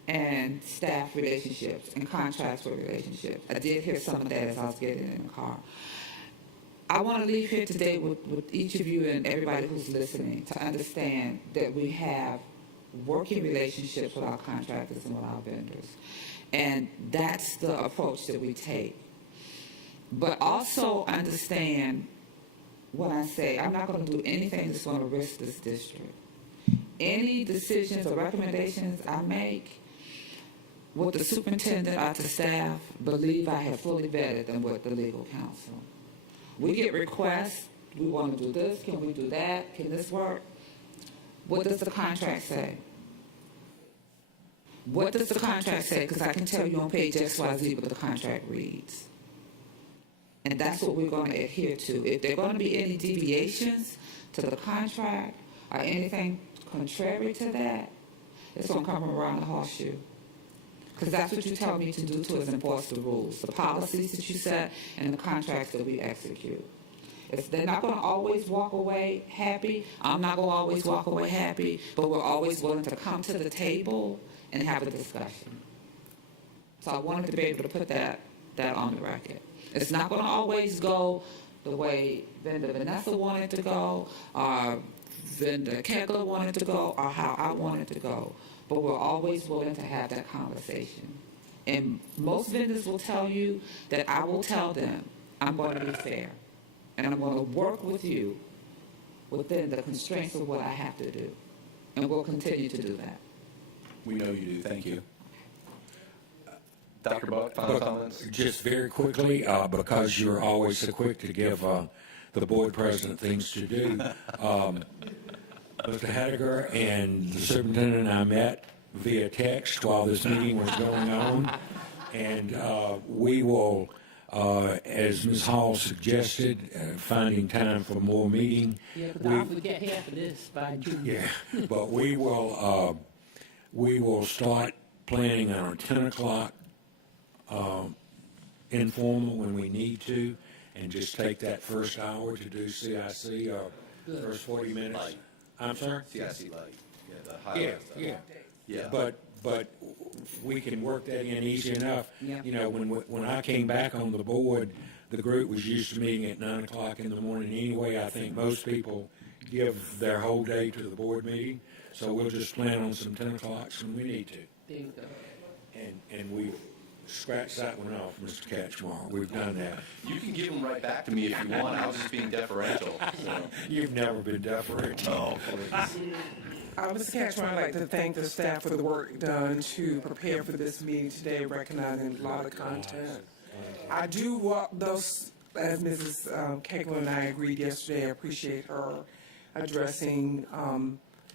and staff relationships and contracts for relationships. I did hear some of that as I was getting in the car. I want to leave here today with each of you and everybody who's listening to understand that we have working relationships with our contractors and with our vendors. And that's the approach that we take. But also understand when I say I'm not going to do anything that's going to risk this district. Any decisions or recommendations I make with the superintendent or the staff, believe I have fully vetted them with the legal counsel. We get requests, we want to do this, can we do that, can this work? What does the contract say? What does the contract say? Because I can tell you on page XYZ what the contract reads. And that's what we're going to adhere to. If there are going to be any deviations to the contract or anything contrary to that, it's going to come around the horseshoe. Because that's what you tell me to do to us, enforce the rules, the policies that you set, and the contracts that we execute. If they're not going to always walk away happy, I'm not going to always walk away happy, but we're always willing to come to the table and have a discussion. So I wanted to be able to put that on the record. It's not going to always go the way Vendor Vanessa wanted to go, or Vendor Kegler wanted to go, or how I wanted to go. But we're always willing to have that conversation. And most vendors will tell you that I will tell them I'm going to be fair. And I'm going to work with you within the constraints of what I have to do. And we'll continue to do that. We know you do. Thank you. Dr. Buck, final comments? Just very quickly, because you're always so quick to give the board president things to do. Mr. Hediger and the superintendent and I met via text while this meeting was going on, and we will, as Ms. Hall suggested, finding time for more meeting. Yeah, but I'll forget half of this by June. Yeah, but we will start planning on a 10 o'clock informal when we need to, and just take that first hour to do CIC, first 40 minutes. Light. I'm sorry? CIC light. Yeah, the highlight stuff. Yeah. But but we can work that in easy enough. Yeah. You know, when I came back on the board, the group was used to meeting at 9 o'clock in the morning anyway. I think most people give their whole day to the board meeting, so we'll just plan on some 10 o'clocks when we need to. There you go. And we scratch that one off, Mr. Catchmore. We've done that. You can give them right back to me if you want. I was just being deferential. So. You've never been deferential. Oh, please. Mr. Catchmore, I'd like to thank the staff for the work done to prepare for this meeting today, recognizing a lot of content. I do walk those, as Mrs. Cagle and I agreed yesterday, I appreciate her addressing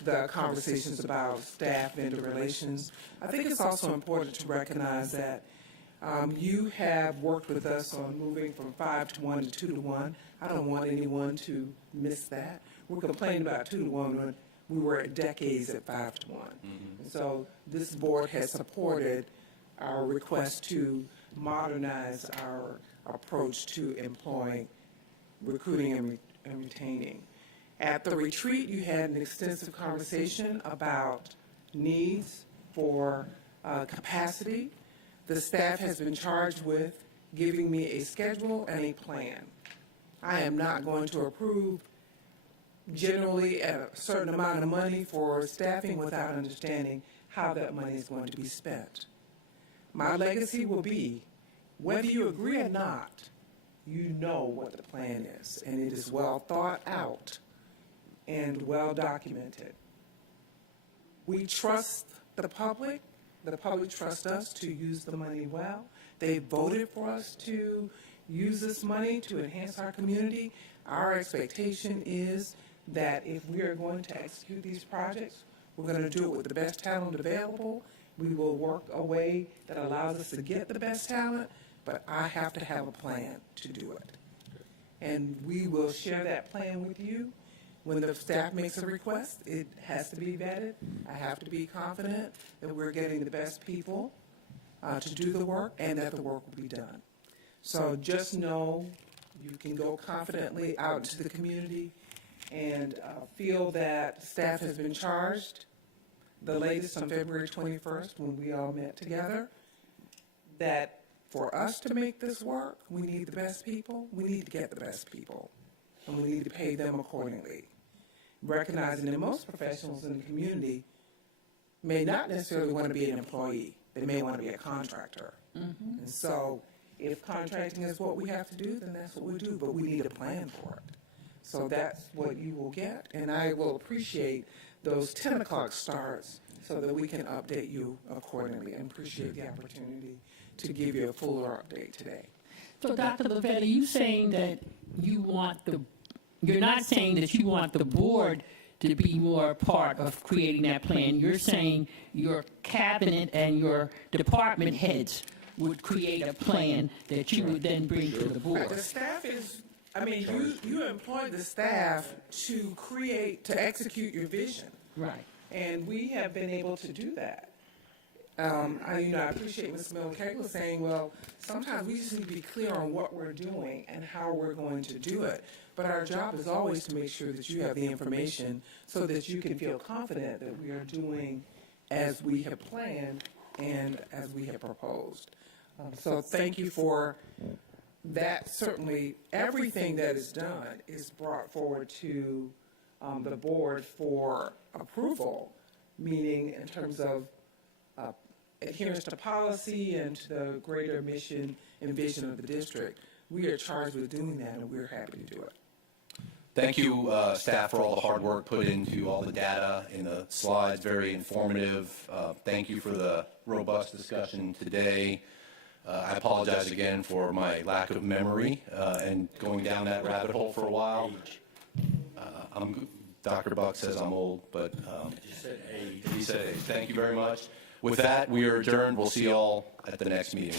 the conversations about staff-vendor relations. I think it's also important to recognize that you have worked with us on moving from 5 to 1 to 2 to 1. I don't want anyone to miss that. We're complaining about 2 to 1 when we were at decades at 5 to 1. And so this board has supported our request to modernize our approach to employing, recruiting, and retaining. At the retreat, you had an extensive conversation about needs for capacity. The staff has been charged with giving me a schedule and a plan. I am not going to approve generally a certain amount of money for staffing without understanding how that money is going to be spent. My legacy will be, whether you agree or not, you know what the plan is, and it is well thought out and well documented. We trust the public trusts us to use the money well. They voted for us to use this money to enhance our community. Our expectation is that if we are going to execute these projects, we're going to do it with the best talent available. We will work a way that allows us to get the best talent, but I have to have a plan to do it. And we will share that plan with you. When the staff makes a request, it has to be vetted. I have to be confident that we're getting the best people to do the work and that the work will be done. So just know you can go confidently out into the community and feel that staff has been charged, the latest on February 21st when we all met together, that for us to make this work, we need the best people, we need to get the best people, and we need to pay them accordingly. Recognizing that most professionals in the community may not necessarily want to be an employee, they may want to be a contractor. Mm-hmm. And so if contracting is what we have to do, then that's what we do, but we need a plan for it. So that's what you will get, and I will appreciate those 10 o'clock starts so that we can update you accordingly, and appreciate the opportunity to give you a fuller update today. So, Dr. LaVette, are you saying that you're not saying that you want the board to be more a part of creating that plan. You're saying your cabinet and your department heads would create a plan that you would then bring to the board. The staff is, you employ the staff to execute your vision. Right. And we have been able to do that. I appreciate Ms. Miller-Cagle saying, well, sometimes we just need to be clear on what we're doing and how we're going to do it. But our job is always to make sure that you have the information so that you can feel confident that we are doing as we have planned and as we have proposed. So thank you for that. Certainly, everything that is done is brought forward to the board for approval, meaning in terms of adherence to policy and to the greater mission and vision of the district. We are charged with doing that, and we're happy to do it. Thank you, staff, for all the hard work put into all the data in the slides. Very informative. Thank you for the robust discussion today. I apologize again for my lack of memory and going down that rabbit hole for a while. Dr. Buck says I'm old, but he said age. Thank you very much. With that, we are adjourned. We'll see you all at the next meeting.